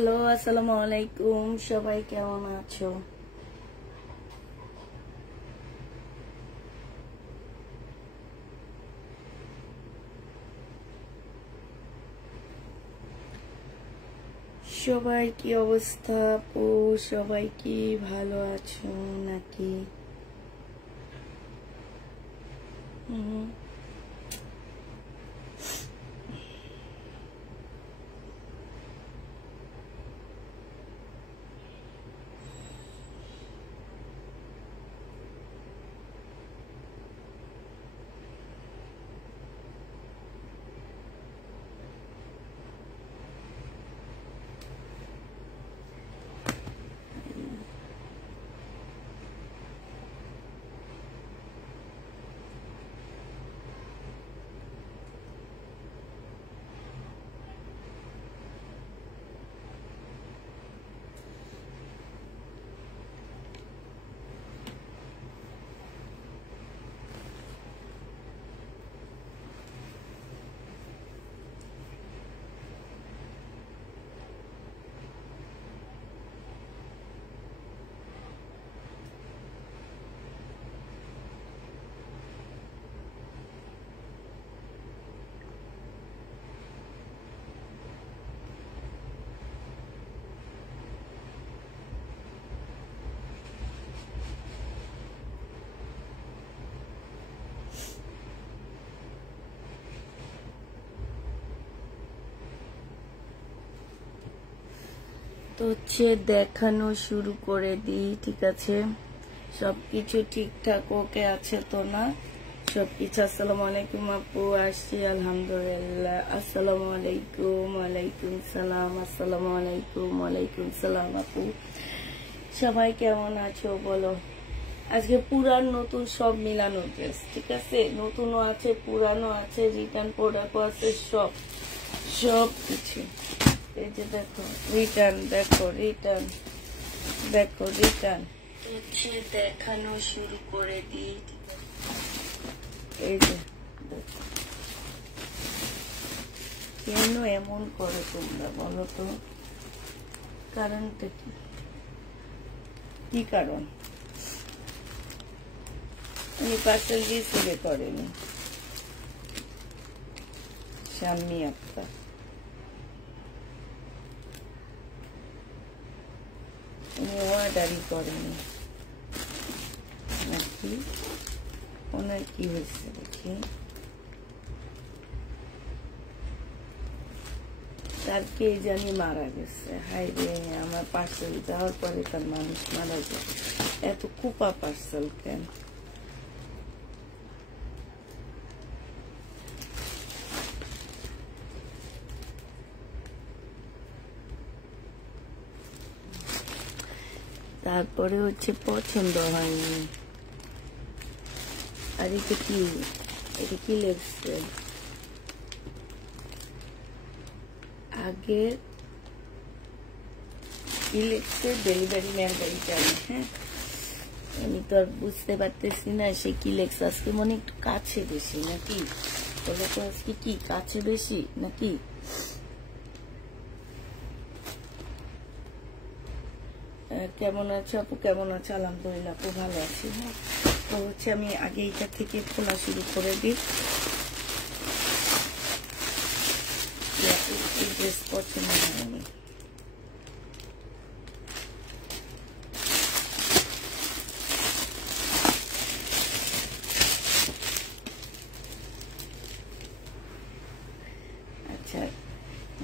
Hello, আসসালামু আলাইকুম। সবাই কেমন আছো? সবাই কি অবস্থা আপু? সবাই কি ভালো আছো নাকি? তো দেখানো শুরু করে দিই, ঠিক আছে? সবকিছু ঠিকঠাক ওকে আছে তো না? সবকিছু। আসসালামু আলাইকুম আপু, আসছি আলহামদুলিল্লাহ। আসসালামু আলাইকুম। ওয়ালাইকুম সালাম। আসসালামু আলাইকুম। ওয়ালাইকুম সালাম আপু, সবাই কেমন আছো বলো? আজকে পুরান নতুন সব মিলানো ড্রেস, ঠিক আছে? নতুনও আছে, পুরানো আছে, রিটার্ন প্রোডাক্টও আছে, সব সব কিছু। এই যে দেখো রিটার্ন, দেখো রিটার্ন, দেখো রিটার্ন। দেখানো শুরু করে দিই, এই যে দেখো। কেন এমন করে তোমরা বলো তো? কারণটা কি? কি কারণ? উনি পার্সেল রিসিভ করেনি, শাম্মী আক্তার। উনি অর্ডারই করেনি নাকি? ওনার কি হয়েছে দেখি। তার কে জানি মারা গেছে। হাই রে, আমার পার্সেল যাওয়ার পরে তার মানুষ মারা যায়। এত কুপা পার্সেল কেন? তারপরে হচ্ছে পছন্দ হয়নি। আর এটা কি? এটা কি লেগছে? আগে কি লেগছে? ডেলিভারি ম্যান গাড়ি চাই। হ্যাঁ, আমি তো আর বুঝতে পারতেছি না সে কি লেগছে। আজকে মনে একটু কাছে বেশি নাকি? বলে তো আজকে কি কাছে বেশি নাকি? কেমন আছো আপু? কেমন আছো? আলহামদুলিল্লাহ আপু, ভালো আছি। হ্যাঁ, তো হচ্ছে আমি আগে এইটা থেকে খোলা শুরু করে দিই। ড্রেস পছন্দ হয়নি। আচ্ছা,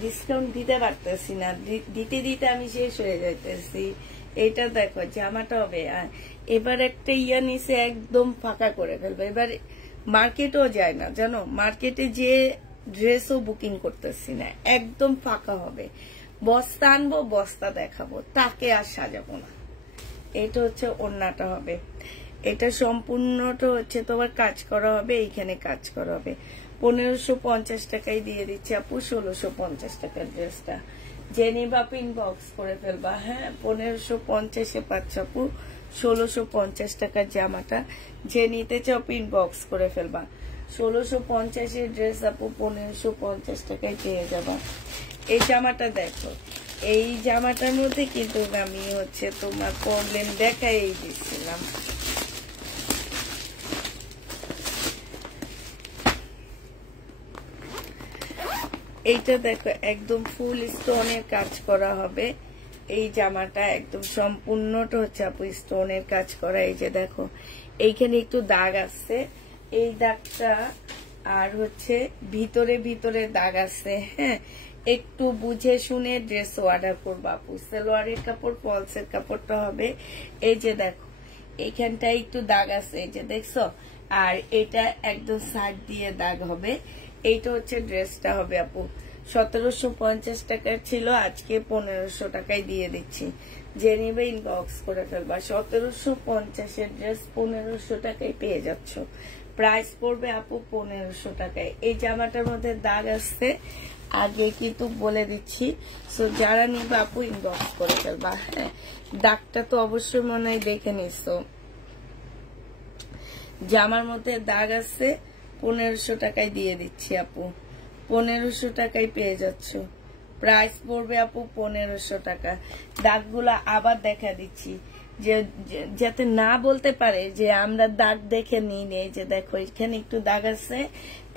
ডিসকাউন্ট দিতে পারতেছি না, দিতে দিতে আমি শেষ হয়ে যাইতেছি। এইটা দেখো, জামাটা হবে এবার একটা ইয়া নিচে একদম ফাঁকা করে ফেলবো। এবার মার্কেটও যায় না জানো, মার্কেটে যে ড্রেসও বুকিং করতেছি না, একদম ফাঁকা হবে। বস্তা আনবো, বস্তা দেখাবো, তাকে আর সাজাবো না। এটা হচ্ছে ওড়নাটা হবে। এটা সম্পূর্ণটা হচ্ছে তোমার কাজ করা হবে, এইখানে কাজ করা হবে। 1550 টাকায় দিয়ে দিচ্ছি আপু, 1650 টাকার ড্রেসটা। যে নিবা পিন বক্স করে ফেলবা। হ্যাঁ, 1550-এ পাচ্ছ আপু 1650 টাকার জামাটা। যে নিতে চাও পিন বক্স করে ফেলবা। 1650-এর ড্রেস আপু 1550 টাকায় পেয়ে যাবা। এই জামাটা দেখো, এই জামাটার মধ্যে কিন্তু আমি হচ্ছে তোমার প্রবলেম দেখাই দিচ্ছিলাম। এইটা দেখো একদম ফুল স্টোনের কাজ করা হবে। এই জামাটা একদম সম্পূর্ণটা হচ্ছে আপু স্টোনের কাজ করা। এই যে দেখো এইখানে একটু দাগ আছে, এই দাগটা আর হচ্ছে ভিতরে ভিতরে দাগ আছে। হ্যাঁ, একটু বুঝে শুনে ড্রেস অর্ডার করবো আপু। সালোয়ারের কাপড় ফলসের কাপড়টা হবে এই যে দেখো এইখানটায় একটু দাগ আছে, এই যে দেখছো, আর এটা একদম সাইড দিয়ে দাগ হবে। এইটা হচ্ছে ড্রেসটা হবে আপু 1750 টাকার ছিল, আজকে 1500 টাকায় দিয়ে দিচ্ছি। যে নিবে ইনবক্স করে ফেলবা। 1750 ড্রেস 1500 টাকায় পেয়ে যাচ্ছ। প্রাইস পড়বে আপু 1500 টাকায়। এই জামাটার মধ্যে দাগ আসছে আগে কিন্তু বলে দিচ্ছি, সো যারা নিবে আপু ইনবক্স করে ফেলবা। হ্যাঁ, দাগটা তো অবশ্যই মনে হয় দেখে নিছো। জামার মধ্যে দাগ আছে, 1500 টাকায় দিয়ে দিচ্ছি আপু। 1500 টাকায় পেয়ে যাচ্ছ। প্রাইস পড়বে আপু 1500 টাকা। দাগগুলা আবার দেখা দিচ্ছি যে যাতে না বলতে পারে যে আমরা দাগ দেখে নিই নেই। যে দেখো এখানে একটু দাগ আছে,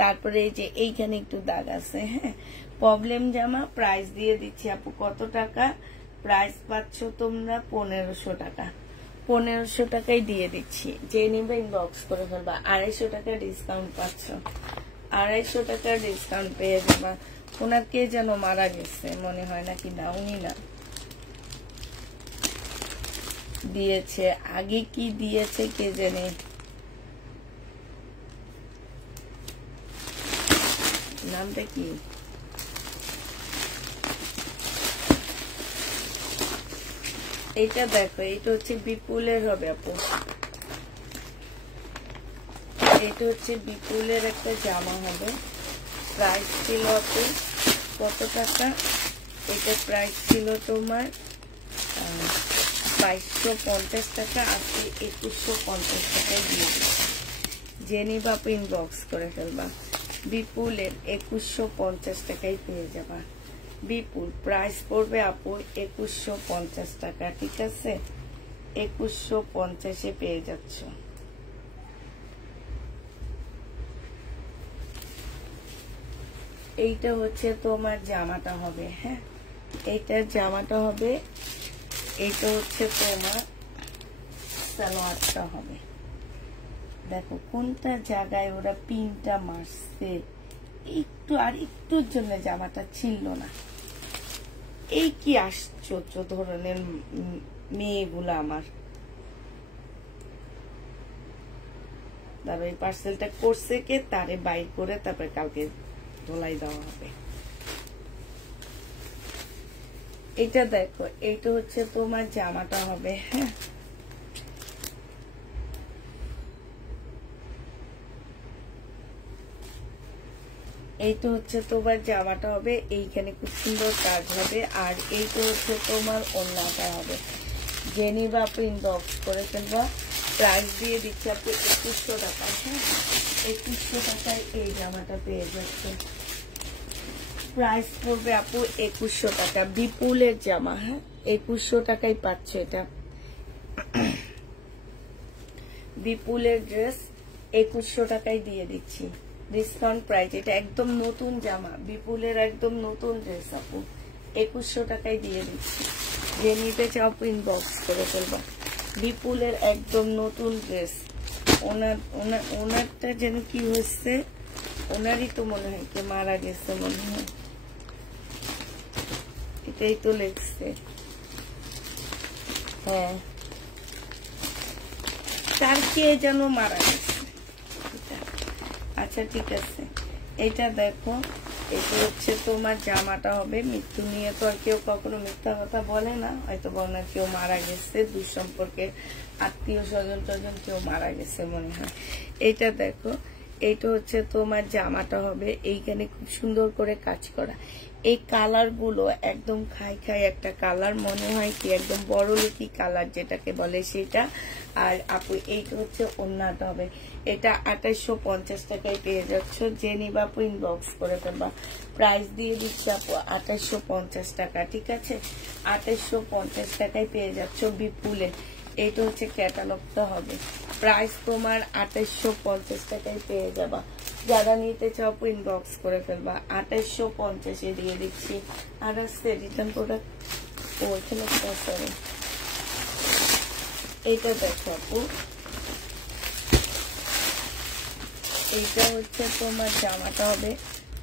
তারপরে এই যে এইখানে একটু দাগ আছে। হ্যাঁ, প্রবলেম জামা। প্রাইস দিয়ে দিচ্ছি আপু কত টাকা? প্রাইস পাচ্ছ তোমরা 1500 টাকা। 1500 টাকায় দিয়ে দিচ্ছি। যে নিবে ইনবক্স করে ফেলবা। 250 টাকা ডিসকাউন্ট পাচ্ছ। 250 টাকা ডিসকাউন্ট পেয়ে যাবা। ওনার কে যেন মারা গেছে মনে হয়, নাকি না উনি না দিয়েছে, আগে কি দিয়েছে কে জানে। নামটা কি? এইটা দেখো, এইটা হচ্ছে বিপুলের হবে আপু। এটা হচ্ছে বিপুলের একটা জামা হবে। প্রাইস ছিল আপু কত টাকা? এটা প্রাইস ছিল তোমার 2250 টাকা, আজকে 2150 টাকায় দিয়ে দিচ্ছি। যে নিবা আপু ইনবক্স করে ফেলবা। বিপুলের 2150 টাকায় পেয়ে যাবা। বিপুল প্রাইস পড়বে আপু 2150 টাকা। ঠিক আছে, 2150-এ পেয়ে যাচ্ছ। এইটা হচ্ছে তোমার জামাটা হবে। হ্যাঁ, এইটার জামাটা হবে। এইটা হচ্ছে তোমার সালোয়ারটা হবে। দেখো কোনটা জায়গায় ওরা পিনটা মারছে, একটু আর একটুর জন্য জামাটা ছিল না। এই কি আশ্চর্য ধরনের মেয়েগুলো আমার। তারপর এই পার্সেলটা করছে কে, তারে বাইর করে তারপরে কালকে ধোলাই দেওয়া হবে। এটা দেখো, এইটা হচ্ছে তোমার জামাটা হবে। হ্যাঁ, এইটা হচ্ছে তোমার জামাটা হবে। এইখানে খুব সুন্দর কাজ হবে। আর এইটা হচ্ছে তোমার ওড়নাটা হবে। যে নিবা আপনি ইনবক্স করে ফেলবা। প্রাইস দিয়ে দিচ্ছি আপনি 2100 টাকা। হ্যাঁ, 2100 টাকায় এই জামাটা পেয়ে যাচ্ছে। প্রাইস পড়বে আপু 2100 টাকা। বিপুলের জামা। হ্যাঁ, 2100 টাকায় পাচ্ছে এটা। বিপুলের ড্রেস 2100 টাকায় দিয়ে দিচ্ছি ডিসকাউন্ট প্রাইস। এটা একদম নতুন জামা, বিপুলের একদম নতুন ড্রেস আপু। 2100 টাকায় দিয়ে দিচ্ছি। যে নিতে চাও ইনবক্স করে ফেলবা। বিপুলের একদম নতুন ড্রেস। ওনারটা যেন কি হচ্ছে, ওনারই তো মনে হয় কে মারা গেছে মনে হয়, এটাই তো লেখছে। হ্যাঁ, তার কে যেন মারা গেছে। আচ্ছা ঠিক আছে, এটা দেখো, এটা হচ্ছে তোমার জামাটা হবে। মৃত্যু নিয়ে তো আর কেউ কখনো মিথ্যা কথা বলে না। হয়তো বলে কেউ মারা গেছে, দুঃসম্পর্কের আত্মীয় স্বজন টজন কেউ মারা গেছে মনে হয়। এটা দেখো, এইটা হচ্ছে তোমার জামাটা হবে, এইখানে খুব সুন্দর করে কাজ করা। এই কালার গুলো একদম খাই খাই একটা কালার, মনে হয় কি একদম বড় লোকি কালার যেটাকে বলে সেটা। আর আপু এইটা হচ্ছে ওড়নাটা হবে, এটা 2850 টাকায় পেয়ে যাচ্ছ। যে নিবা আপু ইনবক্স করে ফেলবা। প্রাইস দিয়ে দিচ্ছি আপু 2850 টাকা, ঠিক আছে? 2850 টাকায় পেয়ে যাচ্ছ বিপুলে। এইটা হচ্ছে ক্যাটালগটা হবে, প্রাইস তোমার 2850 টাকায় পেয়ে যাবা। যারা নিতে চাও ইনবক্স করে ফেলবা। 2850 দিয়ে দিচ্ছি। আর আসছে রিটার্ন প্রোডাক্ট, ও এখানে সরি, এইটা দেখো আপু, এইটা হচ্ছে তোমার জামাটা হবে।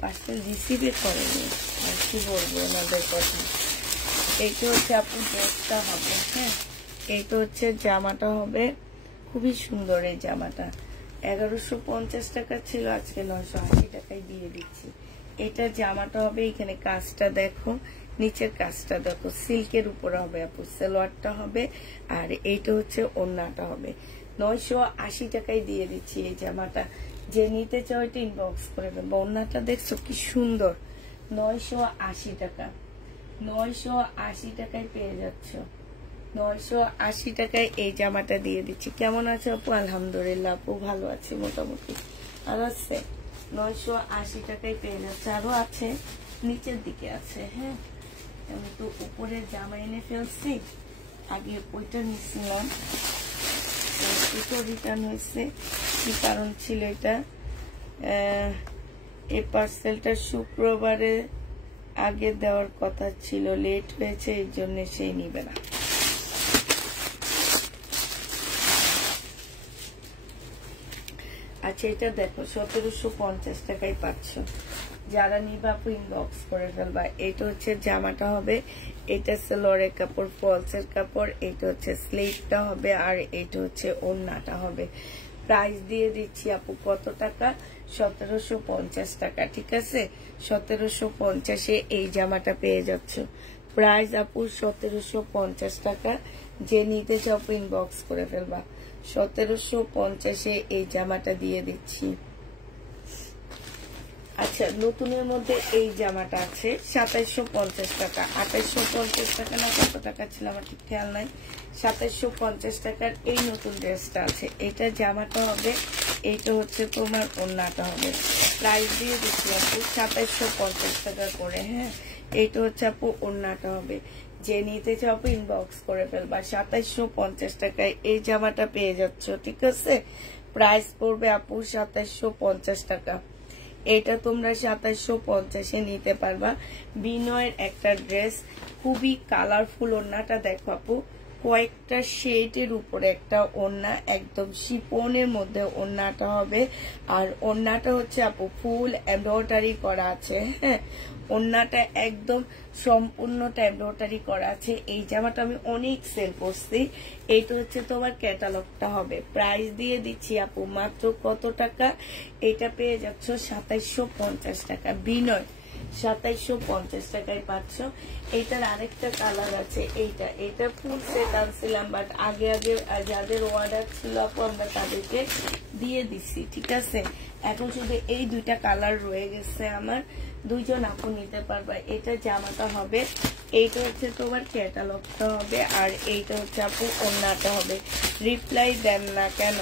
পার্সেল রিসিভে করেনি, আর কি বলবো ওনাদের কথা। এইটা হচ্ছে আপু ড্রেসটা হবে, হ্যাঁ। এইটা হচ্ছে জামাটা হবে, খুবই সুন্দর এই জামাটা। 1150 টাকা ছিল, আজকে 980 টাকায় দিয়ে দিচ্ছি। এটা জামাটা হবে, এখানে কাজটা দেখো, নিচের কাজটা দেখো, সিল্কের উপরে হবে আপু। সালোয়ারটা হবে, আর এইটা হচ্ছে ওড়নাটা হবে। 980 টাকায় দিয়ে দিচ্ছি এই জামাটা। যে নিতে চাও এটা ইনবক্স করে দেবো। ওড়নাটা দেখছো কি সুন্দর, 980 টাকা। 980 টাকায় পেয়ে যাচ্ছ। 980 টাকায় এই জামাটা দিয়ে দিচ্ছি। কেমন আছে আপু? আলহামদুলিল্লাহ আপু, ভালো আছে মোটামুটি। আর আছে 980 টাকায় পেয়ে যাচ্ছে। আরো আছে, নিচের দিকে আছে, হ্যাঁ। আমি তো উপরে জামা এনে ফেলছি, আগে ওইটা নিচ্ছিলাম, এটা রিটার্ন হয়েছে। কি কারণ ছিল এটা? এই পার্সেলটা শুক্রবারে আগে দেওয়ার কথা ছিল, লেট হয়েছে, এই জন্য সেই নিবে না। আচ্ছা, এটা দেখো 1750 টাকায় পাচ্ছ। যারা নিবা আপু ইনবক্স করে ফেলবা। এটা হচ্ছে জামাটা হবে, এটা সালোয়ারের কাপড়, ফলসের কাপড়, এটা হচ্ছে স্লিভটা হবে, আর এটা হচ্ছে ওড়নাটা হবে। প্রাইস দিয়ে দিচ্ছি আপু কত টাকা? 1750 টাকা, ঠিক আছে? 1750-এ এই জামাটা পেয়ে যাচ্ছ। প্রাইস আপু 1750 টাকা। যে নিতে চাও ইনবক্স করে ফেলবা। 1750-এ এই জামাটা দিয়ে দিচ্ছি। আচ্ছা, নতুনের মধ্যে এই জামাটা আছে 2750 টাকা। 2850 টাকা না কত টাকা ছিল আমার ঠিক খেয়াল নাই। 2750 টাকার এই নতুন ড্রেসটা আছে। এটা জামাটা হবে, এইটা হচ্ছে তোমার ওড়নাটা হবে। প্রাইস দিয়ে দিচ্ছি আপু 2750 টাকা করে, হ্যাঁ। এইটা হচ্ছে আপু ওড়নাটা হবে। যে নিতে চাও আপু ইনবক্স করে ফেলবা। 2750 টাকায় এই জামাটা পেয়ে যাচ্ছ, ঠিক আছে? প্রাইস পড়বে আপু 2750 টাকা। এটা তোমরা 2750-এ নিতে পারবা। বিনয়ের একটা ড্রেস, খুবই কালারফুল। ওড়নাটা দেখো আপু, কয়েকটা শেডের উপরে একটা ওড়না, একদম শিপনের মধ্যে ওড়নাটা হবে। আর ওড়নাটা হচ্ছে আপু ফুল এমব্রয়ডারি করা আছে, হ্যাঁ। ওড়নাটা একদম সম্পূর্ণটা এমব্রয়ডারি করা আছে। এই জামাটা আমি অনেক সেল করছি। এইটা হচ্ছে তোমার ক্যাটালগটা হবে। প্রাইস দিয়ে দিচ্ছি আপু মাত্র কত টাকা? এটা পেয়ে যাচ্ছ 2750 টাকা। বিনয় 2750 টাকায় পাচ্ছ। এইটার আরেকটা কালার আছে, এইটা। এটা ফুল সেট আনছিলাম, বাট আগে যাদের অর্ডার ছিল আপু আমরা তাদেরকে দিয়ে দিচ্ছি, ঠিক আছে? এখন শুধু এই দুইটা কালার রয়ে গেছে আমার, দুইজন আপু নিতে পারবা। এটা জামাটা হবে, এইটা হচ্ছে তোমার ক্যাটালগটা হবে, আর এইটা হচ্ছে আপু ওড়নাটা হবে। রিপ্লাই দেন না কেন?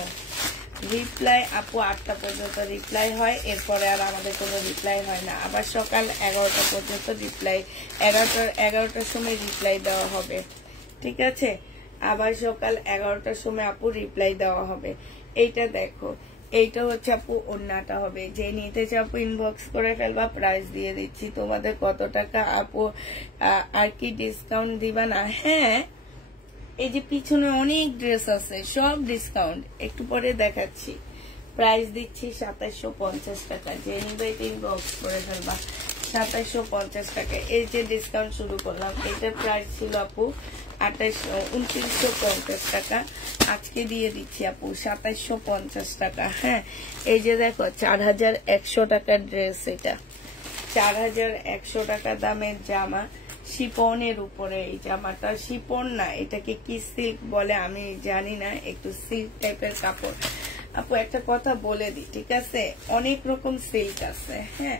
রিপ্লাই আপু 8টা পর্যন্ত রিপ্লাই হয়, এরপরে আর আমাদের কোনো রিপ্লাই হয় না। আবার সকাল 11টা পর্যন্ত রিপ্লাই, 11টার সময় রিপ্লাই দেওয়া হবে, ঠিক আছে? আবার সকাল 11টার সময় আপু রিপ্লাই দেওয়া হবে। এইটা দেখো, এইটা হচ্ছে আপু ওড়নাটা হবে। যে নিতে চাও আপু ইনবক্স করে ফেলবা। প্রাইস দিয়ে দিচ্ছি তোমাদের কত টাকা আপু? আর কি ডিসকাউন্ট দিবা না? হ্যাঁ, এই যে পিছনে অনেক ড্রেস আছে, সব ডিসকাউন্ট, একটু পরে দেখাচ্ছি। প্রাইস দিচ্ছি 2750 টাকা। যে নিবে এটা ইনবক্স করে ফেলবা। 2750 টাকা। এই যে ডিসকাউন্ট শুরু করলাম, এটার প্রাইস ছিল আপু 2950 টাকা। আজকে দিয়ে দিচ্ছি আপু 2750 টাকা, হ্যাঁ। এই যে দেখো 4100 টাকার ড্রেস, এটা 4100 টাকা দামের জামা, শিপনের উপরে। এই জামাটা শিপন না, এটাকে কি সিল্ক বলে আমি জানি না, একটু সিল্ক টাইপের কাপড়। আপু একটা কথা বলে দিই, ঠিক আছে, অনেক রকম সিল্ক আছে। হ্যাঁ,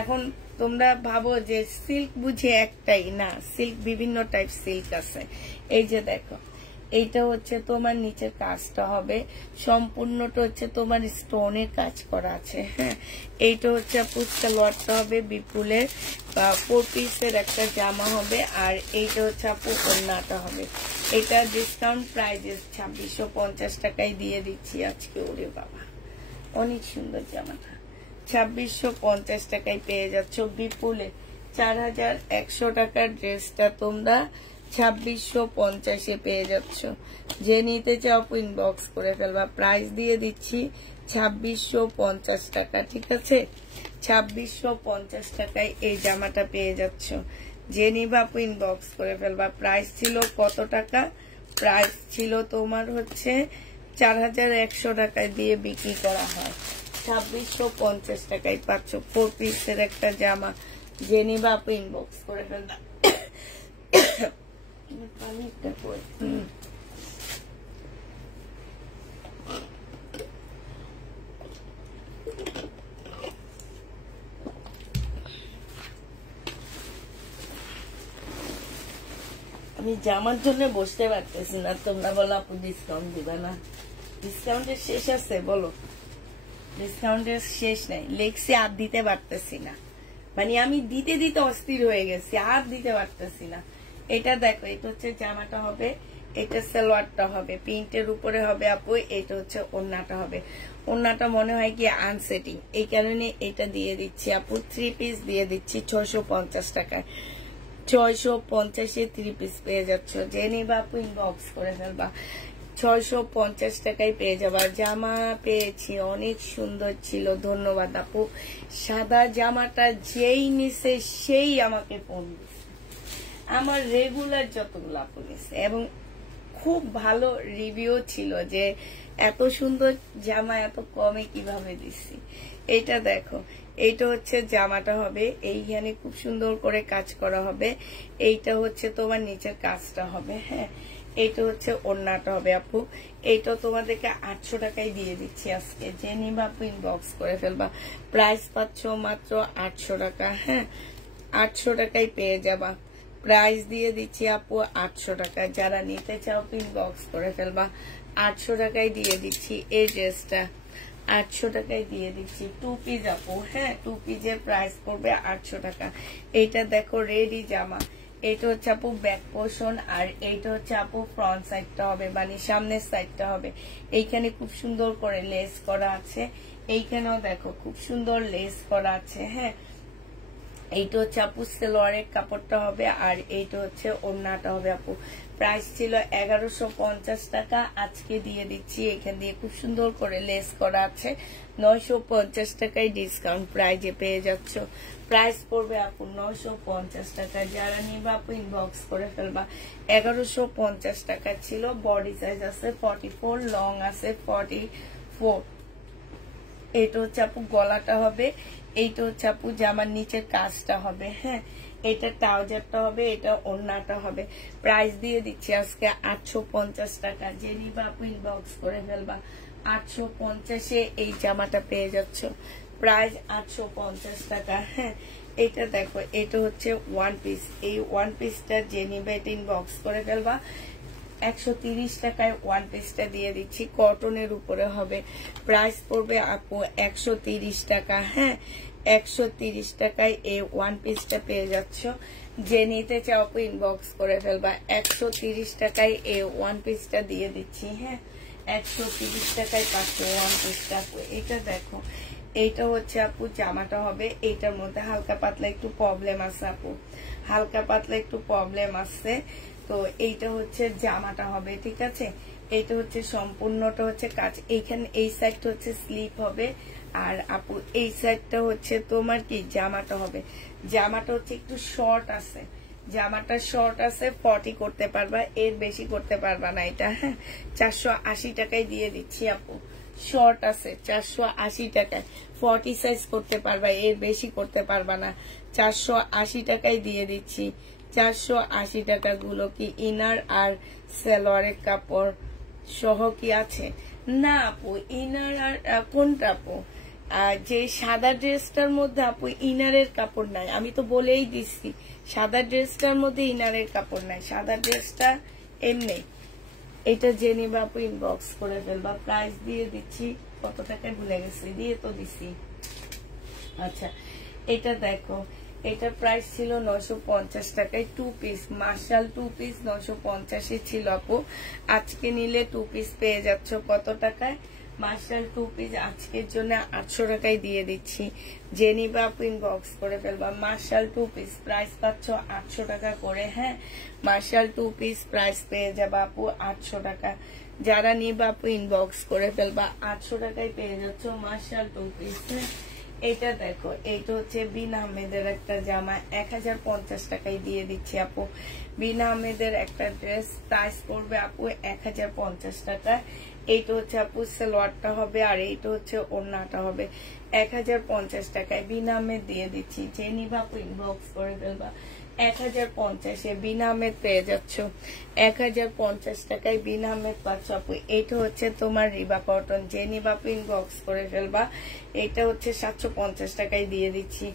এখন তোমরা ভাবো যে সিল্ক বুঝে একটাই না, সিল্ক বিভিন্ন টাইপ সিল্ক আছে। এই যে দেখো, এইটা হচ্ছে তোমার নিচের কাজটা হবে সম্পূর্ণটা হচ্ছে তোমার স্টোনের কাজ করা আছে। হ্যাঁ, এইটা হচ্ছে আপু সালোয়ারটা হবে বিপুলের বা 4 পিসের একটা জামা হবে, আর এইটা হচ্ছে আপু ওড়নাটা হবে। এটা ডিসকাউন্ট প্রাইজে 2650 টাকায় দিয়ে দিচ্ছি আজকে। ওরে বাবা, অনেক সুন্দর জামাটা 2650 টাকায় পেয়ে যাচ্ছ বিপুলে। 4100 টাকার ড্রেসটা তোমরা 2650-এ পেয়ে যাচ্ছ। যে নিতে চাও ইনবক্স করে ফেলবা। প্রাইস দিয়ে দিচ্ছি 2650 টাকা, ঠিক আছে? 2650 টাকায় এই জামাটা পেয়ে যাচ্ছ। যে নিবা ইনবক্স করে ফেলবা। প্রাইস ছিল কত টাকা? প্রাইস ছিল তোমার হচ্ছে 4100 টাকায় দিয়ে বিক্রি করা হয়। 2650 টাকায় পাচ্ছ 4 পিসের একটা জামা। যে নিবা ইনবক্স করে ফেলবা। পানিটা কই? আমি জামার জন্য বসতে পারতেছি না। তোমরা বলো আপু ডিসকাউন্ট দিবা না? ডিসকাউন্টের শেষ আছে? বলো, ডিসকাউন্টের শেষ নাই। লেখছি আর দিতে পারতেছি না, মানে আমি দিতে দিতে অস্থির হয়ে গেছি, আর দিতে পারতেছি না। এটা দেখো, এটা হচ্ছে জামাটা হবে, এটা সালোয়ারটা হবে, প্রিন্টের উপরে হবে আপু। এটা হচ্ছে ওড়নাটা হবে। ওড়নাটা মনে হয় কি আনসেটিং, এই কারণে এটা দিয়ে দিচ্ছি আপু। 3 পিস দিয়ে দিচ্ছি 650 টাকায়। 650-এ 3 পিস পেয়ে যাচ্ছ। যে নিবা আপু ইনবক্স করে ফেলবা। 650 টাকায় পেয়ে যাবা। জামা পেয়েছি, অনেক সুন্দর ছিল। ধন্যবাদ আপু। সাদা জামাটা যেই নিছে সেই আমাকে ফোন দিছে, আমার রেগুলার যতগুলো আপু নিছে, এবং খুব ভালো রিভিউ ছিল যে এত সুন্দর জামা এত কমে কিভাবে দিছি। এটা দেখো, এইটা হচ্ছে জামাটা হবে, এইখানে খুব সুন্দর করে কাজ করা হবে। এইটা হচ্ছে তোমার নিচের কাজটা হবে। হ্যাঁ, এইটা হচ্ছে ওড়নাটা হবে আপু। এইটা তোমাদেরকে 800 টাকায় দিয়ে দিচ্ছি আজকে। যে নিবা আপু ইনবক্স করে ফেলবা। প্রাইস পাচ্ছ মাত্র 800 টাকা। হ্যাঁ, 800 টাকায় পেয়ে যাবা। প্রাইস দিয়ে দিচ্ছি আপু 800 টাকা। যারা নিতে চাও ইনবক্স করে ফেলবা। 800 টাকায় দিয়ে দিচ্ছি এই ড্রেসটা। 800 টাকায় দিয়ে দিচ্ছি 2 পিস আপু। হ্যাঁ, 2 পিসের প্রাইস পড়বে 800 টাকা। এইটা দেখো রেডি জামা। এইটা হচ্ছে আপু ব্যাক পোর্শন, আর এইটা হচ্ছে আপু ফ্রন্ট সাইডটা হবে, মানে সামনের সাইডটা হবে। এইখানে খুব সুন্দর করে লেস করা আছে। এইখানেও দেখো খুব সুন্দর লেস করা আছে। হ্যাঁ, এইটা হচ্ছে আপু সালোয়ারের কাপড়টা হবে, আর এইটা হচ্ছে ওড়নাটা হবে আপু। প্রাইস ছিল 1150 টাকা, আজকে দিয়ে দিচ্ছি। এখান দিয়ে খুব সুন্দর করে লেস করা আছে। 950 টাকায় ডিসকাউন্ট প্রাইজে পেয়ে যাচ্ছ। প্রাইস পড়বে আপু 950 টাকা। যারা নিবা আপু ইনবক্স করে ফেলবা। 1150 টাকা ছিল। বডি সাইজ আছে 44, লং আছে 44। এইটা হচ্ছে আপু গলাটা হবে। এইটা হচ্ছে আপু জামার নিচের কাজটা হবে। হ্যাঁ, এটা ট্রাউজারটা হবে, এটা ওড়নাটা হবে। প্রাইস দিয়ে দিচ্ছি আজকে 850 টাকা। যে নিবা আপু ইনবক্স করে ফেলবা। 850-এ এই জামাটা পেয়ে যাচ্ছ। প্রাইস 850 টাকা। হ্যাঁ, এটা দেখো, এটা হচ্ছে 1 পিস। এই 1 পিসটা যে নিবে এটা ইনবক্স করে ফেলবা। 130 টাকায় 1 পিসটা দিয়ে দিচ্ছি। কটনের উপরে হবে। প্রাইস পড়বে আপু 130 টাকা। হ্যাঁ, 130 টাকায় এই 1 পিসটা পেয়ে যাচ্ছ। যে নিতে চাও আপু ইনবক্স করে ফেলবা। 130 টাকায় এই 1 পিসটা দিয়ে দিচ্ছি। হ্যাঁ, 130 টাকায় পাচ্ছ 1 পিসটা। এটা দেখো, এইটা হচ্ছে আপু জামাটা হবে। এইটার মধ্যে হালকা পাতলা একটু প্রবলেম আছে আপু, হালকা পাতলা একটু প্রবলেম আছে। তো এইটা হচ্ছে জামাটা হবে, ঠিক আছে? এইটা হচ্ছে সম্পূর্ণটা হচ্ছে কাজ। এইখানে এই সাইডটা হচ্ছে স্লিপ হবে, আর আপু এই সাইডটা হচ্ছে তোমার কি জামাটা হবে। জামাটা হচ্ছে একটু শর্ট আছে, জামাটা শর্ট আছে। 40 করতে পারবা, এর বেশি করতে পারবা না এটা। হ্যাঁ, 480 টাকায় দিয়ে দিচ্ছি আপু। শর্ট আছে 480 টাকায়। 40 সাইজ করতে পারবা, এর বেশি করতে পারবা না। 480 টাকায় দিয়ে দিচ্ছি। 480 টাকা গুলো কি ইনার আর সালোয়ারের কাপড় সহ কি আছে? না আপু ইনার আর কোনটা আপু? আর যে সাদা ড্রেসটার মধ্যে আপু ইনারের কাপড় নাই, আমি তো বলেই দিছি সাদা ড্রেসটার মধ্যে ইনারের কাপড় নাই, সাদা ড্রেসটা এমনি। এটা জেনে বা আপু ইনবক্স করে ফেলবা, প্রাইস দিয়ে দিচ্ছি, কত টাকায় ভুলে গেছি, দিয়ে তো দিছি। আচ্ছা এটা দেখো, এটার প্রাইস ছিল 950 টাকায়, 2 পিস মার্শাল 2 পিস 950 ছিল আপু। আজকে নিলে 2 পিস পেয়ে যাচ্ছ কত টাকায়? মার্শাল 2 পিস আজকের জন্য 800 টাকায় দিয়ে দিচ্ছি। জেনিবা আপু ইনবক্স করে ফেলবা, মার্শাল 2 পিস প্রাইস পাচ্ছ 800 টাকা করে। হ্যাঁ মার্শাল 2 পিস প্রাইস পেয়ে যাবা আপু 800 টাকা। যারা নিবা আপু ইনবক্স করে ফেলবা, 800 টাকায় পেয়ে যাচ্ছ মার্শাল 2 পিস। হ্যাঁ এটা দেখো, এইটা হচ্ছে বিন আহমেদের একটা জামা, 1050 টাকায় দিয়ে দিচ্ছি আপু। বিন আহমেদের একটা ড্রেস প্রাইস পড়বে আপু 1050 টাকা। এইটা হচ্ছে আপু সালোয়ারটা হবে, আর এইটা হচ্ছে ওড়নাটা হবে। 1050 টাকায় বিন আহমেদ দিয়ে দিচ্ছি। যে নিবা আপু ইনবক্স করে ফেলবা, 1050-এ বিন আহমেদ পেয়ে যাচ্ছ। 1050 টাকায় বিন আহমেদ পাচ্ছ আপু। এইটা হচ্ছে তোমার রিবা কটন, যে নিবা আপু ইনবক্স করে ফেলবা। এটা হচ্ছে 750 টাকায় দিয়ে দিচ্ছি,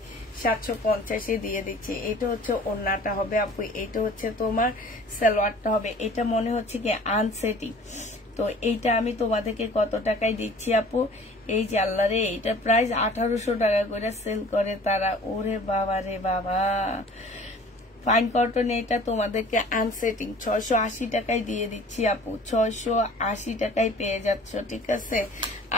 750-এ দিয়ে দিচ্ছি। এটা হচ্ছে ওড়নাটা হবে আপু, এটা হচ্ছে তোমার সালোয়ারটা হবে। এটা মনে হচ্ছে কি আনসেটিং, তো এইটা আমি তোমাদেরকে কত টাকায় দিচ্ছি আপু? এই যে আল্লাহরে, এইটা প্রাইস 1800 টাকা করে সেল করে তারা। ওরে বাবা রে বাবা, ফাইন কটন এটা তোমাদেরকে আনসেটিং 680 টাকায় দিয়ে দিচ্ছি আপু, 680 টাকায় পেয়ে যাচ্ছ। ঠিক আছে,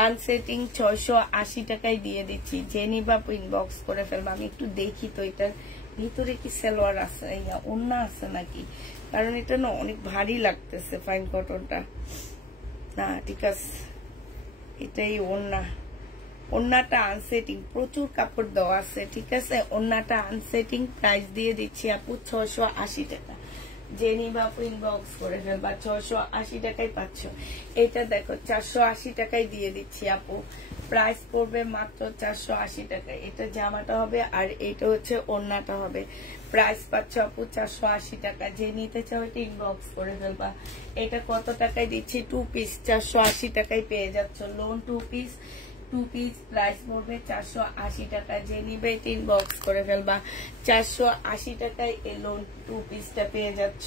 আনসেটিং 680 টাকায় দিয়ে দিচ্ছি। জেনি বাপু ইনবক্স করে ফেলবো। আমি একটু দেখি তো এটার ভিতরে কি সালোয়ার আছে, ওড়না আছে নাকি, কারণ এটা না অনেক ভারী লাগতেছে ফাইন কটনটা। না ঠিক আছে, এটাই ওড়না, ওড়নাটা আনসেটিং, প্রচুর কাপড় দেওয়া আছে। ঠিক আছে, ওড়নাটা আনসেটিং, প্রাইস দিয়ে দিচ্ছি আপু 680 টাকা। জেনি বাপু ইনবক্স করে ফেলবা, 680 টাকায় পাচ্ছ। এটা দেখো 480 টাকায় দিয়ে দিচ্ছি আপু, প্রাইস পড়বে মাত্র 480 টাকা। এটা জামাটা হবে, আর এটা হচ্ছে ওড়নাটা হবে। প্রাইস পাচ্ছ আপু 480 টাকা। যে নিতে চাও এটা ইনবক্স করে ফেলবা। এটা কত টাকায় দিচ্ছি? 2 পিস 480 টাকায় পেয়ে যাচ্ছ। লোন 2 পিস, 2 পিস প্রাইস পড়বে 480 টাকা। যে নিবে এটা ইনবক্স করে ফেলবা, 480 টাকায় এই লোন 2 পিসটা পেয়ে যাচ্ছ।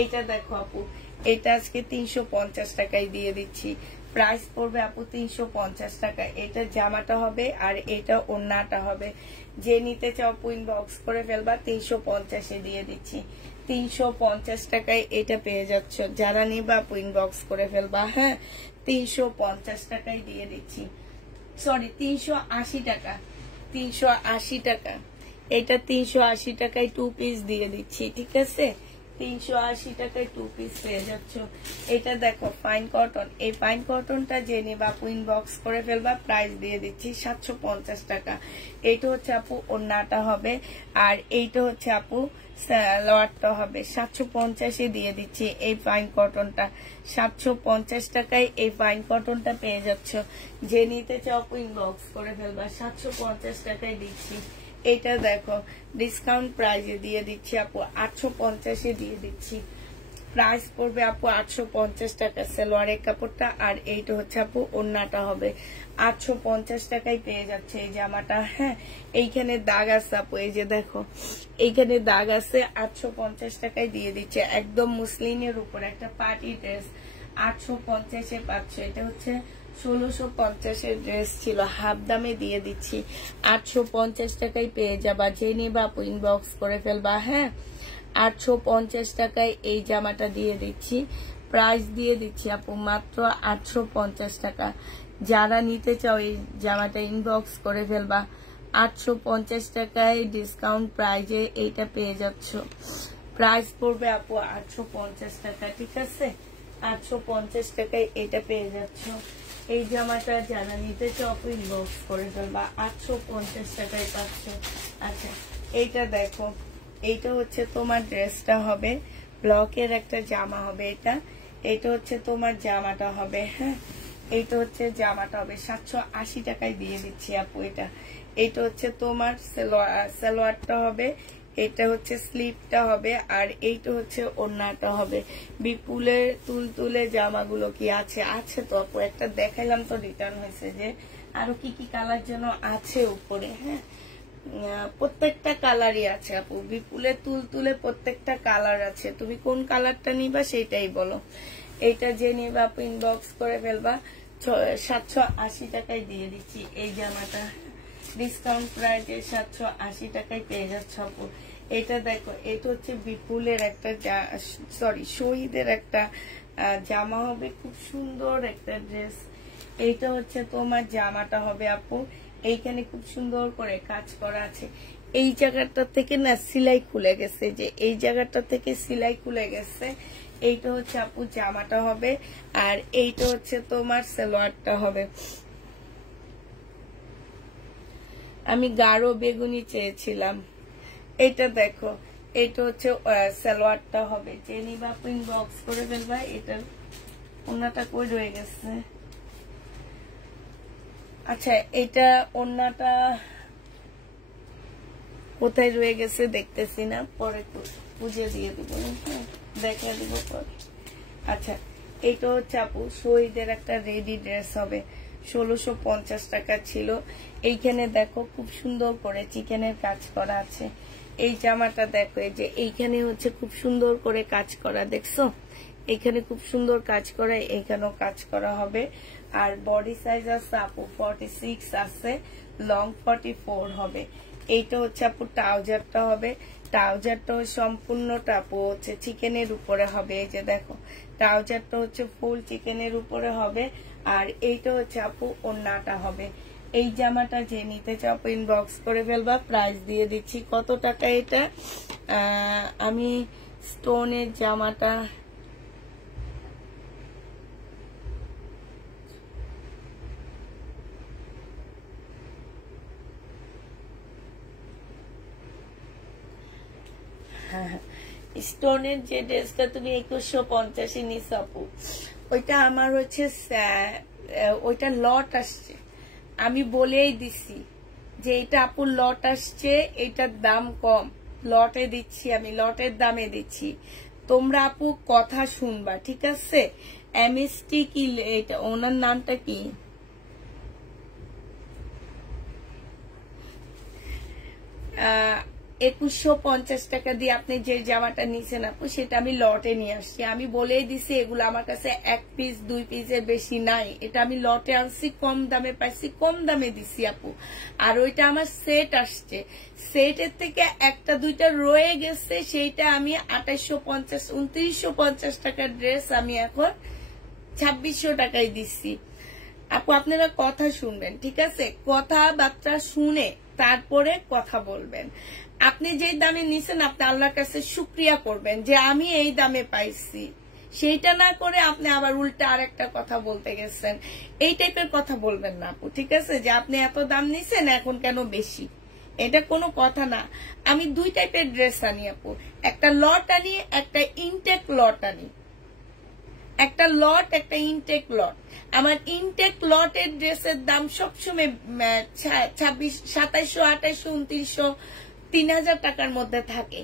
এইটা দেখো আপু, এটা আজকে 350 টাকায় দিয়ে দিচ্ছি, প্রাইস পড়বে আপু 350 টাকা। এটা জামাটা হবে, আর এটা ওড়নাটা হবে। যে নিতে চাও আপু ইনবক্স করে ফেলবা, 350-এ দিয়ে দিচ্ছি। 350 টাকায় এটা পেয়ে যাচ্ছ। যারা নিবা আপু ইনবক্স করে ফেলবা। হ্যাঁ 350 টাকায় দিয়ে দিচ্ছি, সরি 380 টাকা, 380 টাকা। এটা 380 টাকায় 2 পিস দিয়ে দিচ্ছি। ঠিক আছে, 380 টাকায় 2 পিস পেয়ে যাচ্ছ। এটা দেখো ফাইন কটন, এই ফাইন কটনটা জেনে বাপু ইনবক্স করে ফেলবা, প্রাইস দিয়ে দিচ্ছি 750 টাকা। এইটা হচ্ছে আপু ওড়নাটা হবে, আর এইটা হচ্ছে আপু সালোয়ারটা হবে। 750-এ দিয়ে দিচ্ছি এই ফাইন কটনটা, 750 টাকায় এই ফাইন কটনটা পেয়ে যাচ্ছ। যে নিতে চাও আপু ইনবক্স করে ফেলবা, 750 টাকায় দিচ্ছি। এটা দেখো ডিসকাউন্ট প্রাইজে দিয়ে দিচ্ছি আপু, 850-এ দিয়ে দিচ্ছি। প্রাইস পড়বে আপু 850 টাকা সালোয়ারের কাপড়টা, আর এইটা হচ্ছে আপু ওড়নাটা হবে। 850 টাকায় পেয়ে যাচ্ছে এই জামাটা। হ্যাঁ এইখানে দাগ আছে আপু, এই যে দেখো এইখানে দাগ আছে, 850 টাকায় দিয়ে দিচ্ছে। একদম মুসলিনের উপর একটা পার্টি ড্রেস 850-এ পাচ্ছ। এটা হচ্ছে 1650-এর ড্রেস ছিল, হাফ দামে দিয়ে দিচ্ছি, 850 টাকায় পেয়ে যাবা। যে নিবা আপু ইনবক্স করে ফেলবা। হ্যাঁ 850 টাকায় এই জামাটা দিয়ে দিচ্ছি, প্রাইস দিয়ে দিচ্ছি আপু মাত্র 850 টাকা। যারা নিতে চাও এই জামাটা ইনবক্স করে ফেলবা, 850 টাকায় ডিসকাউন্ট প্রাইজে এইটা পেয়ে যাচ্ছ। প্রাইস পড়বে আপু 850 টাকা। ঠিক আছে, 850 টাকায় এটা পেয়ে যাচ্ছ। এই জামাটা যারা নিতে চাও আপু ইনবক্স করে ফেলবা, 850 টাকায় পাচ্ছ। আচ্ছা এইটা দেখো, এইটা হচ্ছে তোমার ড্রেসটা হবে, ব্লকের একটা জামা হবে। এটা হচ্ছে তোমার জামাটা হবে। হ্যাঁ এইটা হচ্ছে জামাটা হবে, 780 টাকায় দিয়ে দিচ্ছি আপু। এটা হচ্ছে তোমার সালোয়ারটা হবে, এটা হচ্ছে স্লিপটা হবে, আর এইটা হচ্ছে ওড়নাটা হবে। বিপুলের তুলতুলে জামাগুলো কি আছে? আছে তো আপু, একটা দেখাইলাম তো রিটার্ন হয়েছে। যে আরো কি কি কালার যেন আছে উপরে। হ্যাঁ, প্রত্যেকটা কালারই আছে আপু, বিপুলের তুলতুলে প্রত্যেকটা কালার আছে। তুমি কোন কালারটা নিবা সেইটাই বলো। এইটা যে নিবা আপু ইনবক্স করে ফেলবা। 780 টাকায় দিয়ে দিচ্ছি এই জামাটা, ডিসকাউন্ট প্রাইসে 780 টাকায় পেয়ে যাচ্ছ আপু। এটা দেখো, এটা হচ্ছে বিপুলের একটা সরি শহীদের একটা জামা হবে, খুব সুন্দর একটা ড্রেস। এইটা হচ্ছে তোমার জামাটা হবে আপু, এইখানে খুব সুন্দর করে কাজ করা আছে। এই জায়গাটা থেকে না সেলাই খুলে গেছে, যে এই জায়গাটা থেকে সেলাই খুলে গেছে। এইটা হচ্ছে আপু জামাটা হবে, আর এইটা হচ্ছে তোমার সালোয়ারটা হবে। আমি গাঢ় বেগুনি চেয়েছিলাম। এইটা দেখো, এইটা হচ্ছে সালোয়ারটা হবে। যে নিবা আপু ইনবক্স করে ফেলবা। এটার ওড়নাটা কই রয়ে গেছে? আচ্ছা, এটা ওড়নাটা কোথায় রয়ে গেছে দেখতেছি না, পরে বুঝে দিয়ে দিব, দেখা দিব পরে। আচ্ছা, এইটা হচ্ছে আপু শহীদের একটা রেডি ড্রেস হবে, 1650 টাকা ছিল। এইখানে দেখো খুব সুন্দর করে চিকেনের কাজ করা আছে। এই জামাটা দেখো, এই যে এইখানে হচ্ছে খুব সুন্দর করে কাজ করা, দেখছো? এখানে খুব সুন্দর কাজ করা, এইখানেও কাজ করা হবে। আর বডি সাইজ আছে আপু 46 আছে, লং 44 হবে। এইটা হচ্ছে আপু ট্রাউজারটা হবে। ট্রাউজারটা সম্পূর্ণটা আপু হচ্ছে চিকেনের উপরে হবে। এই যে দেখো, ট্রাউজারটা হচ্ছে ফুল চিকেনের উপরে হবে। আর এইটা হচ্ছে আপু ওড়নাটা হবে। এই জামাটা যে নিতে চাও আপু ইনবক্স করে ফেলবা, প্রাইস দিয়ে দিচ্ছি। কত টাকা এটা? আমি স্টোনের জামাটা স্টোনের যে ড্রেসটা তুমি 2150 নিস আপু, ওইটা আমার হচ্ছে ওইটা লট আসছে। আমি বলেই দিছি যে এটা আপু লট আসছে, এটার দাম কম, লটে দিচ্ছি, আমি লটের দামে দিচ্ছি। তোমরা আপু কথা শুনবা, ঠিক আছে? এমএসটি কি এটা, ওনার নামটা কি? 2150 টাকা দিয়ে আপনি যে জামাটা নিছেন আপু, সেটা আমি লটে নিয়ে আসছি। আমি বলেই দিছি এগুলো আমার কাছে 1 পিস 2 পিসের বেশি নাই। এটা আমি লটে আনছি, কম দামে পাইছি, কম দামে দিছি আপু। আর ওইটা আমার সেট আসছে, সেটের থেকে একটা দুইটা রয়ে গেছে, সেইটা আমি 2850 2950 টাকার ড্রেস আমি এখন 2600 টাকায় দিচ্ছি। আপু আপনারা কথা শুনবেন, ঠিক আছে? কথাবার্তা শুনে তারপরে কথা বলবেন। আপনি যেই দামে নিছেন আপনি আল্লাহর কাছে শুকরিয়া করবেন যে আমি এই দামে পাইছি, সেইটা না করে আপনি আবার উল্টা আরেকটা কথা বলতে গেছেন। এই টাইপের কথা বলবেন না আপু, ঠিক আছে? যে আপনি এত দাম নিছেন এখন কেন বেশি, এটা কোনো কথা না। আমি 2 টাইপের ড্রেস আনি আপু, একটা লট আনি, একটা ইনটেক লট আনি। একটা লট, একটা ইনটেক লট। আমার ইনটেক লটের ড্রেসের দাম সবসময় 2600 2700 2800 2900 3000 টাকার মধ্যে থাকে।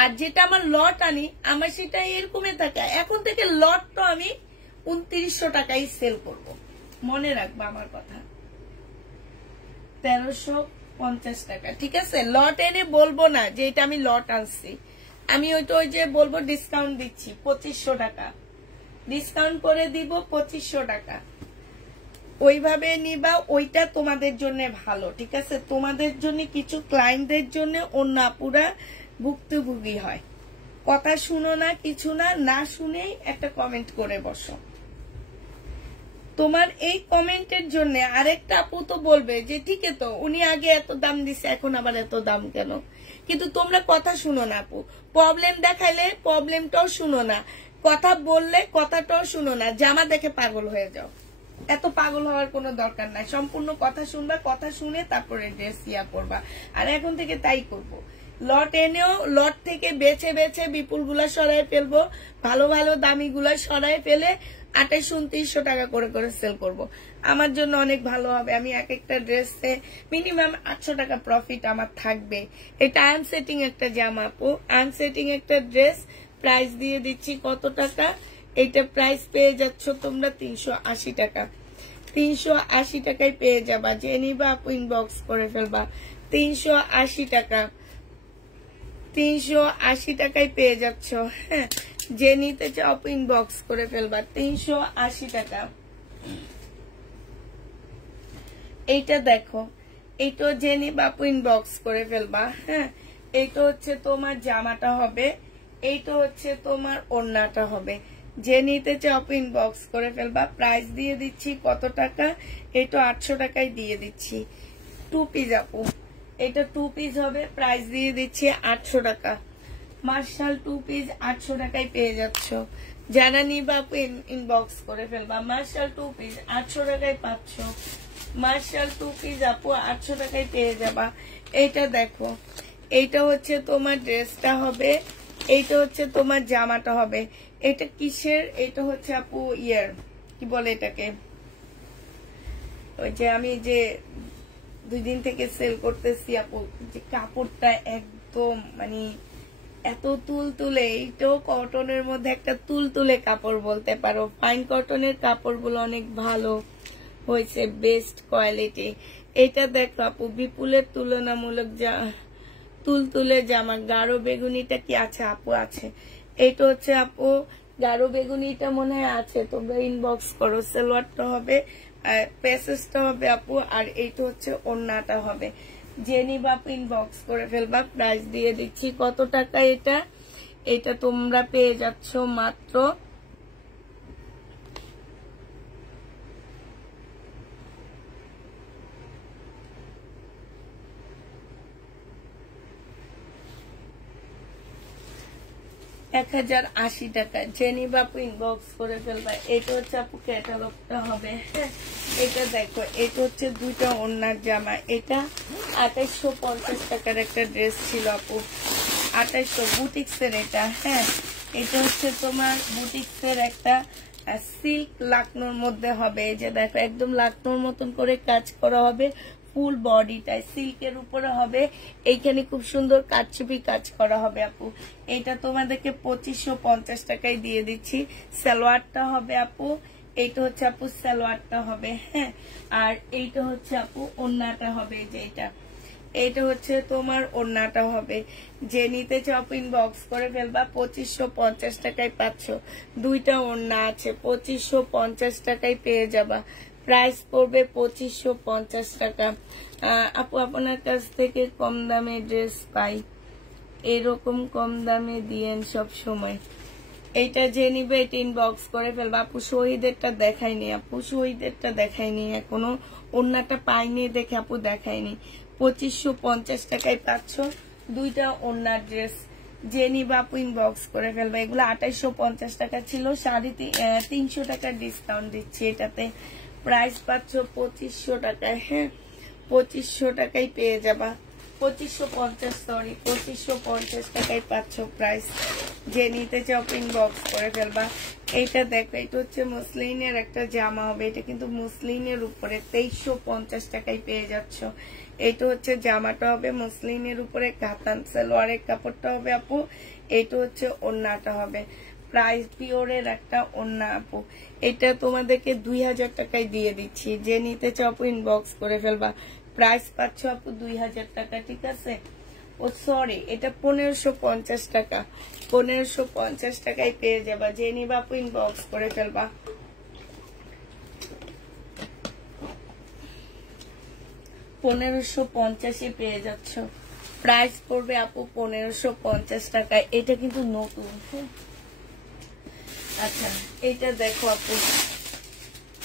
আর যেটা আমার লট আনি আমার সেটা এরকমই থাকে। এখন থেকে লট তো আমি 2900 টাকায় সেল করব, মনে রাখবা আমার কথা। 1350 টাকা, ঠিক আছে? লট এনে বলবো না যে এটা আমি লট আনছি, আমি ওই যে বলবো ডিসকাউন্ট দিচ্ছি 2500 টাকা, ডিসকাউন্ট করে দিব 2500 টাকা। ওইভাবে নিবা, ওইটা তোমাদের জন্য ভালো, ঠিক আছে? তোমাদের জন্য, কিছু ক্লায়েন্টদের জন্য অন্য আপুরা ভুক্তভোগী হয়। কথা শুনো না, কিছু না, না শুনেই একটা কমেন্ট করে বসো। তোমার এই কমেন্টের জন্য আরেকটা আপু তো বলবে যে ঠিক আছে, তো উনি আগে এত দাম দিছে এখন আবার এত দাম কেন? কিন্তু তোমরা কথা শুনো না আপু, প্রবলেম দেখাইলে প্রবলেমটাও শুনো না, কথা বললে কথাটাও শুনো না, জামা দেখে পাগল হয়ে যাও। এত পাগল হওয়ার কোনো দরকার নাই, সম্পূর্ণ কথা শুনবা, কথা শুনে তারপরে ড্রেস ইয়া করবা। আর এখন থেকে তাই করব। লট এনেও লট থেকে বেছে বেছে বিপুল গুলা সরাই ফেলবো, ভালো ভালো দামি গুলা সরাই ফেলে 2800-2900 টাকা করে করে সেল করব। আমার জন্য অনেক ভালো হবে। আমি এক একটা ড্রেসে মিনিমাম 800 টাকা প্রফিট আমার থাকবে। এটা আনসেটিং একটা জামা আপু, আনসেটিং একটা ড্রেস। প্রাইস দিয়ে দিচ্ছি কত টাকা? এটা প্রাইস পেয়ে যাচ্ছ তোমরা 380 টাকা। 380 টাকায় পেয়ে যাবা। যে নিবা আপু ইনবক্স করে ফেলবা। 380 টাকা, 380 টাকায় পেয়ে যাচ্ছ। হ্যাঁ, যে নিতে চাও আপু ইনবক্স করে ফেলবা। 380 টাকা। এইটা দেখো, এইটা যে নিবা আপু ইনবক্স করে ফেলবা। হ্যাঁ, এইটা হচ্ছে তোমার জামাটা হবে, এইটা হচ্ছে তোমার ওড়নাটা হবে। যে নিতে চাও আপু ইনবক্স করে ফেলবা। প্রাইস দিয়ে দিচ্ছি কত টাকা? এটা 800 টাকায় দিয়ে দিচ্ছি। 2 পিস আপু, এটা 2 পিস হবে। প্রাইস দিয়ে দিচ্ছি 800 টাকা। মার্শাল 2 পিস 800 টাকায় পেয়ে যাচ্ছ। যারা নিবা আপু ইনবক্স করে ফেলবা। মার্শাল 2 পিস 800 টাকায় পাচ্ছ। মার্শাল 2 পিস আপু 800 টাকায় পেয়ে যাবা। এইটা দেখো, এইটা হচ্ছে তোমার ড্রেসটা হবে, এইটা হচ্ছে তোমার জামাটা হবে। এটা কিসের? এটা হচ্ছে আপু ইয়ার কি বলে এটাকে, ওই যে আমি যে 2 দিন থেকে সেল করতেছি আপু, যে কাপড়টা একদম মানে এত তুলতুলে, এইটাও কটনের মধ্যে একটা তুলতুলে কাপড় বলতে পারো। ফাইন কটনের কাপড়গুলো অনেক ভালো হয়েছে, বেস্ট কোয়ালিটি। এটা দেখো আপু, বিপুলের তুলনামূলক যা তুলতুলে জামা। গাঢ় বেগুনিটা কি আছে আপু? আছে। এটা হচ্ছে আপু গাঢ় বেগুনিটা মনে হয় আছে, তোমরা ইনবক্স করো। সালোয়ারটা হবে, প্যাসেজটা হবে আপু, আর এইটা হচ্ছে ওড়নাটা হবে। যে নিবা আপু ইনবক্স করে ফেলবা। প্রাইস দিয়ে দিচ্ছি কত টাকা? এটা এটা তোমরা পেয়ে যাচ্ছ মাত্র 1080 টাকা। যে নিবা আপু ইনবক্স করে ফেলবা। এটা হচ্ছে আপু ক্যাটালগটা হবে। হ্যাঁ, এটা দেখো, এটা হচ্ছে 2টা ওড়নার জামা। এটা 2850 টাকার একটা ড্রেস ছিল আপু, 2800 বুটিক্সের এটা। হ্যাঁ, এটা হচ্ছে তোমার বুটিক্সের একটা সিল্ক লাকনোর মধ্যে হবে। এই যে দেখো, একদম লাকনোর মতন করে কাজ করা হবে। ফুল বডিটাই সিল্কের উপরে হবে। এইখানে খুব সুন্দর কারচুপি কাজ করা হবে আপু। এটা তোমাদেরকে 2550 টাকায় দিয়ে দিচ্ছি। সালোয়ারটা হবে আপু, এইটা হচ্ছে আপু সালোয়ারটা হবে। হ্যাঁ, আর এইটা হচ্ছে আপু ওড়নাটা হবে। যে এইটা হচ্ছে তোমার ওড়নাটা হবে। যে নিতে চাও আপু ইনবক্স করে ফেলবা। 2550 টাকায় পাচ্ছ। 2টা ওড়না আছে, 2550 টাকায় পেয়ে যাবা। প্রাইস পড়বে 2550 টাকা। আপু আপনার কাছ থেকে কম দামে ড্রেস পাই, এরকম কম দামে দিয়েন সব সময়। এইটা যে নিবে এটা ইনবক্স করে ফেলবা। আপু শহীদেরটা দেখাইনি, আপু শহীদেরটা দেখাইনি এখনো, ওড়নাটা পাইনি দেখে আপু দেখাইনি। 2550 টাকায় পাচ্ছ 2টা ওড়নার ড্রেস। যে নিবা আপু ইনবক্স করে ফেলবা। এগুলো 2850 টাকা ছিল, 350 টাকার ডিসকাউন্ট দিচ্ছি এটাতে। প্রাইস পাচ্ছ 2500 টাকায়। হ্যাঁ, 2500 টাকায় পেয়ে যাবা। 2550 সরি 2550 টাকায় পাচ্ছ প্রাইস। যে নিতে চাও ইনবক্স করে ফেলবা। এইটা দেখো, এটা হচ্ছে মুসলিনের একটা জামা হবে। এটা কিন্তু মুসলিনের উপরে 2350 টাকায় পেয়ে যাচ্ছ। এটা হচ্ছে জামাটা হবে মুসলিনের উপরে, কাতান সালোয়ারের কাপড়টা হবে আপু। এটা হচ্ছে ওড়নাটা হবে। প্রাইস পিওরের একটা ওড়না আপু। এটা তোমাদেরকে 2000 টাকায় দিয়ে দিচ্ছি। যে নিতে চাও আপু ইনবক্স করে ফেলবা। প্রাইস পাচ্ছ আপু 2000 টাকা। ঠিক আছে, ও সরি, এটা 1550 টাকা। 1550 টাকায় পেয়ে যাবা। যে নিবা আপু ইনবক্স করে ফেলবা। 1550 পেয়ে যাচ্ছ। প্রাইস পড়বে আপু 1550 টাকায়। এটা কিন্তু নতুন। আচ্ছা, এইটা দেখো আপু,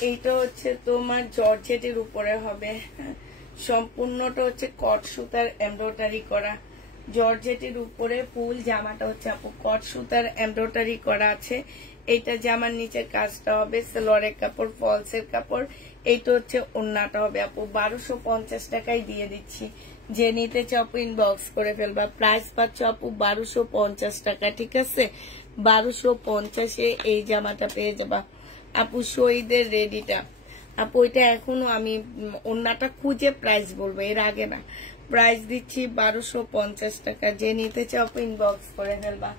এইটা হচ্ছে তোমার জর্জেটের উপরে হবে। সম্পূর্ণটা হচ্ছে কট সুতার এমব্রয়ডারি করা। জর্জেটের উপরে ফুল জামাটা হচ্ছে আপু কট সুতার এমব্রয়ডারি করা আছে। এইটা জামার নিচে কাজটা হবে সালোয়ারের কাপড়, ফলসের কাপড়। এইটা হচ্ছে ওড়নাটা হবে আপু। 1250 টাকায় দিয়ে দিচ্ছি। যে নিতে চাও আপু ইনবক্স করে ফেলবা। প্রাইস পাচ্ছ আপু 1250 টাকা। ঠিক আছে, 1250-এ এই জামাটা পেয়ে যাবা। আপু শহীদের রেডিটা আপু, এটা এখনো আমি ওন্নাটা খুঁজে প্রাইস বলবো, এর আগে না। প্রাইস দিচ্ছি 1250 টাকা। যে নিতে চাও ইনবক্স করে ফেলবা,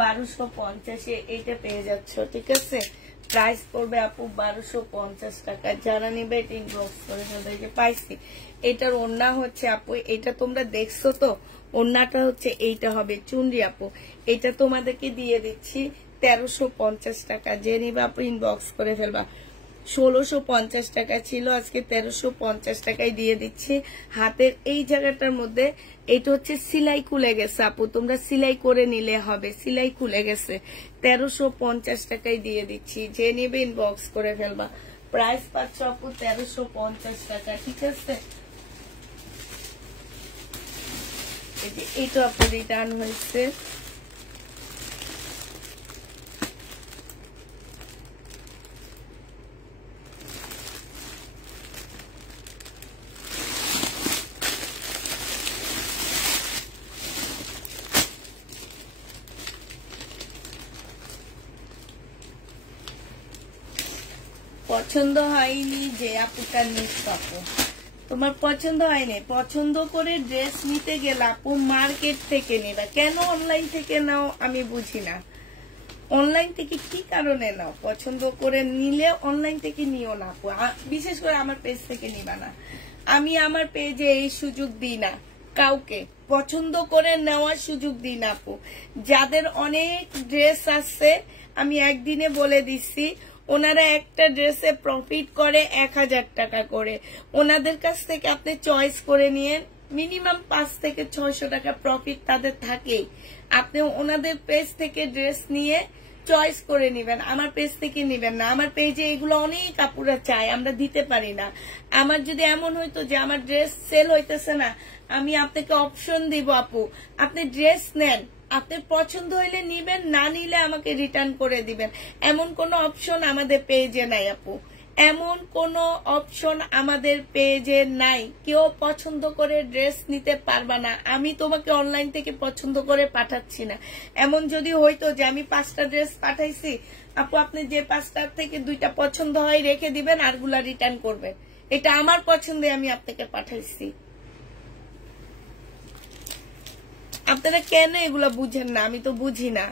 1250-এ এটা পেয়ে যাচ্ছ, ঠিক আছে। প্রাইস পড়বে আপু 1250 টাকা। যারা নিবে এটা ইনবক্স করে ফেলবে। এই যে পাইছি, এটার ওন্না হচ্ছে আপু, এটা তোমরা দেখছো তো, ওন্নাটা হচ্ছে এইটা হবে চুনরি আপু। এটা তোমাদেরকে দিয়ে দিচ্ছি 1350 টাকা। যে নিবে আপু ইনবক্স করে ফেলবা। 1650 টাকা ছিল, আজকে 1350 টাকায় দিয়ে দিচ্ছি। হাতের এই জায়গাটার মধ্যে এটা হচ্ছে সেলাই খুলে গেছে আপু, তোমরা সেলাই করে নিলে হবে, সেলাই খুলে গেছে। 1350 টাকায় দিয়ে দিচ্ছি। যে নেবে ইনবক্স করে ফেলবা। প্রাইস পাচ্ছ আপু 1350 টাকা, ঠিক আছে। এটা আপু রিটার্ন হয়েছে। পছন্দ হয়নি যে আপুটা নিস আপু, তোমার পছন্দ হয়নি। পছন্দ করে ড্রেস নিতে গেলে আপু মার্কেট থেকে নিবা, কেন অনলাইন থেকে নাও আমি বুঝি না। অনলাইন থেকে কি কারণে নাও? পছন্দ করে নিলে অনলাইন থেকে নিও না আপু, বিশেষ করে আমার পেজ থেকে নিবা না। আমি আমার পেজে এই সুযোগ দিই না কাউকে, পছন্দ করে নেওয়ার সুযোগ দিই না আপু। যাদের অনেক ড্রেস আছে আমি একদিনে বলে দিচ্ছি, ওনারা একটা ড্রেসে প্রফিট করে 1000 টাকা করে। ওনাদের কাছ থেকে আপনি চয়েস করে নিয়ে মিনিমাম 5 থেকে 600 টাকা প্রফিট তাদের থাকেই। আপনি ওনাদের পেজ থেকে ড্রেস নিয়ে চয়েস করে নিবেন, আমার পেজ থেকে নিবেন না। আমার পেজে এগুলো অনেক আপুরা চায়, আমরা দিতে পারি না। আমার যদি এমন হইতো যে আমার ড্রেস সেল হইতেছে না, আমি আপনাকে অপশন দিব আপু, আপনি ড্রেস নেন, আপনার পছন্দ হইলে নিবেন, না নিলে আমাকে রিটার্ন করে দিবেন। এমন কোনো অপশন আমাদের পেজে নাই আপু, এমন কোনো অপশন আমাদের পেজে নাই। কেউ পছন্দ করে ড্রেস নিতে পারবা না, আমি তোমাকে অনলাইন থেকে পছন্দ করে পাঠাচ্ছি না। এমন যদি হইতো যে আমি 5টা ড্রেস পাঠাইছি আপু, আপনি যে 5টার থেকে 2টা পছন্দ হয় রেখে দিবেন, আরগুলা রিটার্ন করবেন। এটা আমার পছন্দে আমি আপনাকে পাঠাইছি। আপনারা কেন এগুলা বুঝেন না? আমি তো বুঝি না,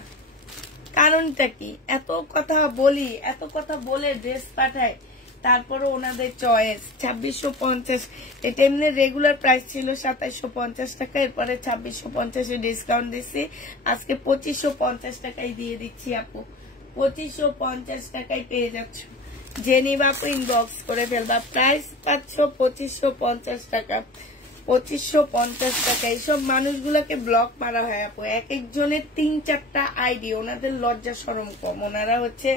কারণটা কি? এত কথা বলি, এত কথা বলে ড্রেস পাঠায়, তারপরে ওনাদের চয়েস। 2650, এটা এমনি রেগুলার প্রাইস ছিল 2750 টাকা, এরপরে 2650-এ ডিসকাউন্ট দিচ্ছি, আজকে 2550 টাকায় দিয়ে দিচ্ছি আপু। 2550 টাকায় পেয়ে যাচ্ছ। যে নিবা আপু ইনবক্স করে ফেলবা। প্রাইস পাচ্ছ 2550 টাকা। 2550 টাকা। এইসব মানুষগুলোকে ব্লক মারা হয় আপু, এক একজনের 3-4টা আইডি, ওনাদের লজ্জা শরম কম। ওনারা হচ্ছে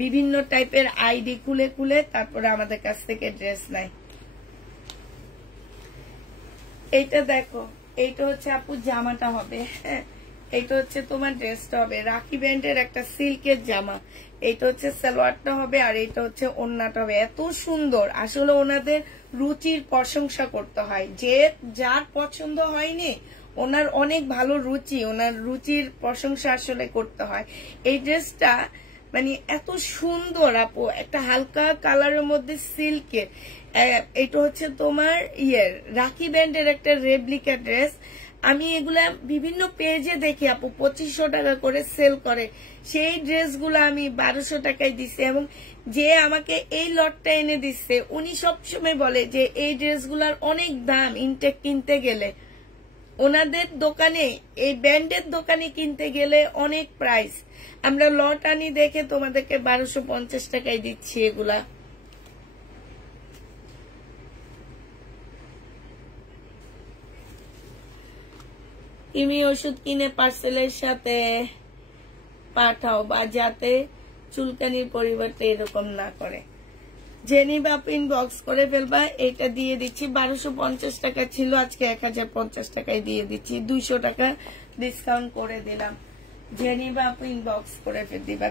বিভিন্ন টাইপের আইডি খুলে খুলে তারপরে আমাদের কাছ থেকে ড্রেস নেয়। এইটা দেখো, এইটা হচ্ছে আপু জামাটা হবে, হ্যাঁ, এইটা হচ্ছে তোমার ড্রেসটা হবে রাখি ব্যান্ডের একটা সিল্কের জামা। এইটা হচ্ছে সালোয়ারটা হবে, আর এইটা হচ্ছে ওড়নাটা হবে। এত সুন্দর, আসলে ওনাদের রুচির প্রশংসা করতে হয়। যে যার পছন্দ হয়নি, ওনার অনেক ভালো রুচি, ওনার রুচির প্রশংসা আসলে করতে হয়। এই ড্রেসটা মানে এত সুন্দর আপু, একটা হালকা কালারের মধ্যে সিল্কের। এটা হচ্ছে তোমার রাখি ব্যান্ডের একটা রেপ্লিকা ড্রেস। আমি এগুলা বিভিন্ন পেজে দেখি আপু 2500 টাকা করে সেল করে, সেই ড্রেসগুলো আমি 1200 টাকায় দিচ্ছি। এবং যে আমাকে এই লটটা এনে দিচ্ছে উনি সবসময় বলে যে এই ড্রেসগুলার অনেক দাম ইনটেক কিনতে গেলে, ওনাদের দোকানে এই ব্যান্ডের দোকানে কিনতে গেলে অনেক প্রাইস। আমরা লট আনি দেখে তোমাদেরকে 1250 টাকায় দিচ্ছি এগুলা। তুমি ওষুধ কিনে পার্সেলের সাথে পাঠাও, বা যাতে চুলকানির পরিবর্তে এরকম না করে। জেনি বাপ ইনবক্স করে ফেলবা। এটা দিয়ে দিচ্ছি 1250 টাকা ছিল, আজকে 1050 টাকায় দিয়ে দিচ্ছি, 200 টাকা ডিসকাউন্ট করে দিলাম। জেনি বাপ ইনবক্স করে দিবা।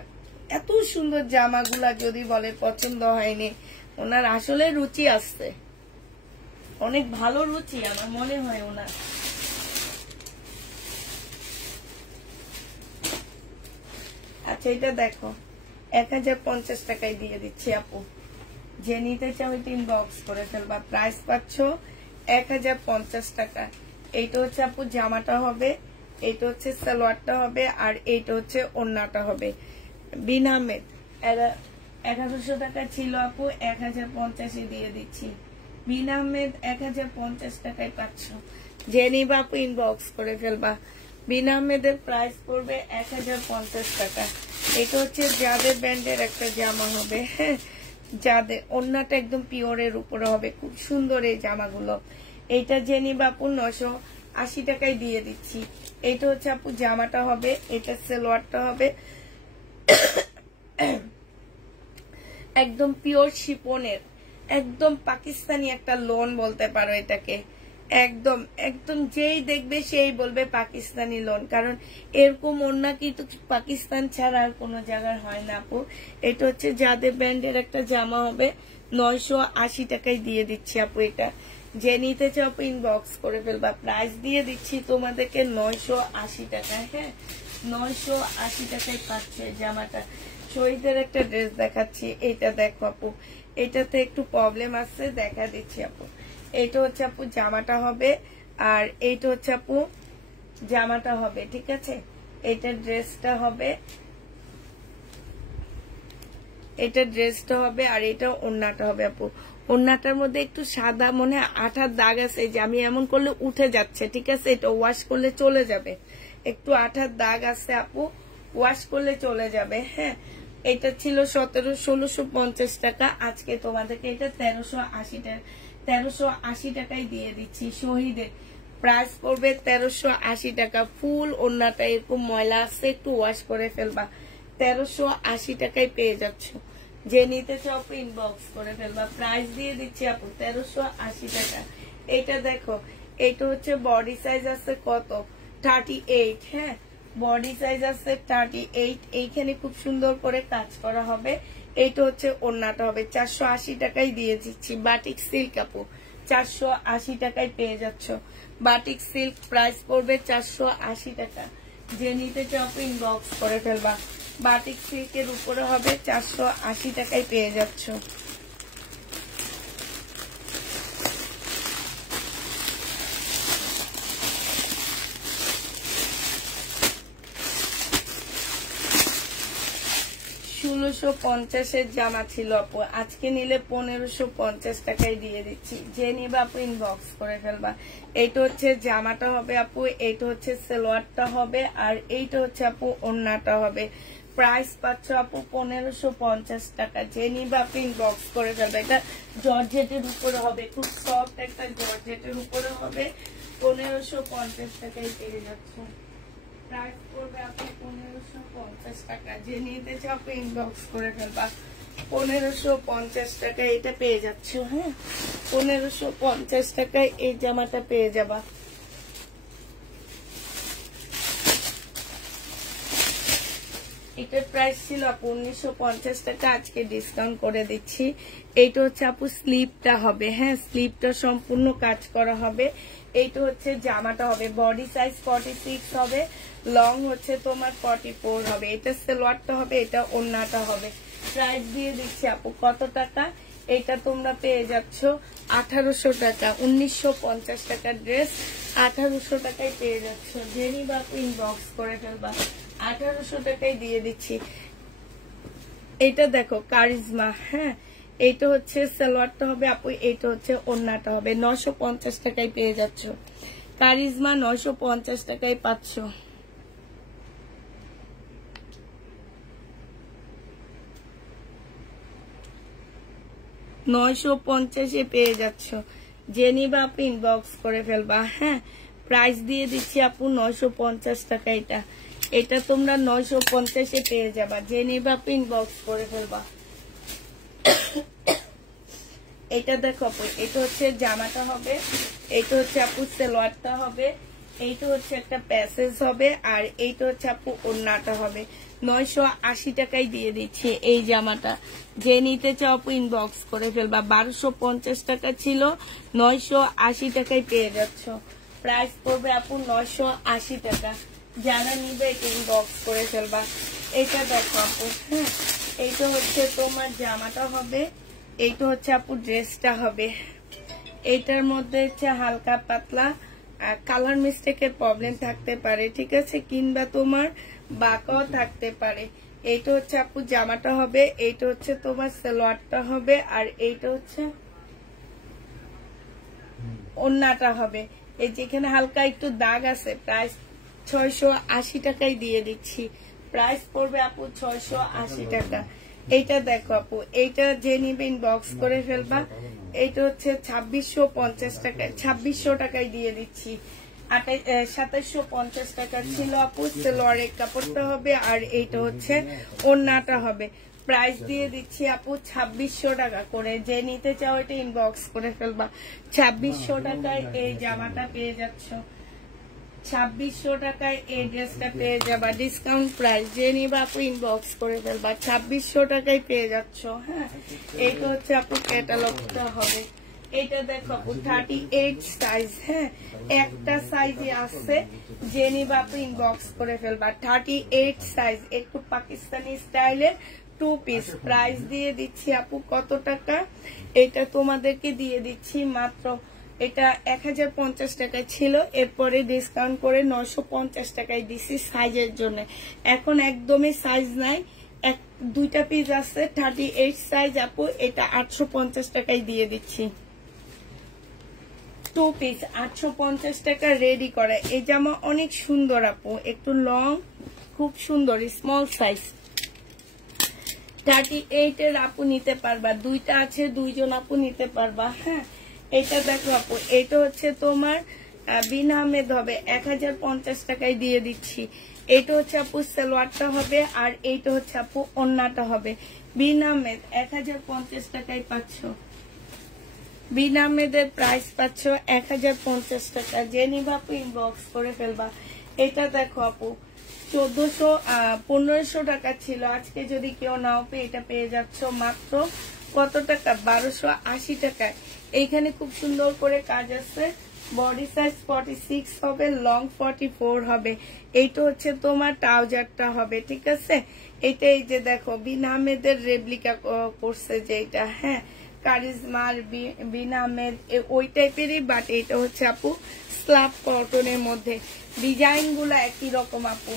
এত সুন্দর জামাগুলা যদি বলে পছন্দ হয়নি, ওনার আসলে রুচি আসছে, অনেক ভালো রুচি আমার মনে হয় ওনার। আচ্ছা এটা দেখো, 1050 টাকায় দিয়ে দিচ্ছি আপু। যে নিতে চাও এটা ইনবক্স করে ফেলবা। প্রাইস পাচ্ছ 1050 টাকা। এইটা হচ্ছে আপু জামাটা হবে, এইটা হচ্ছে সালোয়ারটা হবে, আর এইটা হচ্ছে ওড়নাটা হবে। বিন আহমেদ 1100 টাকা ছিল আপু, 1050 দিয়ে দিচ্ছি। বিন আহমেদ 1050 টাকায় পাচ্ছ। যে নিবা আপু ইনবক্স করে ফেলবা। বিন আহমেদের প্রাইস পড়বে 1050 টাকা। এটা হচ্ছে যাদের ব্র্যান্ডের একটা জামা হবে, হ্যাঁ, যাদের ওড়নাটা একদম পিওরের উপরে হবে, খুব সুন্দর এই জামাগুলো। এইটা যে নিবা আপু 980 টাকায় দিয়ে দিচ্ছি। এইটা হচ্ছে আপু জামাটা হবে, এটা সালোয়ারটা হবে একদম পিওর শিপনের, একদম পাকিস্তানি একটা লোন বলতে পারো এটাকে। একদম একদম যেই দেখবে সেই বলবে পাকিস্তানি লোন, কারণ এরকম ওড়না কিন্তু পাকিস্তান ছাড়া আর কোনো জায়গায় হয় না আপু। এটা হচ্ছে যাদের ব্র্যান্ডের একটা জামা হবে, 980 টাকায় দিয়ে দিচ্ছি আপু। এটা যে নিতে চাও আপু ইনবক্স করে ফেলবা। প্রাইস দিয়ে দিচ্ছি তোমাদেরকে 980 টাকায়, হ্যাঁ, 980 টাকায় পাচ্ছে জামাটা। শহীদের একটা ড্রেস দেখাচ্ছি, এটা দেখো আপু, এটাতে একটু প্রবলেম আছে, দেখা দিচ্ছি আপু। এইটা হচ্ছে আপু জামাটা হবে, আর এইটা হচ্ছে আপু জামাটা হবে, ঠিক আছে। এটা ড্রেসটা হবে, এটা ড্রেসটা হবে, আর এটা ওড়নাটা হবে আপু। ওড়নাটার মধ্যে একটু সাদা মনে হয় আঠার দাগ আছে, যে আমি এমন করলে উঠে যাচ্ছে, ঠিক আছে। এটা ওয়াশ করলে চলে যাবে, একটু আঠার দাগ আছে আপু, ওয়াশ করলে চলে যাবে, হ্যাঁ। এটা ছিল 1650 টাকা, আজকে তোমাদেরকে এটা 1380 টাকায় দিয়ে দিচ্ছি। শহীদের প্রাইস পড়বে 1380 টাকা। ফুল ওড়নাটা এরকম ময়লা আছে, একটু ওয়াশ করে ফেলবা। 1380 টাকায় পেয়ে যাচ্ছ। যে নিতে চাও ইনবক্স করে ফেলবা। প্রাইস দিয়ে দিচ্ছি আপু 1380 টাকা। এটা দেখো, এটা হচ্ছে বডি সাইজ আছে কত, 38, হ্যাঁ, বডি সাইজ আছে 38। এইখানে খুব সুন্দর করে কাজ করা হবে। এইটা হচ্ছে ওড়নাটা হবে, 480 টাকায় দিয়ে দিচ্ছি। বাটিক সিল্ক আপু 480 টাকায় পেয়ে যাচ্ছ। বাটিক সিল্ক প্রাইস পড়বে 480 টাকা। যে নিতে চাও ইনবক্স করে ফেলবা। বাটিক সিল্কের উপরে হবে, 480 টাকায় পেয়ে যাচ্ছ। $1650 জামা ছিল আপু, আজকে নিলে 1550 টাকায় দিয়ে দিচ্ছি। যে নিবা আপু ইনবক্স করে ফেলবা। এইটা হচ্ছে জামাটা হবে আপু, এইটা হচ্ছে সালোয়ারটা হবে, আর এইটা হচ্ছে আপু ওড়নাটা হবে। প্রাইস পাচ্ছ আপু 1550 টাকা। যে নিবা আপু ইনবক্স করে ফেলবা। এটা জর্জেটের উপরে হবে, খুব সফট একটা জর্জেটের উপরে হবে। 1550 টাকায় পেয়ে যাচ্ছে। প্রাইস পড়বে আপনি 1550 টাকা। যে নিতে চাও ইনবক্স করে ফেলবা। 1550 টাকায় এটা পেয়ে যাচ্ছ, হ্যাঁ, 1550 টাকায় এই জামাটা পেয়ে যাবা। এটার প্রাইস ছিল আপু 1950 টাকা, আজকে ডিসকাউন্ট করে দিচ্ছি। এইটা হচ্ছে আপু স্লিপটা হবে, হ্যাঁ, স্লিপটা সম্পূর্ণ কাজ করা হবে। এইটা হচ্ছে জামাটা হবে, বডি সাইজ 46 হবে, লং হচ্ছে তোমার 44 হবে। এটা সালোয়ারটা হবে, এটা ওড়নাটা হবে। প্রাইস দিয়ে দিচ্ছি আপু কত টাকা, এটা তোমরা পেয়ে যাচ্ছ 1800 টাকা। 1950 টাকার ড্রেস 1800 টাকায় পেয়ে যাচ্ছ। জেনি বা ইনবক্স করে ফেলবা। 1800 টাকায় দিয়ে দিচ্ছি। এটা দেখো কারিজমা, হ্যাঁ, এইটা হচ্ছে সালোয়ারটা হবে আপু, এইটা হচ্ছে ওড়নাটা হবে। 950 টাকায় পেয়ে যাচ্ছ। কারিজমা 950 টাকায় পাচ্ছ। $950 পেয়ে যাচ্ছ। যে নিবা আপনি ইনবক্স করে ফেলবা, হ্যাঁ। প্রাইস দিয়ে দিচ্ছি আপু 950 টাকা। এটা তোমরা 950 পেয়ে যাবা। যে নিবা আপনি ইনবক্স করে ফেলবা। এটা দেখো আপু, এটা হচ্ছে জামাটা হবে, এইটা হচ্ছে আপু সালোয়ারটা হবে, এইটা হচ্ছে একটা প্যাসেজ হবে, আর এইটা হচ্ছে আপু ওড়নাটা হবে। 980 টাকায় দিয়ে দিচ্ছি এই জামাটা। যে নিতে চাও আপু ইনবক্স করে ফেলবা। 1250 টাকা ছিল, 980 টাকায় পেয়ে যাচ্ছ। প্রাইস পড়বে আপু 980 টাকা। যারা নিবে এটা ইনবক্স করে ফেলবা। এটা দেখো আপু, হ্যাঁ, এইটা হচ্ছে তোমার জামাটা হবে, এইটা হচ্ছে আপু ড্রেসটা হবে। এইটার মধ্যে হচ্ছে হালকা পাতলা কালার মিস্টেকের প্রবলেম থাকতে পারে, ঠিক আছে, কিংবা তোমার বাঁকাও থাকতে পারে। এইটা হচ্ছে আপু জামাটা হবে, এইটা হচ্ছে তোমার সালোয়ারটা হবে, আর এইটা হচ্ছে ওড়নাটা হবে। এই যেখানে হালকা একটু দাগ আছে, প্রাইস 680 টাকায় দিয়ে দিচ্ছি। প্রাইস পড়বে আপু 680 টাকা। এইটা দেখো আপু, এইটা যে নিবে ইনবক্স করে ফেলবা। এইটা হচ্ছে 2650 টাকায়, 2600 টাকায় দিয়ে দিচ্ছি। 2750 টাকা ছিল আপু। সালোয়ারের কাপড়টা হবে, আর এইটা হচ্ছে ওড়নাটা হবে। প্রাইস দিয়ে দিচ্ছি আপু 2600 টাকা করে। যে নিতে চাও এটা ইনবক্স করে ফেলবা। 2600 টাকায় এই জামাটা পেয়ে যাচ্ছ, 2600 টাকায় এই ড্রেসটা পেয়ে যাবা ডিসকাউন্ট প্রাইস। যে নিবা আপু ইনবক্স করে ফেলবা, 2600 টাকায় পেয়ে যাচ্ছ। হ্যাঁ, এইটা হচ্ছে আপু ক্যাটালগটা হবে। এটা দেখো আপু 38 সাইজ। হ্যাঁ, একটা সাইজে আছে, যে নিবা আপু ইনবক্স করে ফেলবা। 38 সাইজ, একটু পাকিস্তানি স্টাইলের 2 পিস। প্রাইস দিয়ে দিচ্ছি আপু কত টাকা? এটা তোমাদেরকে দিয়ে দিচ্ছি মাত্র, এটা 1050 টাকায় ছিল, এরপরে ডিসকাউন্ট করে 950 টাকায় দিচ্ছি সাইজের জন্য। এখন একদমই সাইজ নাই, দুইটা পিস আছে 38 সাইজ আপু। এটা 850 টাকায় দিয়ে দিচ্ছি। 2 পিস 850 টাকা রেডি করা। এই জামা অনেক সুন্দর আপু, একটু লং, খুব সুন্দর, স্মল সাইজ। 38 এর আপু নিতে পারবা, দুইটা আছে, দুইজন আপু নিতে পারবা। হ্যাঁ, এটা দেখো আপু, এটা হচ্ছে তোমার বিন আহমেদ হবে, 1050 টাকায় দিয়ে দিচ্ছি। এটা হচ্ছে আপু সালোয়ারটা হবে, আর এইটা হচ্ছে আপু ওড়নাটা হবে। বিন আহমেদ 1050 টাকায় পাচ্ছ। বিন আহমেদের প্রাইস পাচ্ছ 1050 টাকা। যে নিবা আপু ইনবক্স করে ফেলবা। এটা দেখো আপু 1500 টাকা ছিল, আজকে যদি কেউ নাও পেয়ে এটা পেয়ে যাচ্ছ মাত্র কত টাকা? 1280 টাকায়। এইখানে খুব সুন্দর করে কাজ আছে। বডি সাইজ 46 হবে, লং 44 হবে। এইটা হচ্ছে তোমার ট্রাউজারটা হবে, ঠিক আছে। এটা এই যে দেখো বিন আহমেদের রেপ্লিকা করছে যেটা, হ্যাঁ, কারিজমার বিন আহমেদ ওই টাইপেরই, বাট এটা হচ্ছে আপু স্ল্যাব কটনের মধ্যে। ডিজাইন গুলা একই রকম আপু।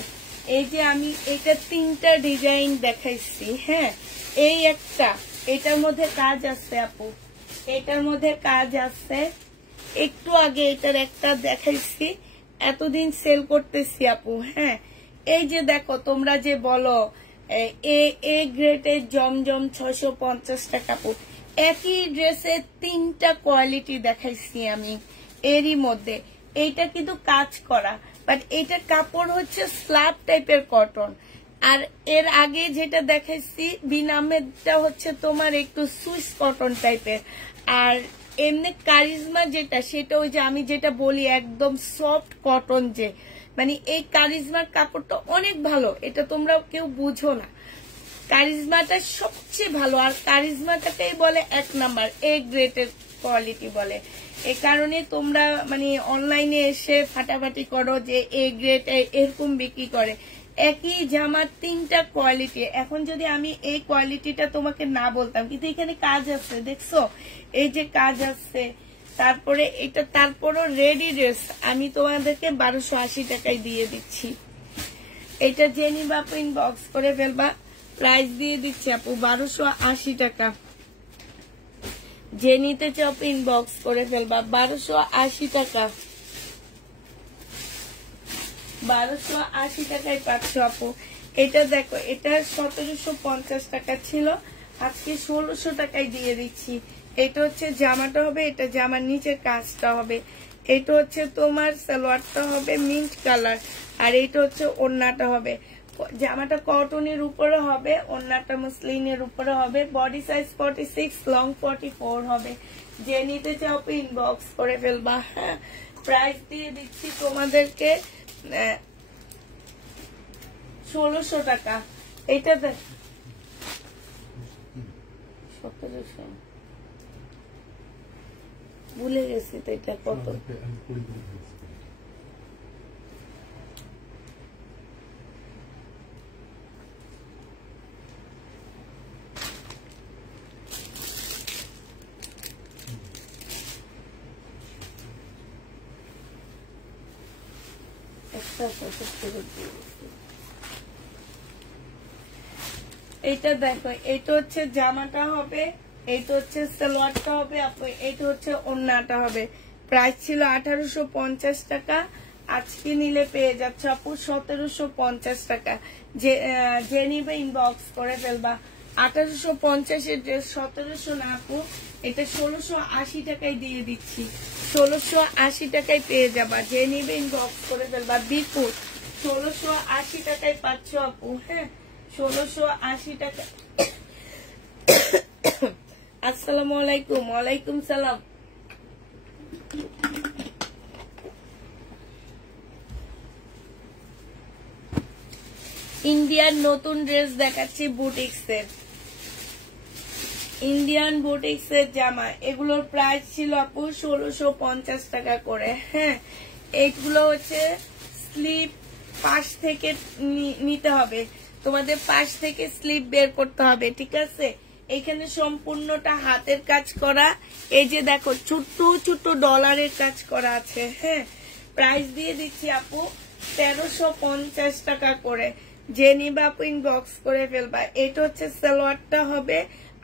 এই যে আমি এটা 3টা ডিজাইন দেখাইছি। হ্যাঁ, এই একটা, এটার মধ্যে কাজ আছে আপু, এটার মধ্যে কাজ আছে। একটু আগে এটার একটা দেখাইছি, এতদিন সেল করতেছি আপু। হ্যাঁ, এই যে দেখো, তোমরা যে বলো এ গ্রেডের জমজম 650 টাকা আপু, একই ড্রেসে 3টা কোয়ালিটি দেখাইছি আমি এরই মধ্যে। এইটা কিন্তু কাজ করা, বাট এইটার কাপড় হচ্ছে স্ল্যাব টাইপের কটন। আর এর আগে যেটা দেখাইছি বিন আহমেদটা হচ্ছে তোমার একটু সুইস কটন টাইপের। আর এমনি কারিজমা যেটা, সেটা ওই যে আমি যেটা বলি একদম সফট কটন, যে মানে এই কারিজমার কাপড়টা অনেক ভালো, এটা তোমরা কেউ বুঝো না। কারিজমাটা সবচেয়ে ভালো, আর কারিজমাটাকেই বলে 1 নাম্বার, এ গ্রেডের কোয়ালিটি বলে। এই কারণে তোমরা মানে অনলাইনে এসে ফাটাফাটি করো যে এ গ্রেড এরকম বিক্রি করে। একই জামার 3টা কোয়ালিটি। এখন যদি আমি এই কোয়ালিটিটা তোমাকে না বলতাম, কিন্তু এখানে কাজ আছে, দেখছো, এই যে কাজ আছে। তারপরে এটা, তারপরও রেডি ড্রেস আমি তোমাদেরকে 1280 টাকায় দিয়ে দিচ্ছি। এটা যে নিবা আপু ইনবক্স করে ফেলবা। প্রাইস দিয়ে দিচ্ছি আপু 1280 টাকা। যে নিতে চাও ইনবক্স করে ফেলবা। 1280 টাকা, 1280 টাকায় পাচ্ছ আপু। এটা দেখো, এটা 1750 টাকা ছিল, আজকে 1600 টাকায় দিয়ে দিচ্ছি। এটা হচ্ছে জামাটা হবে, এটা জামার নিচের কাজটা হবে। এটা হচ্ছে তোমার সালোয়ারটা হবে মিন্ট কালার, আর এটা হচ্ছে ওড়নাটা হবে। জামাটা কটনের উপরে হবে, ওড়নাটা মসলিনের উপরে হবে। বডি সাইজ 46, লং 44 হবে। যে নিতে চাও ইনবক্স করে ফেলবা। হ্যাঁ, প্রাইস দিয়ে দিচ্ছি তোমাদেরকে 1600 টাকা। এটা দেখ 1700, ভুলে গেছি তো এটা কত। এইটা দেখো, এটা হচ্ছে জামাটা হবে, এইটা হচ্ছে সালোয়ারটা হবে আপু, এইটা হচ্ছে ওড়নাটা হবে। প্রাইস ছিল 1850 টাকা, আজকে নিলে পেয়ে যাচ্ছে আপু 1750 টাকা। যে নিবে ইনবক্স করে ফেলবা। 1850 ড্রেস 1700 না আপু, এটা 1680 টাকায় দিয়ে দিচ্ছি। 1680 টাকায় পেয়ে যাবা, যে নিবে ইনবক্স করে ফেলবা। বিপুল 1680 টাকায় পাচ্ছ আপু। হ্যাঁ, 1680 টাকা। আসসালামু আলাইকুম। ওয়ালাইকুম সালাম। ইন্ডিয়ান নতুন ড্রেস দেখাচ্ছি বুটিক্সের। ইন্ডিয়ান বুটিক্সের জামা, এগুলোর প্রাইস ছিল আপু 1650 টাকা করে। হ্যাঁ, এইগুলো হচ্ছে স্লিপ পাশ থেকে নিতে হবে, তোমাদের পাশ থেকে স্লিপ বের করতে হবে, ঠিক আছে। এখানে সম্পূর্ণটা হাতের কাজ করা, এই যে দেখো ছোট্ট ছোট্ট ডলারের কাজ করা আছে। হ্যাঁ, প্রাইস দিয়ে দিচ্ছি আপু 1350 টাকা করে। যে নিবা আপু ইনবক্স করে ফেলবা। এটা হচ্ছে সালোয়ারটা হবে,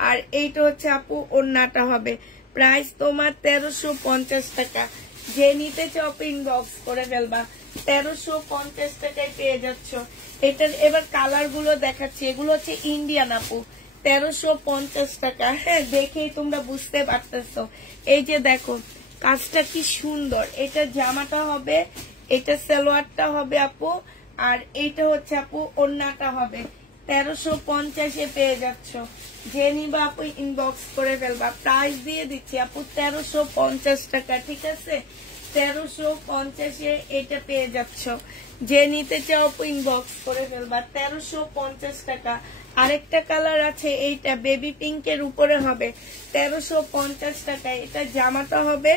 আর এইটা হচ্ছে আপু ওড়নাটা হবে। প্রাইস তোমার 1350 টাকা। যে নিতে চাও আপু ইনবক্স করে ফেলবা। 1350 টাকায় পেয়ে যাচ্ছ। এটার এবার কালার গুলো দেখাচ্ছি, এগুলো হচ্ছে ইন্ডিয়ান আপু। 1350 টাকা। হ্যাঁ, দেখেই তোমরা বুঝতে পারতেছো। এই যে দেখো কাজটা কি সুন্দর। এটা জামাটা হবে, এটা সালোয়ারটা হবে আপু, আর এইটা হচ্ছে আপু ওড়নাটা হবে। 1350-এ পেয়ে যাচ্ছ। যে নিবা আপু ইনবক্স করে ফেলবা। প্রাইস দিয়ে দিচ্ছি আপু 1350 টাকা, ঠিক আছে। 1350-এ এটা পেয়ে যাচ্ছ। যে নিতে চাও আপু ইনবক্স করে ফেলবা। 1350 টাকা। আরেকটা কালার আছে, এইটা বেবি পিঙ্কের উপরে হবে, 1350 টাকা। এটা জামাটা হবে,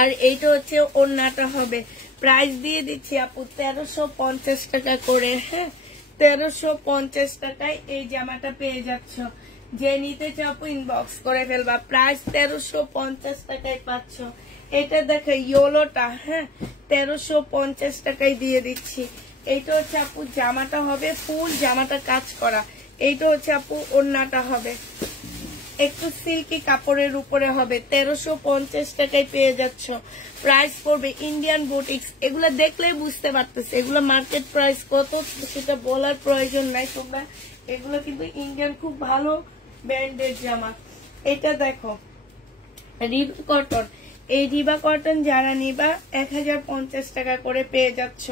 আর এইটা হচ্ছে ওড়নাটা হবে। প্রাইস দিয়ে দিচ্ছি আপু 1350 টাকা করে। হ্যাঁ, 1350 টাকায় এই জামাটা পেয়ে যাচ্ছ। যে নিতে চাও আপু ইনবক্স করে ফেলবা। প্রাইস 1350 টাকায় পাচ্ছ। এটা দেখো ইয়েলোটা, হ্যাঁ 1350 টাকায় দিয়ে দিচ্ছি। এইটা হচ্ছে আপু জামাটা হবে, ফুল জামাটা কাজ করা। এইটা হচ্ছে আপু ওড়নাটা হবে, একটু সিল্কি কাপড়ের উপরে হবে। 1350 টাকায় পেয়ে যাচ্ছ। প্রাইস পড়বে ইন্ডিয়ান বুটিক্স। এগুলো দেখলেই বুঝতে পারতেছে এগুলো মার্কেট প্রাইস কত, সেটা বলার প্রয়োজন নাই তোমরা। এগুলো কিন্তু ইন্ডিয়ান খুব ভালো ব্র্যান্ডের জামা। এটা দেখো রিবা কটন। এই রিবা কটন যারা নিবা 1050 টাকা করে পেয়ে যাচ্ছ।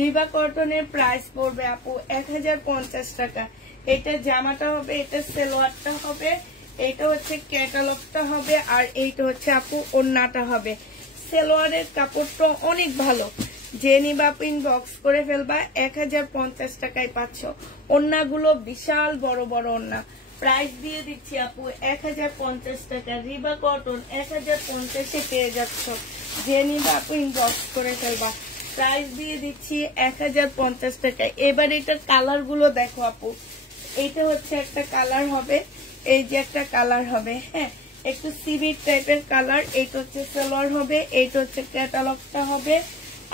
রিবা কটনের প্রাইস পড়বে আপু 1050 টাকা। এটা জামাটা হবে, এটা সালোয়ারটা হবে, এইটা হচ্ছে ক্যাটালগটা হবে, আর এইটা হচ্ছে আপু ওড়নাটা হবে। সালোয়ারের কাপড়টা অনেক ভালো। যে নিবা আপু ইনবক্স করে ফেলবা। 1050 টাকায় পাচ্ছ। ওড়নাগুলো বিশাল বড় বড় ওড়না। প্রাইস দিয়ে দিচ্ছি আপু 1050 টাকা। রিবা কটন 1050-এ পেয়ে যাচ্ছ। যে নিবা আপু ইনবক্স করে ফেলবা। প্রাইস দিয়ে দিচ্ছি 1050 টাকা। এবার এটার কালার গুলো দেখো আপু। এইটা হচ্ছে একটা কালার হবে, এই যে একটা কালার হবে, হ্যাঁ একটু সিভিট টাইপের কালার। এইটা হচ্ছে সালোয়ার হবে, এইটা হচ্ছে ক্যাটালগটা হবে,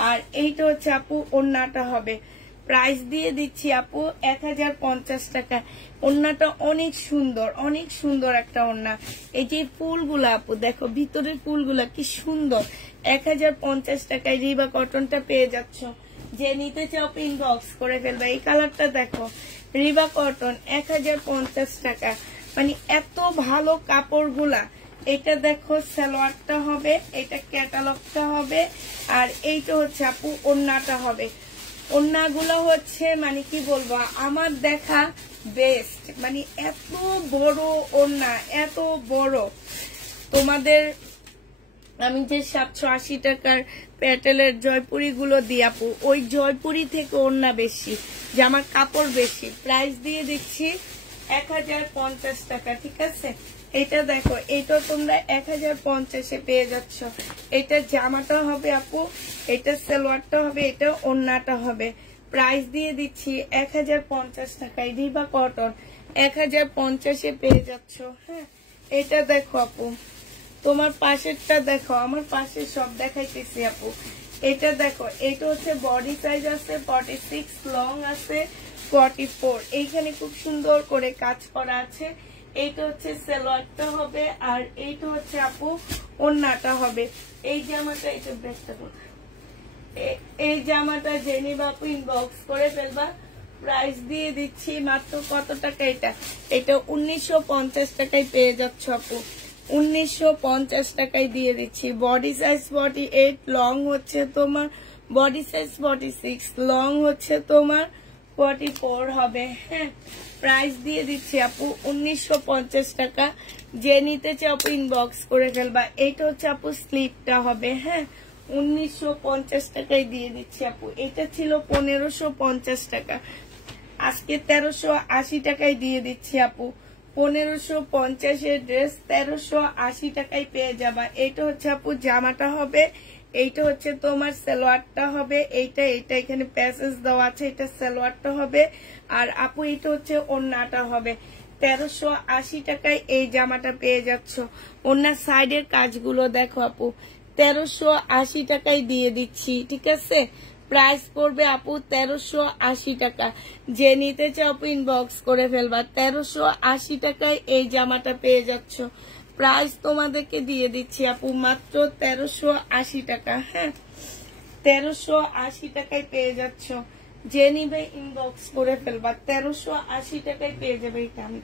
আর এইটা হচ্ছে আপু ওড়নাটা হবে। প্রাইস দিয়ে দিচ্ছি আপু 1050 টাকা। ওড়নাটা অনেক সুন্দর, অনেক সুন্দর একটা ওড়না। এই যে ফুলগুলা আপু দেখো, ভিতরের ফুলগুলা কি সুন্দর। 1050 টাকায় রিবা কটনটা পেয়ে যাচ্ছ। যে নিতে চাও ইনবক্স করে ফেলবে। এই কালারটা দেখো, রিবা কটন 1050 টাকা। মানে এত ভালো কাপড়গুলা। এটা দেখো সালোয়ারটা হবে, এটা ক্যাটালগটা হবে, আর এইটা হচ্ছে আপু ওড়নাটা হবে। ওড়নাগুলো হচ্ছে মানে কি বলবো, আমার দেখা বেস্ট। মানে এত বড় ওড়না, এত বড়। তোমাদের আমি যে 780 টাকার প্যাটেলের জয়পুরি গুলো দিই আপু, ওই জয়পুরি থেকে ওড়না বেশি, জামার কাপড় বেশি। প্রাইস দিয়ে দিচ্ছি 1050 টাকা, ঠিক আছে। এটা দেখো, এটা তোমরা 1050-এ পেয়ে যাচ্ছ। এটা জামাটা হবে আপু, এটা সালোয়ারটা হবে, এটা ওড়নাটা হবে। প্রাইস দিয়ে দিচ্ছি 1050 টাকায়। রিবা কটন 1050-এ পেয়ে যাচ্ছ। হ্যাঁ, এটা দেখো আপু, তোমার পাশেরটা দেখো, আমার পাশে সব দেখাইতেছি আপু। এটা দেখো, এটা হচ্ছে বডি সাইজ আছে 46, লং আছে 44। এইখানে খুব সুন্দর করে কাজ করা আছে। এইটা হচ্ছে সালোয়ারটা হবে, আর এইটা হচ্ছে আপু ওড়নাটা হবে। এই জামাটা, এটা ব্যাগটা কোথায়, এই জামাটা জেনে বাপু ইনবক্স করে ফেলবা। প্রাইস দিয়ে দিচ্ছি মাত্র কত টাকা, এটা 1950 টাকায় পেয়ে যাচ্ছ আপু, 1950 টাকায় দিয়ে দিচ্ছি। বডি সাইজ 48, লং হচ্ছে তোমার বডি সাইজ 46, লং হচ্ছে তোমার 44 হবে। হ্যাঁ, প্রাইস দিয়ে দিচ্ছি আপু 1950 টাকা। যে নিতে চাও আপু ইনবক্স করে ফেলবা। এইটা হচ্ছে আপু স্লিপটা হবে। হ্যাঁ, 1950 টাকায় দিয়ে দিচ্ছি আপু। এটা ছিল 1550 টাকা, আজকে 1380 টাকায় দিয়ে দিচ্ছি আপু। 1550 ড্রেস 1380 টাকায় পেয়ে যাবা। এইটা হচ্ছে আপু জামাটা হবে, এইটা হচ্ছে তোমার সালোয়ারটা হবে। এইটা এখানে প্যাসেজ দেওয়া আছে, এটা সালোয়ারটা হবে। আর আপু এটা হচ্ছে ওড়নাটা হবে। 1380 টাকায় এই জামাটা পেয়ে যাচ্ছ। ওড়নার সাইডের কাজগুলো দেখো আপু, 1380 টাকায় দিয়ে দিচ্ছি। ঠিক আছে, প্রাইস পড়বে আপু 1380 টাকা। যে নিতে চাও আপু ইনবক্স করে ফেলবা। 1380 টাকায় এই জামাটা পেয়ে যাচ্ছ। প্রাইস তোমাদেরকে দিয়ে দিচ্ছি আপু মাত্র 1380 টাকা। হ্যাঁ, 1380 টাকায় পেয়ে যাচ্ছ। যে নিবে ইনবক্স করে ফেলবা। 1380 টাকায় পেয়ে যাবে। এটা আমি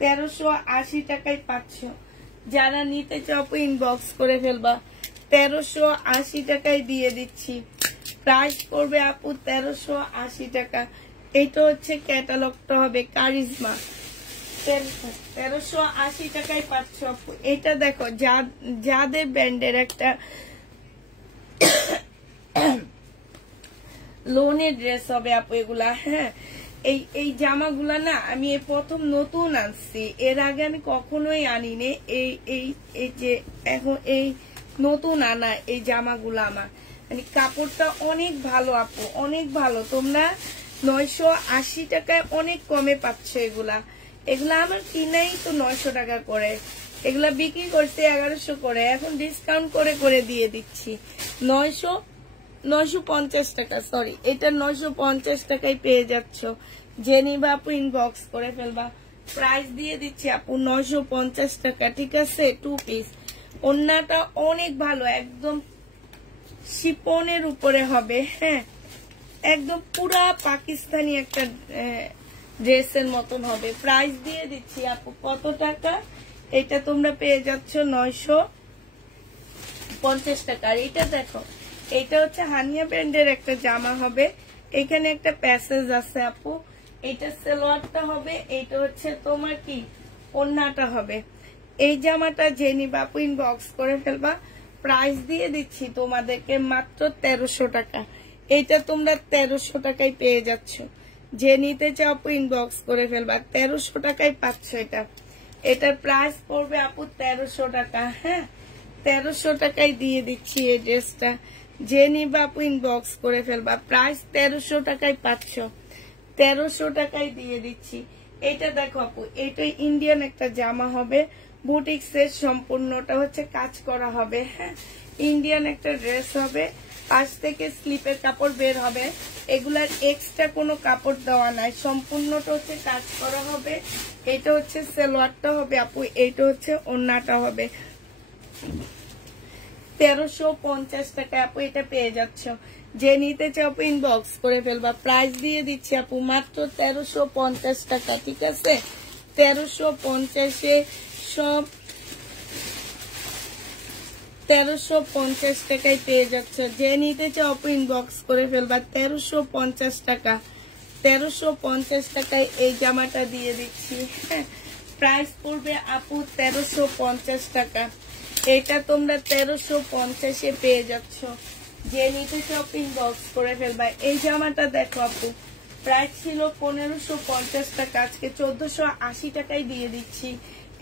1380 টাকায় পাচ্ছ। যারা নিতে চাও আপু ইনবক্স করে ফেলবা। 1380 টাকায় দিয়ে দিচ্ছি। প্রাইস করবে আপু 1380 টাকা। এটা হচ্ছে ক্যাটালগটা হবে কারিজমা, 1380 টাকায় পাচ্ছ আপু। এটা দেখো, যাদের ব্র্যান্ডের একটা লোনের ড্রেস হবে আপু এগুলা। হ্যাঁ, এই জামাগুলা না আমি এই প্রথম নতুন আনছি, এর আগে আমি কখনোই আনিনি। এই যে এখন এই নতুন আনা এই জামাগুলা আমার, মানে কাপড়টা অনেক ভালো আপু, অনেক ভালো। তোমরা 980 টাকায় অনেক কমে পাচ্ছ এগুলা। এগুলা আমার কিনাই তো 900 টাকা করে, এগুলা বিক্রি করছে 1100 করে। এখন ডিসকাউন্ট করে করে দিয়ে দিচ্ছি 950 টাকা, সরি, এটা 950 টাকায় পেয়ে যাচ্ছ। যে নিবা আপু ইনবক্স করে ফেলবা। প্রাইস দিয়ে দিচ্ছি আপু 950 টাকা। ঠিক আছে, 2 পিস। ওড়নাটা অনেক ভালো, একদম শিপনের উপরে হবে। হ্যাঁ, একদম পুরা পাকিস্তানি একটা ড্রেসের মতন হবে। প্রাইস দিয়ে দিচ্ছি আপু কত টাকা, এটা তোমরা পেয়ে যাচ্ছ 950 টাকা। আর এটা দেখো, এটা হচ্ছে হানিয়া ব্র্যান্ডের একটা জামা হবে। এখানে একটা প্যাসেজ আছে আপু। এটা সালোয়ারটা হবে, এটা হচ্ছে তোমার কি ওড়নাটা হবে। এই জামাটা যে নিবা আপু ইনবক্স করে ফেলবা। প্রাইস দিয়ে দিচ্ছি তোমাদেরকে মাত্র 1300 টাকা। এটা তোমরা 1300 টাকায় পেয়ে যাচ্ছ। যে নিতে চাও আপু ইনবক্স করে ফেলবা। 1300 টাকায় পাচ্ছ এটা। এটার প্রাইস পড়বে আপু 1300 টাকা। হ্যাঁ, 1300 টাকায় দিয়ে দিচ্ছি এই ড্রেসটা। যে নিবা আপু ইনবক্স করে ফেলবা। প্রাইস 1300 টাকায় পাচ্ছ। 1300 টাকায় দিয়ে দিচ্ছি। এটা দেখো আপু, এটা ইন্ডিয়ান একটা জামা হবে, বুটিক্সের সম্পূর্ণটা হচ্ছে কাজ করা হবে। হ্যাঁ, ইন্ডিয়ান একটা ড্রেস হবে। পাশ থেকে স্লিপের কাপড় বের হবে। এগুলার এক্সট্রা কোনো কাপড় দেওয়া নাই, সম্পূর্ণটা হচ্ছে কাজ করা হবে। এটা হচ্ছে সালোয়ারটা হবে আপু, এইটা হচ্ছে ওড়নাটা হবে। 1350 টাকা আপু এটা পেয়ে যাচ্ছ। যে নিতে চাও আপু ইনবক্স করে ফেলবা। প্রাইস দিয়ে দিচ্ছি আপু মাত্র 1350 টাকা। ঠিক আছে, 1350-এ সব 1350 টাকায় পেয়ে যাচ্ছে। যে নিতে চাও আপু ইনবক্স করে ফেলবা। 1350 টাকা, 1350 টাকায় এই জামাটা দিয়ে দিচ্ছি। হ্যাঁ, প্রাইস পড়বে আপু 1350 টাকা। এটা তোমরা 1350-এ পেয়ে যাচ্ছ। যে নিতে চাও ইনবক্স করে ফেলবা। এই জামাটা দেখো আপু, প্রাইস ছিল 1550 টাকা, আজকে 1480 টাকায় দিয়ে দিচ্ছি।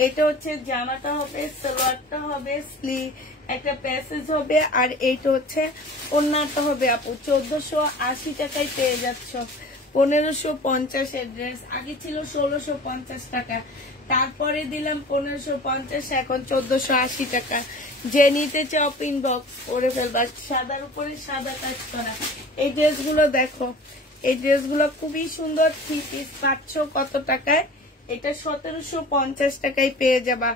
এটা হচ্ছে জামাটা হবে, সালোয়ারটা হবে, স্লিভ একটা প্যাসেজ হবে, আর এইটা হচ্ছে ওড়নাটা হবে আপু। 1480 টাকায় পেয়ে যাচ্ছ। 1550 এর ড্রেস। আগে ছিল 1650 টাকা, তারপরে দিলাম 1550, এখন 1480 টাকা। যে নিতে চাও ইনবক্স করে ফেলবা। সাদার উপরে সাদা কাজ করা এই ড্রেসগুলো দেখো, এই ড্রেসগুলো খুবই সুন্দর। 3 পিস পাচ্ছ কত টাকায়? এটা 1750 টাকায় পেয়ে যাবা।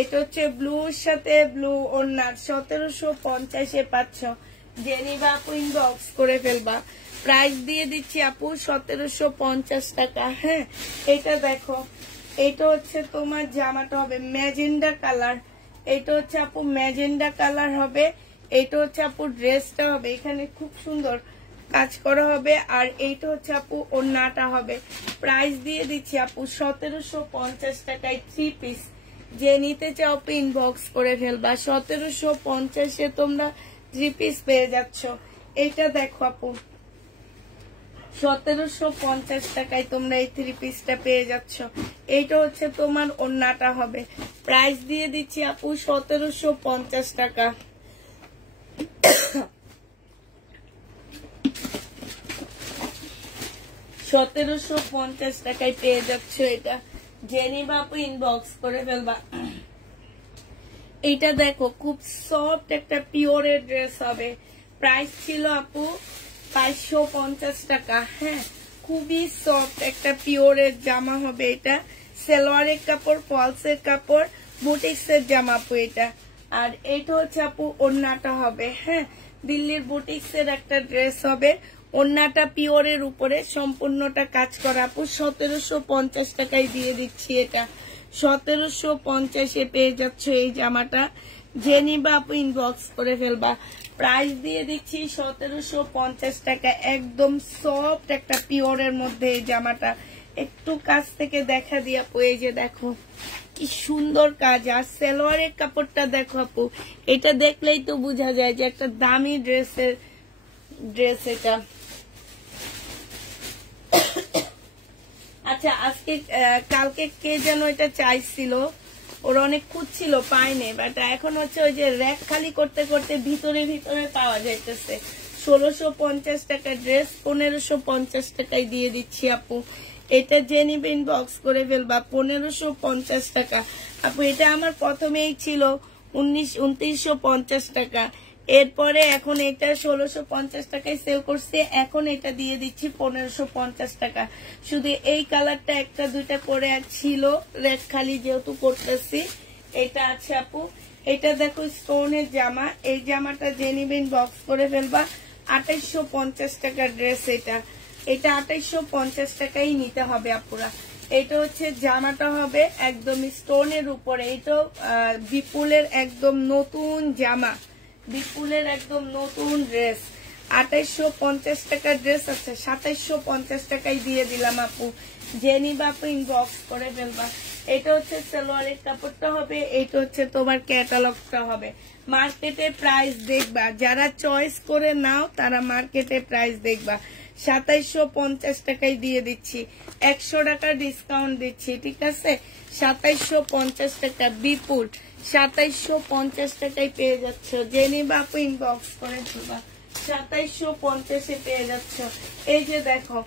এটা হচ্ছে ব্লুর সাথে ব্লু ওড়না, 1750 পাচ্ছ। যে নিবা আপু ইনবক্স করে ফেলবা। প্রাইস দিয়ে দিচ্ছি আপু 1750 টাকা। হ্যাঁ, এটা দেখো, এটা হচ্ছে তোমার জামাটা হবে ম্যাজেন্ডা কালার। এটা হচ্ছে আপু ম্যাজেন্ডা কালার হবে। এটা হচ্ছে আপু ড্রেসটা হবে, এখানে খুব সুন্দর কাজ করা হবে। আর এইটা হচ্ছে আপু ওড়নাটা হবে। প্রাইস দিয়ে দিচ্ছি আপু 1750 টাকায় 3 পিস। যে নিতে চাও ইনবক্স করে ফেলবা। 1750 তোমরা 3 পিস পেয়ে যাচ্ছ। এইটা দেখো আপু 1750 টাকায় তোমরা এই 3 পিসটা পেয়ে যাচ্ছ। এইটা হচ্ছে তোমার ওড়নাটা হবে। প্রাইস দিয়ে দিচ্ছি আপু 1750 টাকা। 1750 টাকায় পেয়ে যাচ্ছ এটা। জেনি বাপু ইনবক্স করে ফেলবা। এটা দেখো খুব সফট একটা পিওরের ড্রেস হবে। প্রাইস ছিল আপু 550 টাকা। হ্যাঁ, খুবই সফট একটা পিওরের জামা হবে এটা। সালোয়ারের কাপড়, ফলসের কাপড়, বুটিক্সের জামা আপু এটা। আর এটা হচ্ছে আপু ওড়নাটা হবে। হ্যাঁ, দিল্লির বুটিক্সের একটা ড্রেস হবে। ওড়নাটা পিওরের উপরে সম্পূর্ণটা কাজ করা আপু। 1750 টাকায় দিয়ে দিচ্ছি এটা। 1750 পেয়ে যাচ্ছ এই জামাটা। যে নিবা আপু ইনবক্স করে ফেলবা। প্রাইস দিয়ে দিচ্ছি 1750 টাকা। একদম সফট একটা পিওরের মধ্যে এই জামাটা। একটু কাছ থেকে দেখা দিয়ে আপু, এই যে দেখো কি সুন্দর কাজ। আর সালোয়ারের কাপড়টা দেখো আপু, এটা দেখলেই তো বোঝা যায় যে একটা দামি ড্রেস এটা। আচ্ছা, আজকে কালকে কে যেন এটা চাইছিল, ওরা অনেক খুঁজছিল পায়নি, বাট এখন হচ্ছে ওই যে র্যাক খালি করতে করতে ভিতরে ভিতরে পাওয়া যাইতেছে। 1650 টাকা ড্রেস 1550 টাকায় দিয়ে দিচ্ছি আপু। এটা যে নিবে ইনবক্স করে ফেলবা। 1550 টাকা আপু। এটা আমার প্রথমেই ছিল 2950 টাকা। এরপরে এখন এটা 1650 টাকায় সেল করছে। এখন এটা দিয়ে দিচ্ছি 1550 টাকা। শুধু এই কালারটা একটা দুইটা করে ছিল রেড খালি, যেহেতু করতেছি এটা আছে আপু। এটা দেখো স্টোনের জামা। এই জামাটা যে নিবেন বক্স করে ফেলবা। 2850 টাকার ড্রেস এটা। এটা 2850 টাকাই নিতে হবে আপুরা। এটা হচ্ছে জামাটা হবে একদম স্টোনের উপরে। এটা বিপুলের একদম নতুন জামা, বিপুলের একদম নতুন ড্রেস। 2850 টাকার ড্রেস আছে, 2750 টাকায় দিয়ে দিলাম আপু। জেনি বাপু ইনবক্স করে ফেলবা। এটা হচ্ছে সালোয়ারের কাপড়টা হবে। এটা হচ্ছে তোমার ক্যাটালগটা হবে। মার্কেটে প্রাইস দেখবা, যারা চয়েস করে নাও তারা মার্কেটে প্রাইস দেখবা। 2750 টাকায় দিয়ে দিচ্ছি। 100 টাকা ডিসকাউন্ট দিচ্ছি, ঠিক আছে? 2750 টাকা বিপুল 2750 টাকায় পেয়ে যাচ্ছ। জেনি বাপু ইনবক্স করে দিবা। 2750 পেয়ে যাচ্ছ। এই যে দেখো,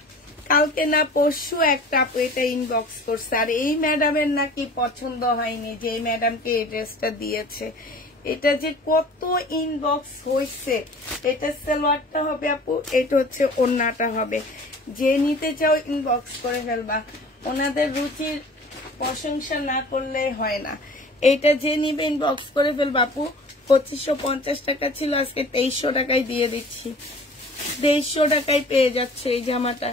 কালকে না পরশু একটা আপু এটা ইনবক্স করছে, আর এই ম্যাডামের নাকি পছন্দ হয়নি যে এই ম্যাডামকে এই ড্রেসটা দিয়েছে। এটা যে কত ইনবক্স হয়েছে। এটা সালোয়ারটা হবে আপু, এটা হচ্ছে ওড়নাটা হবে। যে নিতে চাও ইনবক্স করে ফেলবা। ওনাদের রুচির প্রশংসা না করলে হয় না। এটা যে নিবে ইনবক্স করে ফেলবা আপু। 2550 টাকা ছিল, আজকে 2300 টাকায় দিয়ে দিচ্ছি। 2300 টাকায় পেয়ে যাচ্ছে এই জামাটা।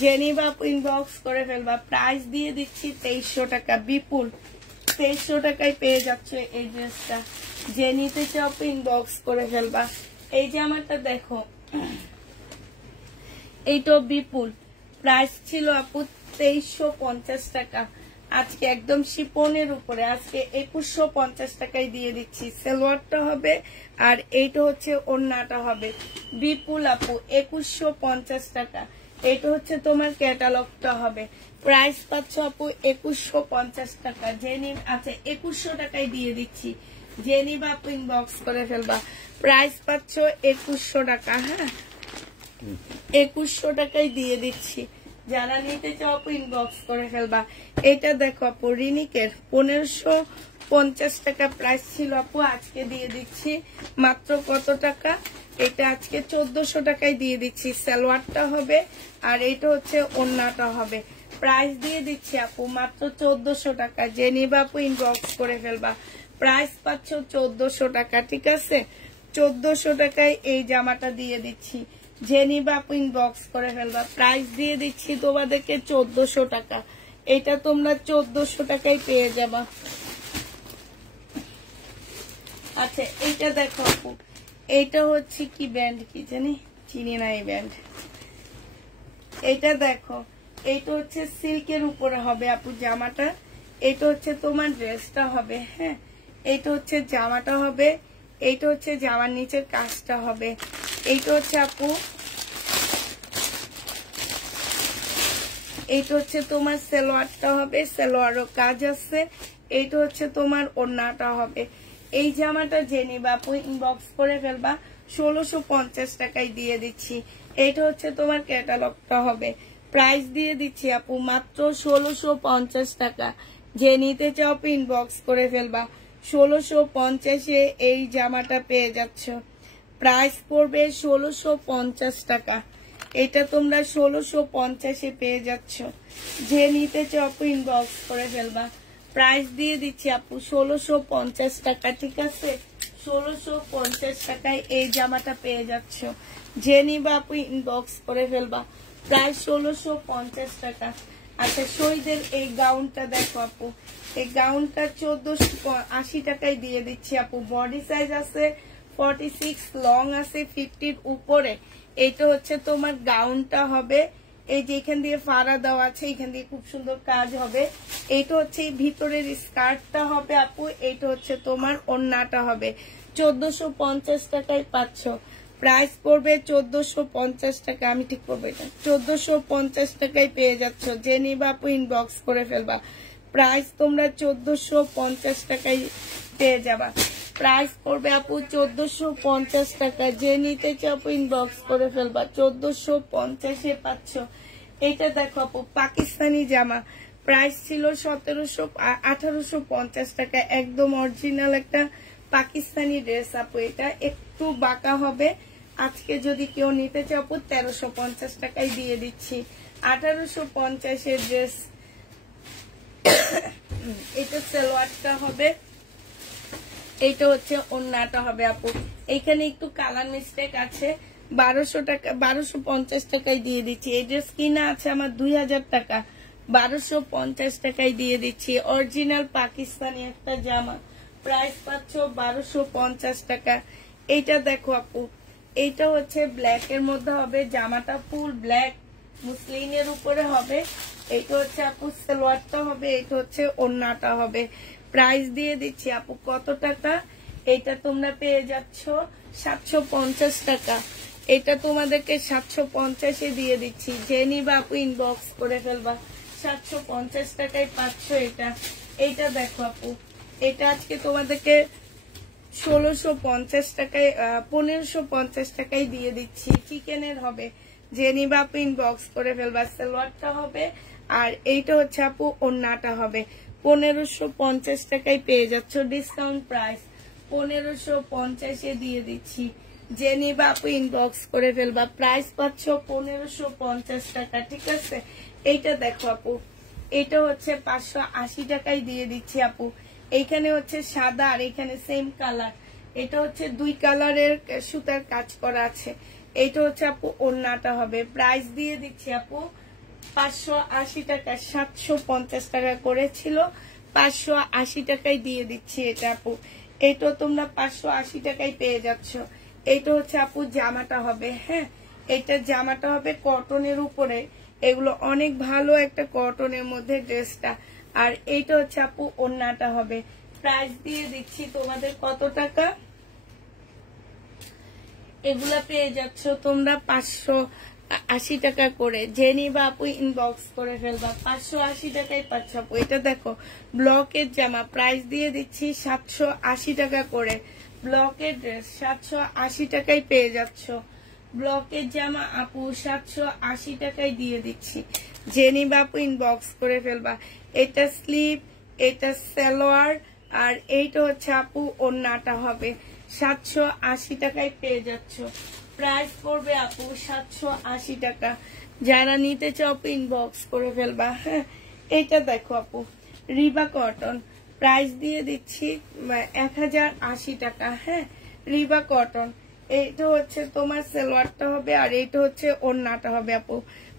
যে নিবা আপু ইনবক্স করে ফেলবা। প্রাইস দিয়ে দিচ্ছি 2300 টাকা বিপুল। 2300 টাকায় পেয়ে যাচ্ছে এই ড্রেসটা। যে নিতে চাও ইনবক্স করে ফেলবা। এই জামাটা দেখো, এইটা বিপুল। প্রাইস ছিল আপু 2350 টাকা। আজকে একদম শিপনের উপরে আজকে 2150 টাকায় দিয়ে দিচ্ছি। সালোয়ারটা হবে আর এইটা হচ্ছে ওড়নাটা হবে। বিপুল আপু 2150 টাকা। এটা হচ্ছে তোমার ক্যাটালগটা হবে। প্রাইস পাচ্ছ আপু 2150 টাকা। জেনি আচ্ছা 2100 টাকায় দিয়ে দিচ্ছি। জেনি বাপু ইনবক্স করে ফেলবা। প্রাইস পাচ্ছ 2100 টাকা। হ্যাঁ, 2100 টাকায় দিয়ে দিচ্ছি। যারা নিতে চাও আপু ইনবক্স করে ফেলবা। এটা দেখো আপু রিনিকের 1550 টাকা প্রাইস ছিল আপু, আজকে দিয়ে দিচ্ছি মাত্র কত টাকা, এটা আজকে 1400 টাকায় দিয়ে দিচ্ছি। সালোয়ারটা হবে আর এটা হচ্ছে ওড়নাটা হবে, প্রাইস দিয়ে দিচ্ছি আপু মাত্র 1400 টাকা। যে নিবা আপু ইনবক্স করে ফেলবা, প্রাইস পাচ্ছ 1400 টাকা, ঠিক আছে? 1400 টাকায় এই জামাটা দিয়ে দিচ্ছি, যে নিবা আপু ইনবক্স করে ফেলবা, প্রাইস দিয়ে দিচ্ছি তোমাদেরকে 1400 টাকা। এটা তোমরা 1400 টাকায় পেয়ে যাবা। আচ্ছা এইটা দেখো আপু, এইটা হচ্ছে কি ব্যান্ড কি জানি, চিনি না এই ব্যান্ড। এইটা দেখো, এইটা হচ্ছে সিল্কের উপরে হবে আপু জামাটা, এইটা হচ্ছে তোমার ড্রেসটা হবে। হ্যাঁ, এইটা হচ্ছে জামাটা হবে, এইটা হচ্ছে জামার নিচের কাজটা হবে। এইটা হচ্ছে আপু, এইটা হচ্ছে তোমার সালোয়ারটা হবে, সালোয়ারও কাজ আছে। এইটা হচ্ছে তোমার ওড়নাটা হবে। এই জামাটা যে নিবা আপু ইনবক্স করে ফেলবা, 1650 টাকায় দিয়ে দিচ্ছি। এইটা হচ্ছে তোমার ক্যাটালগটা হবে, প্রাইস দিয়ে দিচ্ছি আপু মাত্র 1650 টাকা। যে নিতে চাও আপু ইনবক্স করে ফেলবা, 1650-এ এই জামাটা পেয়ে যাচ্ছ, প্রাইস পড়বে 1650 টাকা। এটা তোমরা 1650-এ পেয়ে যাচ্ছ। যে নিতে চাও আপু ইনবক্স করে ফেলবা, প্রাইস দিয়ে দিচ্ছি আপু 1650 টাকা, ঠিক আছে? 1650 টাকায় এই জামাটা পেয়ে যাচ্ছ। যে নিবা আপু ইনবক্স করে ফেলবা, প্রাইস 1650 টাকা। আচ্ছা শহীদের এই গাউনটা দেখো আপু, এই গাউনটা 1480 টাকায় দিয়ে দিচ্ছি আপু। বডি সাইজ আছে 46, লং আছে 50-র উপরে। এইটা হচ্ছে তোমার গাউনটা হবে, এই যে এখান দিয়ে ফাড়া দেওয়া আছে, এখান দিয়ে খুব সুন্দর কাজ হবে। এইটা হচ্ছে এই ভিতরের স্কার্টটা হবে আপু, এইটা হচ্ছে তোমার ওড়নাটা হবে। 1450 টাকায় পাচ্ছ, প্রাইস পড়বে 1450 টাকা। আমি ঠিক করবো, এটা 1450 টাকায় পেয়ে যাচ্ছ। যে নিবা আপু ইনবক্স করে ফেলবা, প্রাইস তোমরা 1450 টাকায় পেয়ে যাবা। প্রাইস পড়বে আপু 1450 টাকা। যে নিতে চাও আপু ইনবক্স করে ফেলবা, 1450-এ পাচ্ছ। এটা দেখো আপু পাকিস্তানি জামা, প্রাইস ছিল 1850 টাকা, একদম অরিজিনাল একটা পাকিস্তানি ড্রেস আপু। এটা একটু বাঁকা হবে, আজকে যদি কেউ নিতে চাও আপু 1350 টাকায় দিয়ে দিচ্ছি। 1850-এর ড্রেস। এটা সালোয়ারটা হবে, এইটা হচ্ছে ওড়নাটা হবে আপু। এইখানে একটু কালার মিস্টেক আছে, 1200 টাকা 1250 টাকায় দিয়ে দিচ্ছি। এই ড্রেস কিনা আছে আমার 2000 টাকা, 1250 টাকায় দিয়ে দিচ্ছি। অরিজিনাল পাকিস্তানি একটা জামা, প্রাইস পাচ্ছ 1250 টাকা। এইটা দেখো আপু, এইটা হচ্ছে ব্ল্যাক এর মধ্যে হবে, জামাটা ফুল ব্ল্যাক মুসলিনের উপরে হবে। এইটা হচ্ছে আপু সালোয়ারটা হবে, এইটা হচ্ছে ওড়নাটা হবে। প্রাইস দিয়ে দিচ্ছি আপু কত টাকা, এটা তোমরা পেয়ে যাচ্ছ 750 টাকা। এটা তোমাদেরকে 750-এ দিয়ে দিচ্ছি। যে নিবা আপু ইনবক্স করে ফেলবা, 750 টাকায় পাচ্ছ এটা। এইটা দেখো আপু, এটা আজকে তোমাদেরকে 1650 টাকায় 1550 টাকায় দিয়ে দিচ্ছি। চিকেনের হবে, যে নিবা আপু ইনবক্স করে ফেলবা। সালোয়ারটা হবে আর এইটা হচ্ছে আপু ওড়নাটা হবে। 1550 টাকায় পেয়ে যাচ্ছ, ডিসকাউন্ট প্রাইস 1550-এ দিয়ে দিচ্ছি। যে নিবা আপু ইনবক্স করে ফেলবা, প্রাইস পাচ্ছ 1550 টাকা, ঠিক আছে? এইটা দেখো আপু, এটা হচ্ছে 580 টাকায় দিয়ে দিচ্ছি আপু। এইখানে হচ্ছে সাদা আর এইখানে সেম কালার, এটা হচ্ছে 2 কালারের সুতার কাজ করা আছে। এইটা হচ্ছে আপু ওড়নাটা হবে, প্রাইস দিয়ে দিচ্ছি আপু 580 টাকা। 750 টাকা করেছিল, 580 টাকায় দিয়ে দিচ্ছি এটা আপু। এটা তোমরা 580 টাকায় পেয়ে যাচ্ছ। এইটা হচ্ছে আপু জামাটা হবে। হ্যাঁ, এটা জামাটা হবে কটনের উপরে, এগুলো অনেক ভালো একটা কটনের মধ্যে ড্রেসটা। আর এইটা হচ্ছে আপু ওড়নাটা হবে। প্রাইস দিয়ে দিচ্ছি তোমাদের কত টাকা, এগুলা পেয়ে যাচ্ছ তোমরা 580 টাকা করে। যে নিবা আপু ইনবক্স করে ফেলবা, 580 টাকায় পাচ্ছ আপু। এটা দেখো ব্লকের জামা, প্রাইস দিয়ে দিচ্ছি 780 টাকা করে। ব্লকের ড্রেস 780 টাকায় পেয়ে যাচ্ছ। ব্লকের জামা আপু 780 টাকায় দিয়ে দিচ্ছি, জেনি বাপু ইনবক্স করে ফেলবা। এটা স্লিপ, এটা সালোয়ার, আর এইটা হচ্ছে আপু ওড়নাটা হবে। 780 টাকায় পেয়ে যাচ্ছ। প্রাইস পড়বে আপু 780 টাকা। যারা নিতে চাও আপু ইনবক্স করে ফেলবা। হ্যাঁ, এটা দেখো আপু রিবা কটন, প্রাইস দিয়ে দিচ্ছি 1080 টাকা। হ্যাঁ, রিবা কটন, এইটা হচ্ছে তোমার সালোয়ারটা হবে, আর এইটা হচ্ছে ওড়নাটা হবে আপু।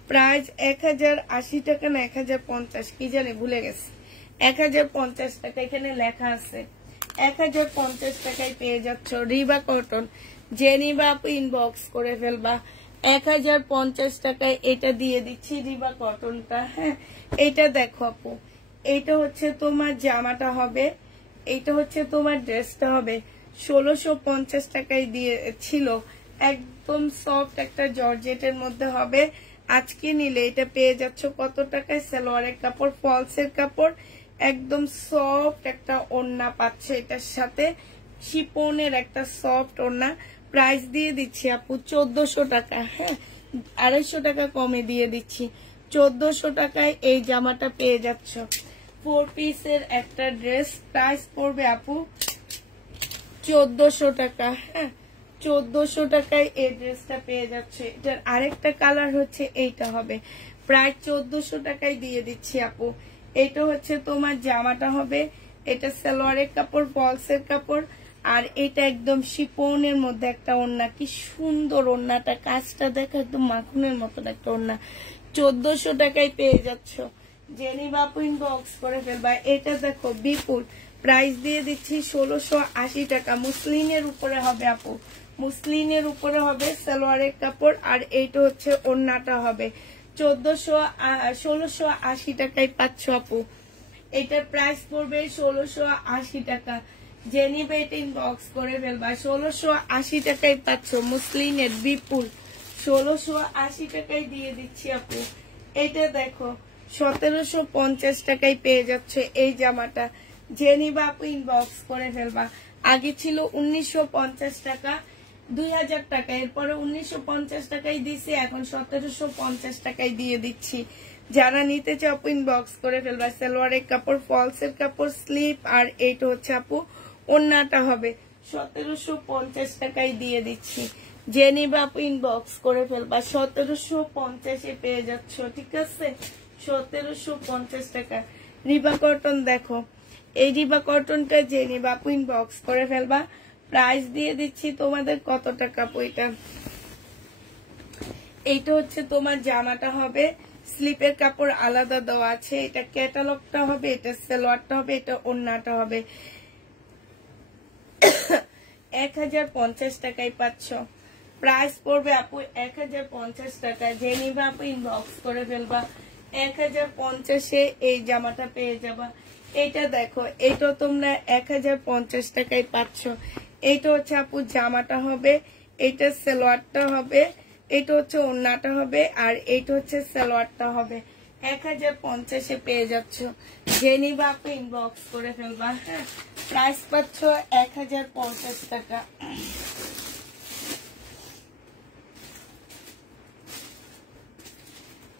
প্রাইস 1080 টাকা না 1050 কি জানি ভুলে গেছি, 1050 টাকা এখানে লেখা আছে। 1050 টাকায় পেয়ে যাচ্ছ রিবা কটন। জেনিবা আপু ইনবক্স করে ফেলবা। 1050 টাকায় এটা দিয়ে দিচ্ছি রিবা কটনটা। হ্যাঁ, এটা দেখো আপু, এইটা হচ্ছে তোমার জামাটা হবে, এইটা হচ্ছে তোমার ড্রেসটা হবে। 1650 টাকায় দিয়ে ছিল, একদম সফট একটা জর্জেটের মধ্যে হবে। আজকে নিলে এটা পেয়ে যাচ্ছ কত টাকায়? সালোয়ারের কাপড়, ফলসের কাপড়, একদম সফট একটা ওড়না পাচ্ছে এটার সাথে, শিপনের একটা সফট ওড়না। প্রাইস দিয়ে দিচ্ছি আপু 1400 টাকা। হ্যাঁ, 250 টাকা কমে দিয়ে দিচ্ছি, 1400 টাকায় এই জামাটা পেয়ে যাচ্ছ। 4 পিসের একটা ড্রেস, প্রাইস পড়বে আপু 1400 টাকা। হ্যাঁ, 1400 টাকায় এই ড্রেসটা পেয়ে যাচ্ছে। এটার আরেকটা কালার হচ্ছে এইটা হবে, প্রায় 1400 টাকায় দিয়ে দিচ্ছি আপু। এটা হচ্ছে তোমার জামাটা হবে, এটা সালোয়ারের কাপড়, ফলসের কাপড়, আর এটা একদম শিপনের মধ্যে একটা ওড়না। কি সুন্দর ওড়নাটা, কাজটা দেখো একদম মাখনের মতন একটা ওড়না। 1400 টাকায় পেয়ে যাচ্ছ। জেনি বাপু ইনবক্স করে ফেলবা। এটা দেখো বিপুল, প্রাইস দিয়ে দিচ্ছি 1680 টাকা। মুসলিনের উপরে হবে আপু, মুসলিনের উপরে হবে, সালোয়ারের কাপড়, আর এইটা হচ্ছে ওড়নাটা হবে। 1680 টাকায় পাচ্ছ আপু। এটার প্রাইস পড়বে 1680 টাকা। জেনি বেট ইনবক্স করে ফেলবা। 1680 টাকায় পাচ্ছ মুসলিনের বিপুল, 1680 টাকায় দিয়ে দিচ্ছি আপু। এটা দেখো 1750 টাকায় পেয়ে যাচ্ছে এই জামাটা। জেনি বাপু ইনবক্স করে ফেলবা। আগে ছিল 1950 টাকা, 2000 টাকা, এরপরে 1950 টাকায় দিছি, এখন 1750 টাকায় দিয়ে দিচ্ছি। যারা নিতে চাও আপু ইনবক্স করে ফেলবা। সালোয়ারের কাপড়, ফলসের কাপড়, স্লিপ, আর এইটা হচ্ছে আপু ওড়নাটা হবে। 1750 টাকায় দিয়ে দিচ্ছি। জেনি বাপু ইনবক্স করে ফেলবা। 1750 এ পেয়ে যাচ্ছ, ঠিক আছে? 1750 টাকা। রিবা কটন দেখো, এই রিবা কটনটা জেনি বাপু ইনবক্স করে ফেলবা। প্রাইস দিয়ে দিচ্ছি তোমাদের কত টাকা বইটা। এইটা হচ্ছে তোমার জামাটা হবে, স্লিপের কাপড় আলাদা দেওয়া আছে, এটা ক্যাটালগটা হবে, এটা সালোয়ারটা হবে, এটা ওড়নাটা হবে। 1050 টাকায় পাচ্ছ। প্রাইস পড়বে আপু 1050 টাকা। জেনিবা আপু ইনবক্স করে ফেলবা। 1050-এ এই জামাটা পেয়ে যাবা। এটা দেখো, এটা তোমরা 1050 টাকায় পাচ্ছ। এইটা হচ্ছে আপু জামাটা হবে, এটা সালোয়ারটা হবে, এটা হচ্ছে ওড়নাটা হবে, আর এইটা হচ্ছে সালোয়ারটা হবে। 1050-এ পেয়ে যাচ্ছ। জেনিবা আপু ইনবক্স করে ফেলবা। হ্যাঁ, প্রাইস পাচ্ছ 1050 টাকা।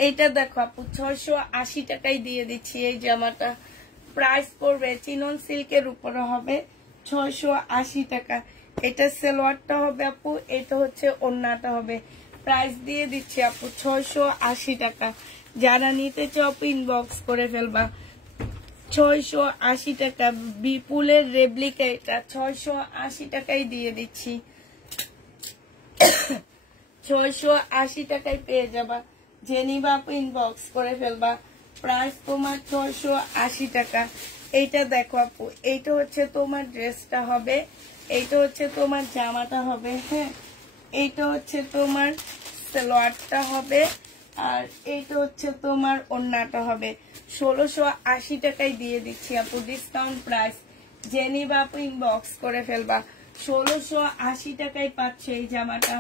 এইটা দেখো আপু 680 টাকায় দিয়ে দিচ্ছি এই জামাটা। প্রাইস পড়বে চিনন সিল্কের উপরে হবে 680 টাকা। এটা সালোয়ারটা হবে আপু, এটা হচ্ছে ওড়নাটা হবে। প্রাইস দিয়ে দিচ্ছি আপু 680 টাকা। যারা নিতে চাও আপু ইনবক্স করে ফেলবা। 680 টাকা বিপুলের রেপ্লিকা, এটা 680 টাকায় দিয়ে দিচ্ছি। 680 টাকায় পেয়ে যাবা। জেনিবা আপু ইনবক্স করে ফেলবা। প্রাইস তোমার 680 টাকা। এইটা দেখো আপু, এইটা হচ্ছে তোমার ড্রেসটা হবে, এইটা হচ্ছে তোমার জামাটা হবে। হ্যাঁ, এইটা হচ্ছে তোমার সালোয়ারটা হবে, আর এইটা হচ্ছে তোমার ওড়নাটা হবে। 1680 টাকায় দিয়ে দিচ্ছি আপু, ডিসকাউন্ট প্রাইস। জেনিবা আপু ইনবক্স করে ফেলবা। 1680 টাকায় পাচ্ছে এই জামাটা।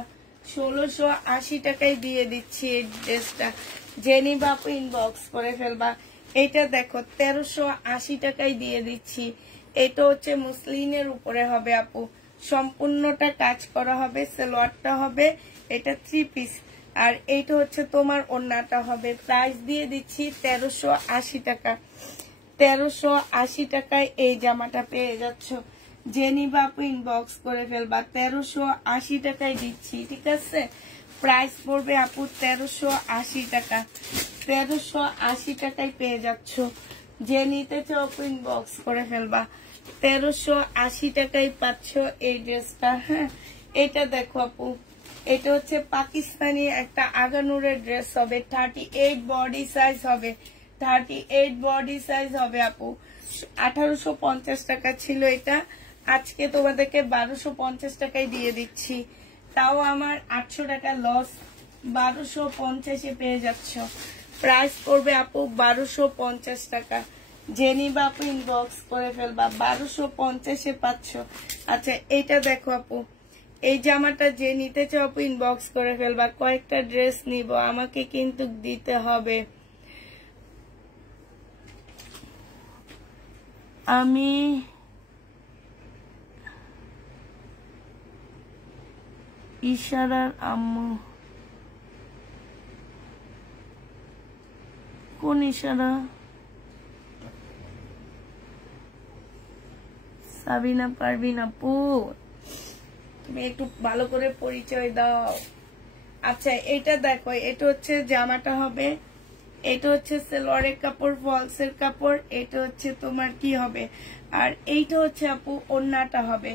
1680 টাকায় দিয়ে দিচ্ছি এই ড্রেসটা। জেনিবা আপু ইনবক্স করে ফেলবা। এটা দেখো 1380 টাকায় দিয়ে দিচ্ছি। এটা হচ্ছে মুসলিনের উপরে হবে আপু, সম্পূর্ণটা কাজ করা হবে, সালোয়ারটা হবে, এটা 3 পিস। আর এইটা হচ্ছে তোমার ওড়নাটা হবে। প্রাইস দিয়ে দিচ্ছি 1380 টাকা। 1380 টাকায় এই জামাটা পেয়ে যাচ্ছ। যে নিবা আপু ইনবক্স করে ফেলবা। 1380 টাকায় দিচ্ছি, ঠিক আছে? প্রাইস পড়বে আপু 1380 টাকা। 1380 টাকায় পেয়ে যাচ্ছ। যে নিতে চাও আপু ইনবক্স করে ফেলবা। 1380 টাকায় পাচ্ছ এই ড্রেসটা। হ্যাঁ, এটা দেখো আপু, এটা হচ্ছে পাকিস্তানি একটা আগানুরের ড্রেস হবে। 38 বডি সাইজ হবে। 38 বডি সাইজ হবে আপু। 1850 টাকা ছিল এটা, আজকে তোমাদেরকে 1250 টাকায় দিয়ে দিচ্ছি। তাও আমার 800 টাকা লস। 1250-এ পেয়ে যাচ্ছ। প্রাইস করবে আপু 1250 টাকা। যে নিবা আপু ইনবক্স করে ফেলবা। 1250-এ পাচ্ছ। আচ্ছা, এইটা দেখো আপু, এই জামাটা যে নিতে চাও আপু ইনবক্স করে ফেলবা। কয়েকটা ড্রেস নিব, আমাকে কিন্তু দিতে হবে। আমি ইশারার আম্মু। কোন ইশারা? সাবিনা পারভিন আপু, তুমি একটু ভালো করে পরিচয় দাও। আচ্ছা, এটা দেখো, এটা হচ্ছে জামাটা হবে। এটা হচ্ছে সেলোয়ারের কাপড়, ফলসের কাপড়। এটা হচ্ছে তোমার কি হবে, আর এইটা হচ্ছে আপু ওড়নাটা হবে।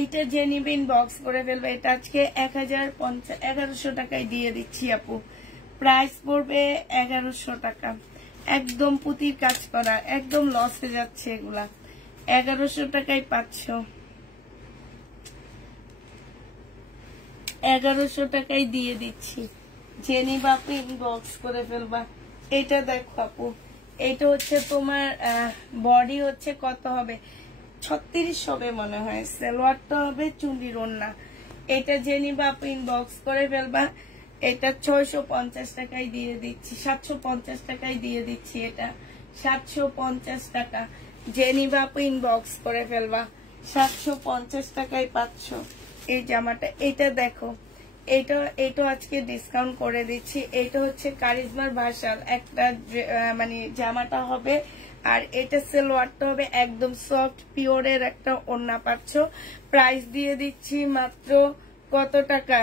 এইটা যে নিবে ইনবক্স করে ফেলবে। এটা আজকে 1150 টাকায় দিয়ে দিচ্ছি আপু। প্রাইস পড়বে 1100 টাকা। একদম পুঁতির কাজ করা, একদম লসে যাচ্ছে এগুলা। 1100 টাকায় পাচ্ছ। 1100 টাকায় দিয়ে দিচ্ছি। যে নিবা আপু ইনবক্স করে ফেলবা। এটা দেখো আপু, এটা হচ্ছে তোমার বডি হচ্ছে কত হবে, 36 হবে মনে হয়। সালোয়ারটা হবে চুন্ডির ওড়না। এটা যে নিবা আপু ইনবক্স করে ফেলবা। এটা 650 টাকায় দিয়ে দিচ্ছি। 750 টাকায় দিয়ে দিচ্ছি। এটা 750 টাকা। যে নিবা আপু ইনবক্স করে ফেলবা। 750 টাকায় পাচ্ছ এই জামাটা। এটা দেখো, এটা আজকে ডিসকাউন্ট করে দিচ্ছি। এটা হচ্ছে কারিজমার ভার্সাল একটা মানে জামাটা হবে। আর এটা সালোয়ারটা হবে একদম সফট পিওরের একটা ওড়না পাচ্ছ। প্রাইস দিয়ে দিচ্ছি মাত্র কত টাকা,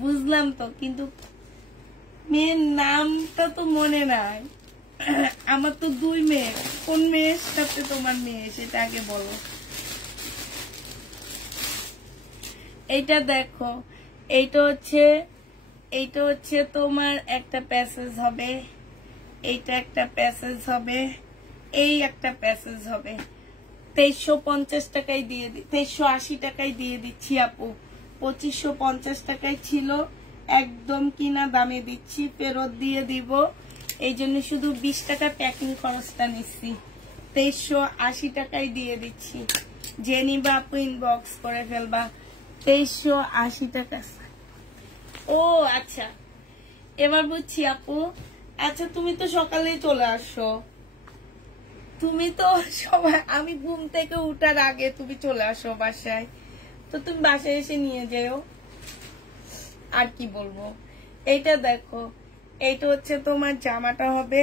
বুঝলাম তো, কিন্তু মেয়ের নামটা তো মনে নাই। আমার তো 2 মেয়ে। কোন মেয়ের সাথে তোমার মেয়ে সেটা আগে বলো। এইটা দেখো, এইটা হচ্ছে তোমার একটা প্যাসেজ হবে। এইটা একটা প্যাসেজ হবে। এই একটা প্যাসেজ হবে। 2350 টাকায় দিয়ে 2380 টাকায় দিয়ে দিচ্ছি আপু। 2550 টাকায় ছিল, একদম কিনা দামে দিচ্ছি, ফেরত দিয়ে দিব। এই জন্য শুধু 20 টাকা প্যাকিং খরচটা নিচ্ছি। 2380 টাকায় দিয়ে দিচ্ছি। যে নিবা আপু ইনবক্স করে ফেলবা। 2380 টাকা। ও আচ্ছা, এবার বুঝছি আপু। আচ্ছা, তুমি তো সকালেই চলে আসো। তুমি তো সবাই, আমি ঘুম থেকে উঠার আগে তুমি চলে আসো বাসায়। তো তুমি বাসায় এসে নিয়ে যেও। আর কি বলবো। এইটা দেখো, এইটা হচ্ছে তোমার জামাটা হবে।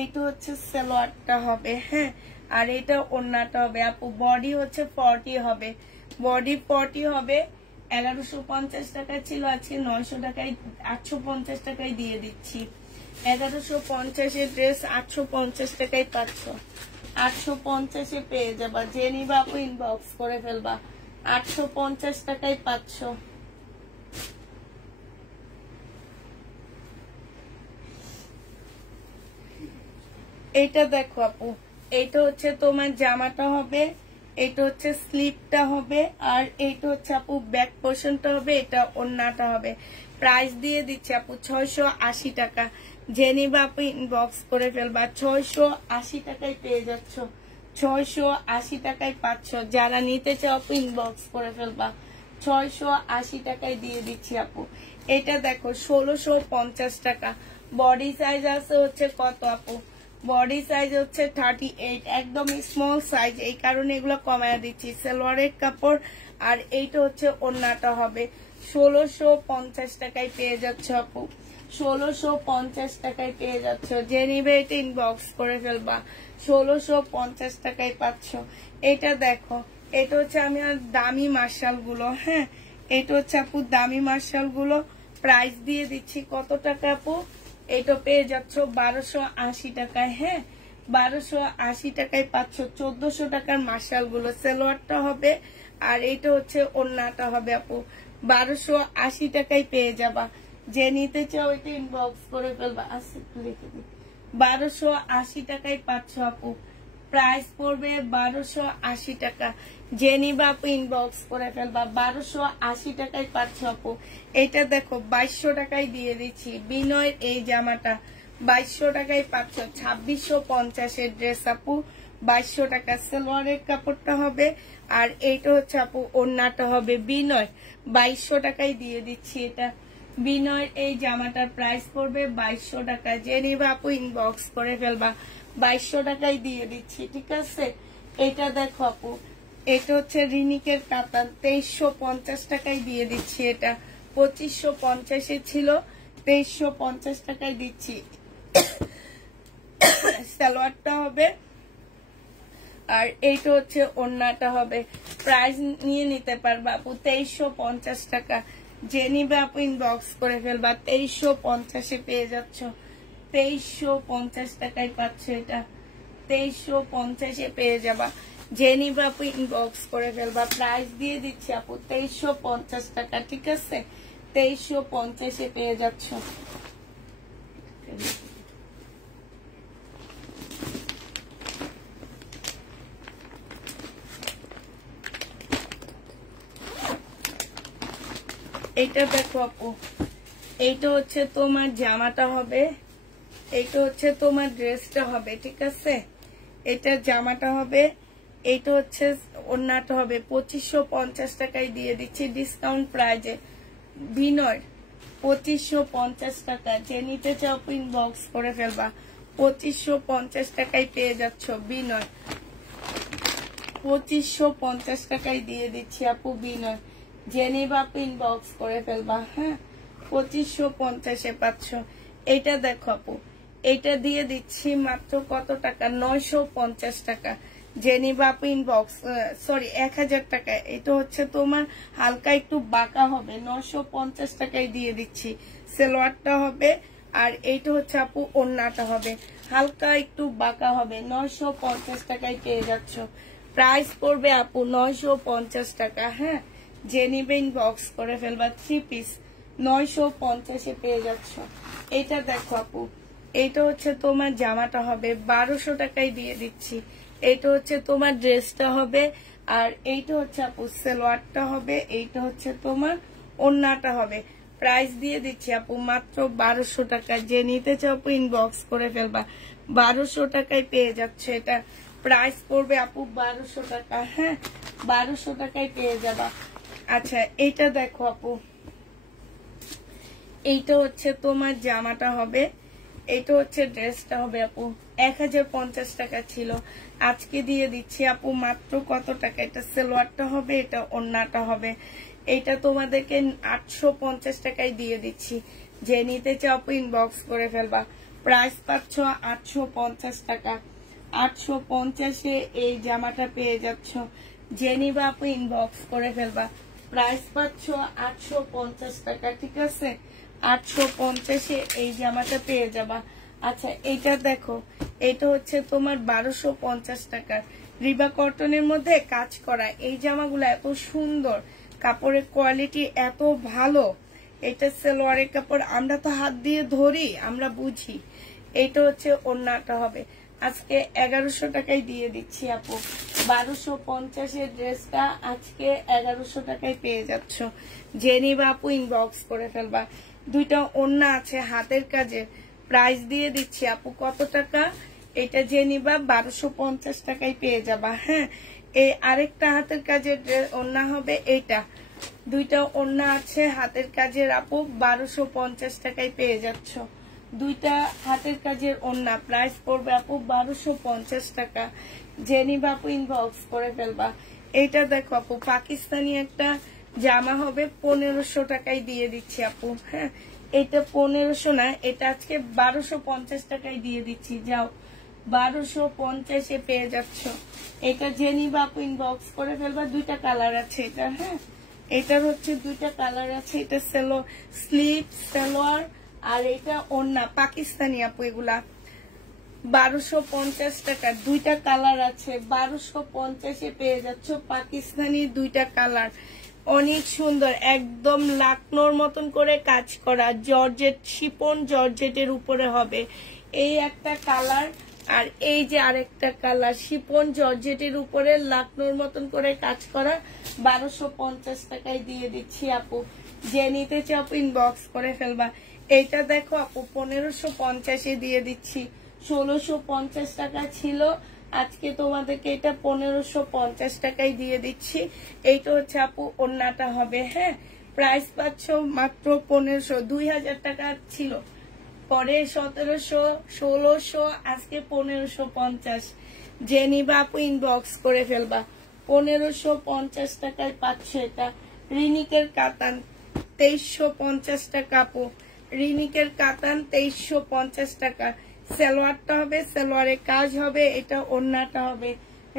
এইটা হচ্ছে সালোয়ারটা হবে। হ্যাঁ, আর এটা ওড়নাটা হবে আপু। বডি হচ্ছে 40 হবে। বডি 40 হবে। 1150 টাকা ছিল, আজকে 900 টাকায় 850 টাকায় দিয়ে দিচ্ছি। 1150-এর ড্রেস 850 টাকায় পাচ্ছ। 850-এ পেয়ে যাবা। যে নিবা আপু ইনবক্স করে ফেলবা। 850 টাকায় পাচ্ছ। এইটা দেখো আপু, এইটা হচ্ছে তোমার জামাটা হবে। এটা হচ্ছে স্লিপটা হবে। আর এইটা হচ্ছে আপু ব্যাক পোর্শনটা হবে। এটা ওড়নাটা হবে। প্রাইস দিয়ে দিচ্ছি আপু 680 টাকা। যে নিবা আপু ইনবক্স করে ফেলবা। 680 টাকায় পেয়ে যাচ্ছ। 680 টাকায় পাচ্ছ। যারা নিতে চাও আপু ইনবক্স করে ফেলবা। 680 টাকায় দিয়ে দিচ্ছি আপু। এটা দেখো 1650 টাকা। বডি সাইজ আছে হচ্ছে কত আপু, বডি সাইজ হচ্ছে 38, একদম স্মল সাইজ, এই কারণে এগুলো কমায় দিচ্ছি। সালোয়ারের কাপড়। আর এইটা হচ্ছে ওড়নাটা হবে 1650 টাকায় পেয়ে যাচ্ছে আপু, 1650 টাকায় পেয়ে যাচ্ছ। যে নিবে এটা ইনবক্স করে ফেলবা, 1650 টাকায় পাচ্ছ। এটা দেখো, এটা হচ্ছে আমি আর দামি মার্শাল গুলো। হ্যাঁ, এটা হচ্ছে আপু দামি মার্শাল গুলো, প্রাইস দিয়ে দিচ্ছি কত টাকা আপু? এটা পেয়ে যাচ্ছ 1280 টাকায়। হ্যাঁ, 1280 টাকায় পাচ্ছ 1400 টাকার মার্শাল গুলো। সালোয়ারটা হবে আর এইটা হচ্ছে ওড়নাটা হবে আপু, 1280 টাকায় পেয়ে যাবা। যে নিতে চাও এটা ইনবক্স করে ফেলবা। আচ্ছা, লিখে দিই, 1280 টাকায় পাচ্ছ আপু, প্রাইস পড়বে 1280 টাকা। যে নিবা আপু ইনবক্স করে ফেলবা, 1280 টাকায় পাচ্ছ আপু। এটা দেখো 2200 টাকায় দিয়ে দিচ্ছি। বিনয়ের এই জামাটা 2200 টাকায় পাচ্ছ, 2650 এর ড্রেস আপু, 2200 টাকা। সালোয়ারের কাপড়টা হবে আর এইটা হচ্ছে আপু ওড়নাটা হবে। বিনয় 2200 টাকায় দিয়ে দিচ্ছি। এটা বিনয়ের এই জামাটার প্রাইস পড়বে 2200 টাকা। যে নিবা আপু ইনবক্স করে ফেলবা, 2200 টাকায় দিয়ে দিচ্ছি। ঠিক আছে, এটা দেখো আপু, এটা হচ্ছে রিনিকের কাতান, 2350 টাকায় দিয়ে দিচ্ছি। এটা 2550 ছিল, 2350 টাকায় দিচ্ছি। সালোয়ারটা হবে আর এইটা হচ্ছে ওড়নাটা হবে। প্রাইস নিয়ে নিতে পারবা আপু 2350 টাকা। যে নিবে আপু ইনবক্স করে ফেলবা, 2350 পেয়ে যাচ্ছ, 2350 টাকায় পাচ্ছ। এটা 2350 পেয়ে যাবা। যে নিবে আপু ইনবক্স করে ফেলবা, প্রাইস দিয়ে দিচ্ছি আপু 2350 টাকা। ঠিক আছে, 2350 পেয়ে যাচ্ছ। এইটা দেখো আপু, এইটা হচ্ছে তোমার জামাটা হবে, এইটা হচ্ছে তোমার ড্রেসটা হবে। ঠিক আছে, এটা জামাটা হবে, এইটা হচ্ছে ওড়নাটা হবে। 2550 টাকায় দিয়ে দিচ্ছি ডিসকাউন্ট প্রাইজে। বিনয় 2550 টাকা। যে নিতে চাও ইনবক্স করে ফেলবা, 2550 টাকায় পেয়ে যাচ্ছ। বিনয় 2550 টাকায় দিয়ে দিচ্ছি আপু। বিনয় যে নিবা আপু ইনবক্স করে ফেলবা। হ্যাঁ, 2550 পাচ্ছ। এইটা দেখো আপু, এইটা দিয়ে দিচ্ছি মাত্র কত টাকা? 950 টাকা। যে নিবা আপু ইনবক্স, সরি 1000 টাকা। এটা হচ্ছে তোমার হালকা একটু বাঁকা হবে, 950 টাকায় দিয়ে দিচ্ছি। সালোয়ারটা হবে আর এইটা হচ্ছে আপু ওড়নাটা হবে, হালকা একটু বাঁকা হবে, 950 টাকায় পেয়ে যাচ্ছ। প্রাইস পড়বে আপু 950 টাকা। হ্যাঁ, যে নিবে ইনবক্স করে ফেলবা। 3 পিস 950 পেয়ে যাচ্ছ। এটা দেখো আপু, এইটা হচ্ছে তোমার জামাটা হবে, 1200 টাকায় দিয়ে দিচ্ছি। এইটা হচ্ছে তোমার ড্রেসটা হবে আর এইটা হচ্ছে আপু সালোয়ারটা হবে, এইটা হচ্ছে তোমার ওড়নাটা হবে। প্রাইস দিয়ে দিচ্ছি আপু মাত্র 1200 টাকা। যে নিতে চাও আপু ইনবক্স করে ফেলবা, 1200 টাকায় পেয়ে যাচ্ছে। এটা প্রাইস পড়বে আপু 1200 টাকা। হ্যাঁ, 1200 টাকায় পেয়ে যাবা। আচ্ছা, এইটা দেখো আপু, এইটা হচ্ছে তোমার জামাটা হবে, এইটা হচ্ছে ড্রেসটা হবে আপু। 1050 টাকা ছিল, আজকে দিয়ে দিচ্ছি আপু মাত্র কত টাকা? এটা সালোয়ারটা হবে, এটা ওড়নাটা হবে। এটা তোমাদেরকে 850 টাকায় দিয়ে দিচ্ছি। যে নিতে চাও আপু ইনবক্স করে ফেলবা। প্রাইস পাচ্ছ 850 টাকা। 850 এই জামাটা পেয়ে যাচ্ছ। যে নিবা আপু ইনবক্স করে ফেলবা। প্রাইস পাচ্ছ 850 টাকা। ঠিক আছে, 850 এই জামাটা পেয়ে যাবা। আচ্ছা, এইটা দেখো, এটা হচ্ছে তোমার 1250 টাকার রিবা কটনের মধ্যে কাজ করা। এই জামাগুলো এত সুন্দর, কাপড়ের কোয়ালিটি এত ভালো। এটা সালোয়ারের কাপড়, আমরা তো হাত দিয়ে ধরি, আমরা বুঝি। এইটা হচ্ছে ওড়নাটা হবে। আজকে 1100 টাকায় দিয়ে দিচ্ছি আপু। 1250 ড্রেসটা আজকে 1100 টাকায় পেয়ে যাচ্ছ। যে নিবা আপু ইনবক্স করে ফেলবা। দুইটা ওড়না আছে হাতের কাজের, প্রাইস দিয়ে দিচ্ছি আপু কত টাকা? এটা যে নিবা 1250 টাকায় পেয়ে যাবা। হ্যাঁ, এই আরেকটা হাতের কাজের ওড়না হবে। এইটা দুইটা ওড়না আছে হাতের কাজের আপু, 1250 টাকায় পেয়ে যাচ্ছ। দুইটা হাতের কাজের ওড়না, প্রাইস পড়বে আপু 1250 টাকা। জেনি বাপু ইনবক্স করে ফেলবা। এইটা দেখো আপু পাকিস্তানি একটা জামা হবে 1500 টাকায় দিয়ে দিচ্ছি আপু। হ্যাঁ, এটা 1500 না, এটা আজকে 1250 টাকায় দিয়ে দিচ্ছি। যাও 1250-এ পেয়ে যাচ্ছ। এটা জেনি বাপু ইনবক্স করে ফেলবা। দুইটা কালার আছে এটা। হ্যাঁ, এটার হচ্ছে দুইটা কালার আছে। এটা স্লিভ সালোয়ার আর এটা ওড়না পাকিস্তানি আপু। এগুলা 1250 টাকা, দুইটা কালার আছে। 1250-এ পেয়ে যাচ্ছ পাকিস্তানি দুইটা কালার। অনেক সুন্দর, একদম লাকনোর মতন করে কাজ করা, জর্জেট শিপন জর্জেটের উপরে হবে। এই একটা কালার, আর এই যে আরেকটা কালার শিপন জর্জেটের উপরে লাকনোর মতন করে কাজ করা। 1250 টাকায় দিয়ে দিচ্ছি আপু। যে নিতে চাও আপু ইনবক্স করে ফেলবা। এইটা দেখো আপু 1550-এ দিয়ে দিচ্ছি। 1650 টাকা ছিল, আজকে তোমাদেরকে এটা 1550 টাকায় দিয়ে দিচ্ছি। এইটা হচ্ছে আপু ওড়নাটা হবে। হ্যাঁ, প্রাইস পাচ্ছ মাত্র 1500। 2000 টাকা ছিল, পরে 1700, 1600, আজকে 1550। যে নিবা আপু ইনবক্স করে ফেলবা। 1550 টাকায় পাচ্ছ এটা। রিনিকের কাতান 2350 টাকা আপু। রিনিকের কাতান 2350 টাকা। সালোয়ারটা হবে, সালোয়ারের কাজ হবে, এটা ওড়নাটা হবে।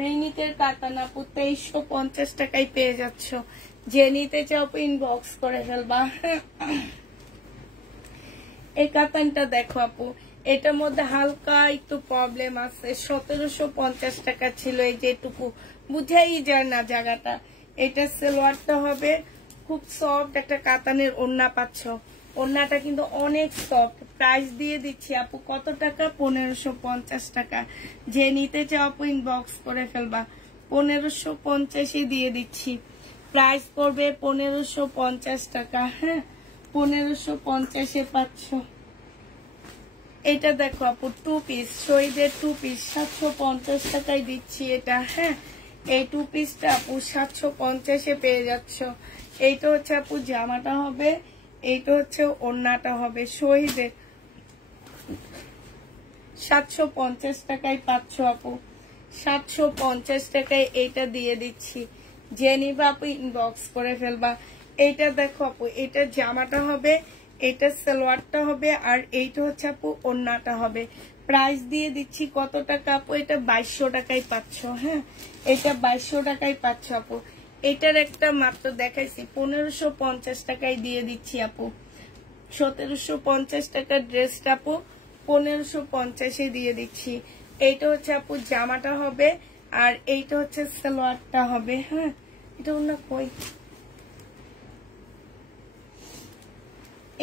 রিনিকের কাতান আপু 2350 টাকায় পেয়ে যাচ্ছ। যে নিতে চাও ইনবক্স করে ফেলবা। এই কাতানটা দেখো আপু, এটার মধ্যে হালকা একটু প্রবলেম আছে। 1750 টাকা ছিল। এই যেটুকু বুঝাই যায় না জায়গাটা। এটা সালোয়ারটা হবে খুব সফট, একটা কাতানের ওড়না পাচ্ছ। ওড়নাটা কিন্তু অনেক সফট। প্রাইস দিয়ে দিচ্ছি আপু কত টাকা? 1550 টাকা। যে নিতে চাও আপু ইনবক্স করে ফেলবা। 1550-এ দিয়ে দিচ্ছি। প্রাইস পড়বে 1550 টাকা। হ্যাঁ, 1550-এ পাচ্ছ। এটা দেখো আপু 2 পিস, শহীদের 2 পিস 750 টাকায় দিচ্ছি এটা। হ্যাঁ, এই 2 পিসটা আপু 750-এ পেয়ে যাচ্ছ। এইটা হচ্ছে আপু জামাটা হবে, এইটা হচ্ছে ওড়নাটা হবে। শহীদের 750 টাকায় পাচ্ছ আপু। 750 টাকায় এইটা দিয়ে দিচ্ছি। যে নিবা আপু ইনবক্স করে ফেলবা। এইটা দেখো আপু, এটা জামাটা হবে, এটা সালোয়ারটা হবে, আর এইটা হচ্ছে আপু ওড়নাটা হবে। প্রাইস দিয়ে দিচ্ছি কত টাকা আপু? এটা 2200 টাকায় পাচ্ছ। হ্যাঁ, এটা 2200 টাকায় পাচ্ছ আপু। এটার একটা মাত্র দেখাইছি 1550 টাকায় দিয়ে দিচ্ছি আপু। 1750 টাকার ড্রেসটা আপু 1550-এ দিয়ে দিচ্ছি। এইটা হচ্ছে আপু জামাটা হবে, আর এইটা হচ্ছে সালোয়ারটা হবে। হ্যাঁ, এটা ওনা কই,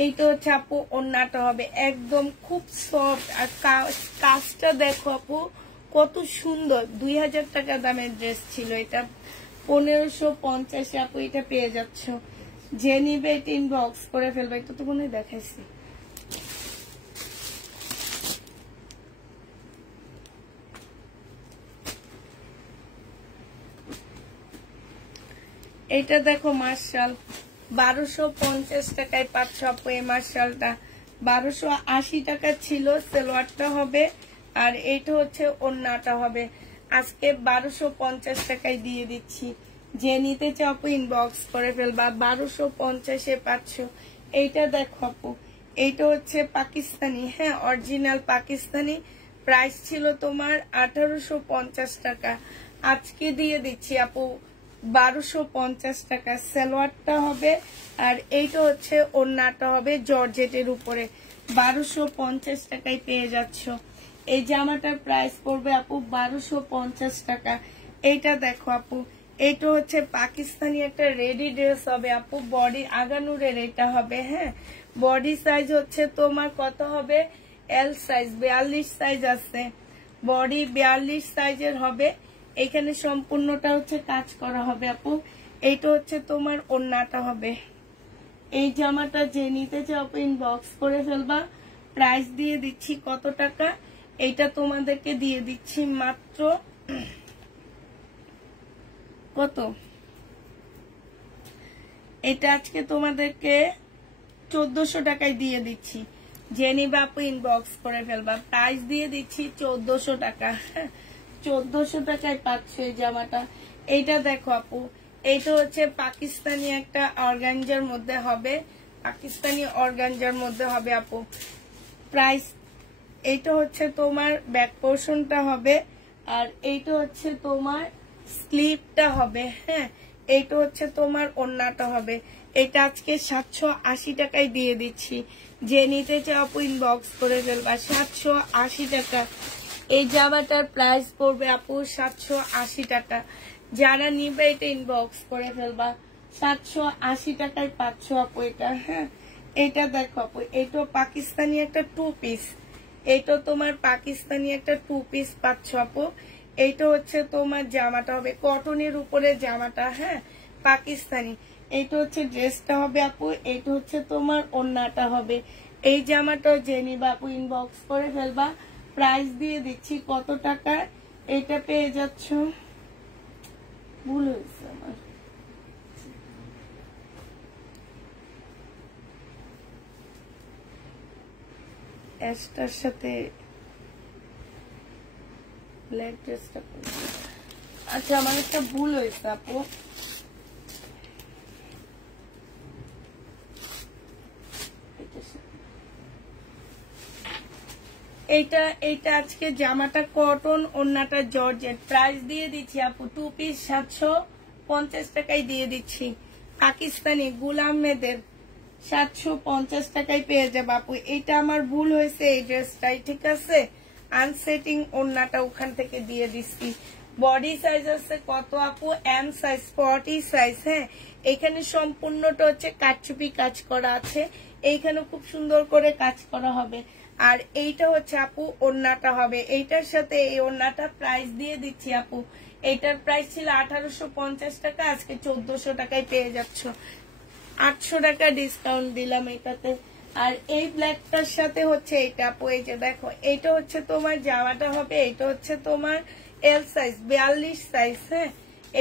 এইটা হচ্ছে আপু ওড়নাটা হবে। একদম খুব সফট, আর কাজটা দেখো আপু কত সুন্দর। 2000 টাকা দামের ড্রেস ছিল, এটা 1550-এ আপু এটা পেয়ে যাচ্ছ। যে নিবে এটা ইনবক্স করে ফেলবে। এটা তো মনে হয় দেখাইছি। এটা দেখো মার্শাল 1250 টাকায় পাচ্ছ আপু। এই মার্শালটা 1280 টাকা ছিল। সালোয়ারটা হবে, আর এইটা হচ্ছে ওড়নাটা হবে। আজকে 1250 টাকায় দিয়ে দিচ্ছি। যে নিতে চাও আপু ইনবক্স করে ফেলবা। 1250-এ পাচ্ছ। এইটা দেখো আপু, এইটা হচ্ছে পাকিস্তানি। হ্যাঁ, অরিজিনাল পাকিস্তানি। প্রাইস ছিল তোমার 1850 টাকা। আজকে দিয়ে দিচ্ছি আপু 1250 টাকা। সালোয়ারটা হবে, আর এইটা হচ্ছে ওড়নাটা হবে জর্জেটের উপরে। 1250 টাকায় পেয়ে যাচ্ছ। এই জামাটার প্রাইস পড়বে আপু 1250 টাকা। এইটা দেখো আপু, এইটা হচ্ছে পাকিস্তানি একটা রেডি ড্রেস হবে আপু। বডি আগানুরের এটা হবে। হ্যাঁ, বডি সাইজ হচ্ছে তোমার কত হবে? এল সাইজ, 42 সাইজ আছে। বডি 42 সাইজের হবে। এখানে সম্পূর্ণটা হচ্ছে কাজ করা হবে আপু। এইটা হচ্ছে তোমার ওড়নাটা হবে। এই জামাটা যে নিতে চাও আপু ইনবক্স করে ফেলবা। প্রাইস দিয়ে দিচ্ছি কত টাকা? এইটা তোমাদেরকে দিয়ে দিচ্ছি মাত্র কত? এটা আজকে তোমাদেরকে 1400 টাকায় দিয়ে দিচ্ছি। জেনিবা আপু ইনবক্স করে ফেলবা। প্রাইস দিয়ে দিচ্ছি 1400 টাকা। 1400 টাকায় পাচ্ছে এই জামাটা। এইটা দেখো আপু, এইটা হচ্ছে পাকিস্তানি একটা অর্গানজার মধ্যে হবে, পাকিস্তানি অর্গানজার মধ্যে হবে আপু। প্রাইস এইটা হচ্ছে তোমার ব্যাক পোর্শনটা হবে, আর এইটা হচ্ছে তোমার স্লিপটা হবে। হ্যাঁ, এইটা হচ্ছে তোমার ওড়নাটা হবে। এটা আজকে 780 টাকায় দিয়ে দিচ্ছি। যে নিতে চাও আপু ইনবক্স করে ফেলবা। 780 টাকা এই জামাটার প্রাইস পড়বে আপু, 780 টাকা। যারা নিবে এটা ইনবক্স করে ফেলবা। 780 টাকায় পাচ্ছ আপু এটা। হ্যাঁ, এটা দেখো আপু, এটা পাকিস্তানি একটা 2 পিস, এইটা তোমার পাকিস্তানি একটা 2 পিস পাচ্ছ আপু। এইটা হচ্ছে তোমার জামাটা হবে কটনের উপরে জামাটা। হ্যাঁ, পাকিস্তানি। এইটা হচ্ছে ড্রেসটা হবে আপু, এইটা হচ্ছে তোমার ওড়নাটা হবে। এই জামাটা জেনিবা আপু ইনবক্স করে ফেলবা। প্রাইস দিয়ে দিচ্ছি কত টাকা, এটা পেয়ে যাচ্ছ, ভুল হয়েছে আমার, অ্যাশটার সাথে ব্ল্যাক ড্রেসটা। আচ্ছা, আমার একটা ভুল হয়েছে আপু। এইটা আজকে জামাটা কটন, ওড়নাটা জর্জেট। প্রাইস দিয়ে দিচ্ছি আপু 2 পিস 750 টাকায় দিয়ে দিচ্ছি। পাকিস্তানি গুল আহমেদের 750 টাকায় পেয়ে যাবে আপু। এটা আমার ভুল হয়েছে এই ড্রেসটাই, ঠিক আছে। আনসেটিং ওড়নাটা ওখান থেকে দিয়ে দিচ্ছি। বডি সাইজ আছে কত আপু, এম সাইজ 40 সাইজ। হ্যাঁ, এখানে সম্পূর্ণটা হচ্ছে কাটচুপি কাজ করা আছে, এইখানে খুব সুন্দর করে কাজ করা হবে। আর এইটা হচ্ছে আপু ওড়নাটা হবে, এইটার সাথে এই ওড়নাটা প্রাইস দিয়ে দিচ্ছি আপু। এইটার প্রাইস ছিল 1850 টাকা, আজকে 1400 টাকায় পেয়ে যাচ্ছ। 800 টাকা ডিসকাউন্ট দিলাম এটাতে। আর এই ব্ল্যাকটার সাথে হচ্ছে এইটা আপু, এই যে দেখো, এইটা হচ্ছে তোমার জামাটা হবে, এইটা হচ্ছে তোমার এল সাইজ 42 সাইজ। হ্যাঁ,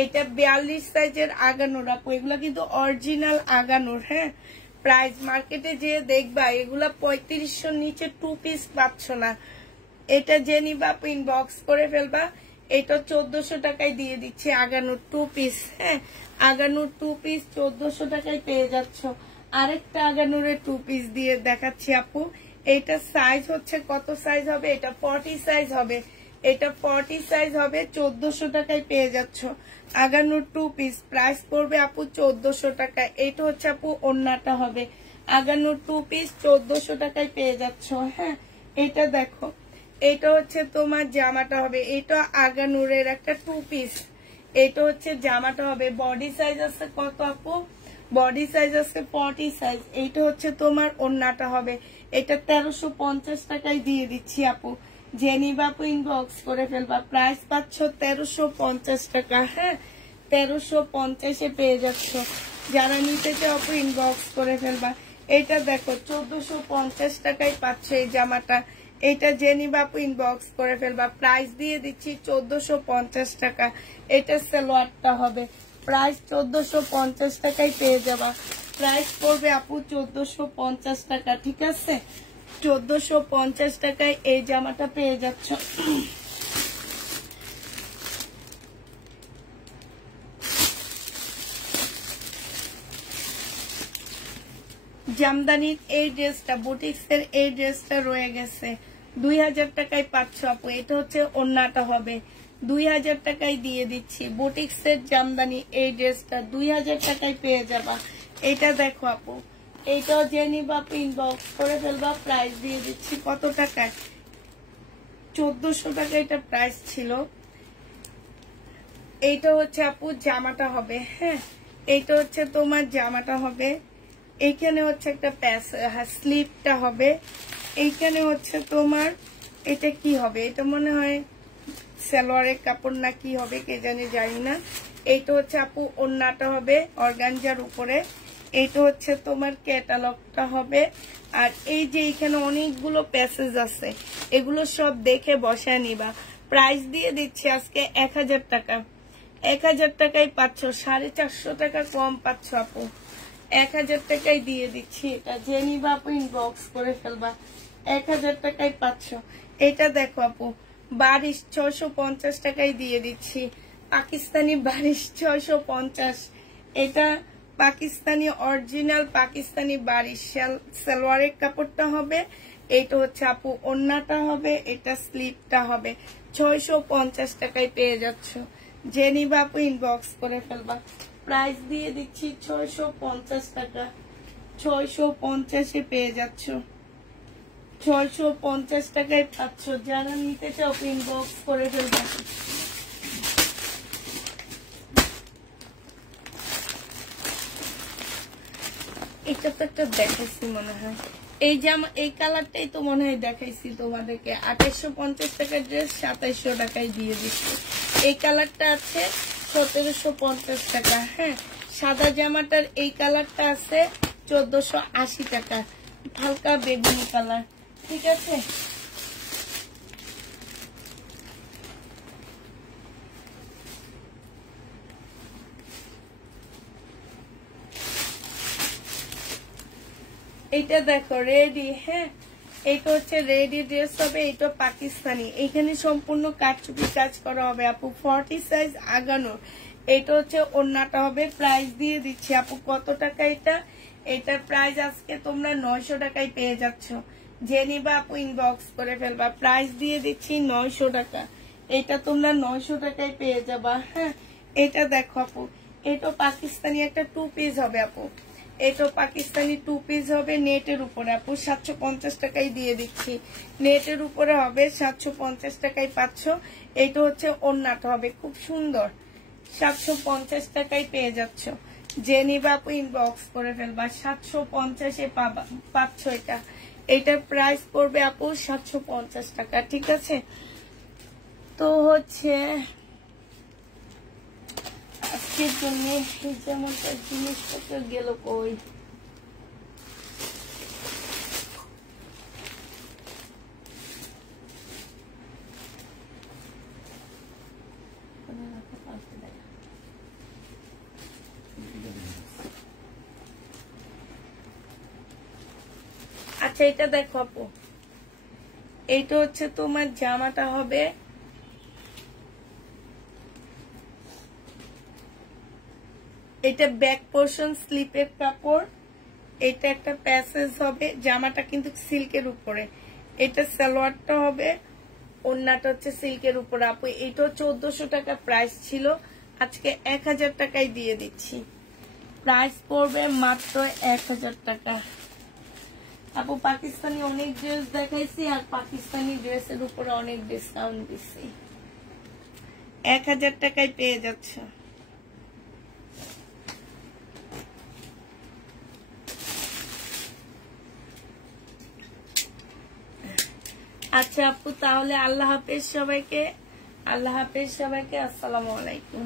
এইটা 42 সাইজের আগানোর আপু, এগুলা কিন্তু অরিজিনাল আগানোর। হ্যাঁ, প্রাইস মার্কেটে যে দেখবা এগুলা 3500 নিচে 2 পিস পাচ্ছ না। এটা যে নিবা আপু ইনবক্স করে ফেলবা। এটা 1400 টাকায় দিয়ে দিচ্ছি আগানোর 2 পিস। হ্যাঁ, আগানোর 2 পিস 1400 টাকায় পেয়ে যাচ্ছ। আরেকটা আগানোরের 2 পিস দিয়ে দেখাচ্ছি আপু। এটা সাইজ হচ্ছে কত সাইজ হবে, এটা 40 সাইজ হবে, এটা 40 সাইজ হবে, 1400 টাকায় পেয়ে যাচ্ছ। আগানোর 2 পিস প্রাইস পড়বে আপু 1400 টাকা। এটা হচ্ছে আপু ওড়নাটা হবে, আগানোর 2 পিস 1400 টাকায় পেয়ে যাচ্ছ। হ্যাঁ, এটা দেখো, এটা হচ্ছে তোমার জামাটা হবে, এটা আগানুরের একটা 2 পিস। এটা হচ্ছে জামাটা হবে। বডি সাইজ আছে কত আপু, বডি সাইজ আছে 40 সাইজ। এইটা হচ্ছে তোমার ওড়নাটা হবে, এটা 1350 টাকায় দিয়ে দিচ্ছি আপু। জেনিবা আপু ইনবক্স করে ফেলবা। প্রাইস পাচ্ছ 1350 টাকা। হ্যাঁ, 1350-এ পেয়ে যাচ্ছ। যারা নিতে চাও আপু ইনবক্স করে ফেলবা। এটা দেখো 1450 টাকায় পাচ্ছ এই জামাটা। এটা জেনিবা আপু ইনবক্স করে ফেলবা। প্রাইস দিয়ে দিচ্ছি 1450 টাকা। এটা সালোয়ারটা হবে, প্রাইস 1450 টাকায় পেয়ে যাবা। প্রাইস পড়বে আপু 1450 টাকা, ঠিক আছে। 1450 টাকায় এই জামাটা পেয়ে যাচ্ছ। জামদানির এই ড্রেসটা, বুটিক্সের এই ড্রেসটা রয়ে গেছে, 2000 টাকায় পাচ্ছ আপু। এটা হচ্ছে ওড়নাটা হবে, 2000 টাকায় দিয়ে দিচ্ছি। বুটিক্সের জামদানি এই ড্রেসটা 2000 টাকায় পেয়ে যাবা। এটা দেখো আপু, এইটাও জেনিবা আপু ইনবক্স করে ফেলবা। প্রাইস দিয়ে দিচ্ছি কত টাকায়, 1400 টাকা এটা প্রাইস ছিল। এইটা হচ্ছে আপু জামাটা হবে। হ্যাঁ, এইটা হচ্ছে তোমার জামাটা হবে। এইখানে হচ্ছে একটা স্লিপটা হবে। এইখানে হচ্ছে তোমার এটা কি হবে, এটা মনে হয় সালোয়ারের কাপড় না কি হবে কে জানে, জানি না। এইটা হচ্ছে আপু ওড়নাটা হবে অর্গানজার উপরে। এইটা হচ্ছে তোমার ক্যাটালগটা হবে। আর এই যে এখানে অনেকগুলো প্যাসেজ আছে, এগুলো সব দেখে বসায় নিবা। প্রাইস দিয়ে দিচ্ছি আজকে 1000 টাকা। 1000 টাকায় পাচ্ছ, 450 টাকা কম পাচ্ছ আপু। 1000 টাকায় দিয়ে দিচ্ছি। এটা যে নিবা আপু ইনবক্স করে ফেলবা, 1000 টাকায় পাচ্ছ। এটা দেখো আপু বারিশ 650 টাকায় দিয়ে দিচ্ছি, পাকিস্তানি বারিশ 650। এটা পাকিস্তানি অরিজিনাল পাকিস্তানি বারিশ, সালোয়ারের কাপড়টা হবে, এটা হচ্ছে আপু ওন্নাটা হবে, এটা স্লিপটা হবে। 650 টাকায় পেয়ে যাচ্ছ, যে নিবা আপু ইনবক্স করে ফেলবা। প্রাইস দিয়ে দিচ্ছি 650 টাকা, 650-এ পেয়ে যাচ্ছ, 650 টাকায় পাচ্ছ। যারা নিতে চাও ইনবক্স করে ফেলবা। এটা তো একটা দেখাইছি মনে হয়, এই জামা এই কালারটাই তো মনে হয় দেখাইছি তোমাদেরকে। 2850 টাকার ড্রেস 2700 টাকায় দিয়ে দিচ্ছি। এই কালারটা আছে 1750 টাকা। হ্যাঁ, সাদা জামাটার এই কালারটা আছে 1480 টাকা, হালকা বেগুনি কালার। ঠিক আছে, এইটা দেখো রেডি। হ্যাঁ, এটা হচ্ছে রেডি ড্রেস হবে, এটা পাকিস্তানি, এখানে সম্পূর্ণ কাটচুপি কাজ করা হবে আপু, 40 সাইজ আগানোর। এটা হচ্ছে ওন্নাটা হবে। প্রাইস দিয়ে দিচ্ছি আপু কত টাকা এটা, এটার প্রাইস আজকে তোমরা 900 টাকায় পেয়ে যাচ্ছ। যে নিবা আপু ইনবক্স করে ফেলবা। প্রাইস দিয়ে দিচ্ছি 900 টাকা, এটা তোমরা 900 টাকায় পেয়ে যাবা। হ্যাঁ, এটা দেখো আপু, এটা পাকিস্তানি একটা 2 পিস হবে আপু, এটা পাকিস্তানি 2 পিস হবে নেটের উপরে আপু, 750 টাকায় দিয়ে দিচ্ছি। নেটের উপরে হবে 750 টাকায় পাচ্ছ। এটা হচ্ছে ওন্নাটা হবে, খুব সুন্দর, 750 টাকায় পেয়ে যাচ্ছ। যে নিবা আপু ইনবক্স করে ফেলবা। 750-এ পাচ্ছ এটা। এটার প্রাইস পড়বে আপু 750 টাকা। ঠিক আছে, তো হচ্ছে আজকের জন্য যেমনটা জিনিসপত্র গেল কই, আচ্ছা এটা দেখো আপু, এইটা হচ্ছে তোমার জামাটা হবে, এটা ব্যাক পোর্শন স্লিপের কাপড়, এটা একটা প্যাসেজ হবে, জামাটা কিন্তু সিল্কের উপরে, এটা সালোয়ারটা হবে, ওন্নাটা হচ্ছে সিল্কের উপরে আপু। এটা 1400 টাকা প্রাইস ছিল, আজকে 1000 টাকায় দিয়ে দিচ্ছি। প্রাইস পড়বে মাত্র 1000 টাকা আপু। পাকিস্তানি অনেক ড্রেস দেখাইছি, আর পাকিস্তানি ড্রেসের উপরে অনেক ডিসকাউন্ট দিচ্ছি, 1000 টাকায় পেয়ে যাচ্ছে। আচ্ছা আপু, তাহলে আল্লাহ হাফেজ সবাইকে, আল্লাহ হাফেজ সবাইকে, আসসালামু আলাইকুম।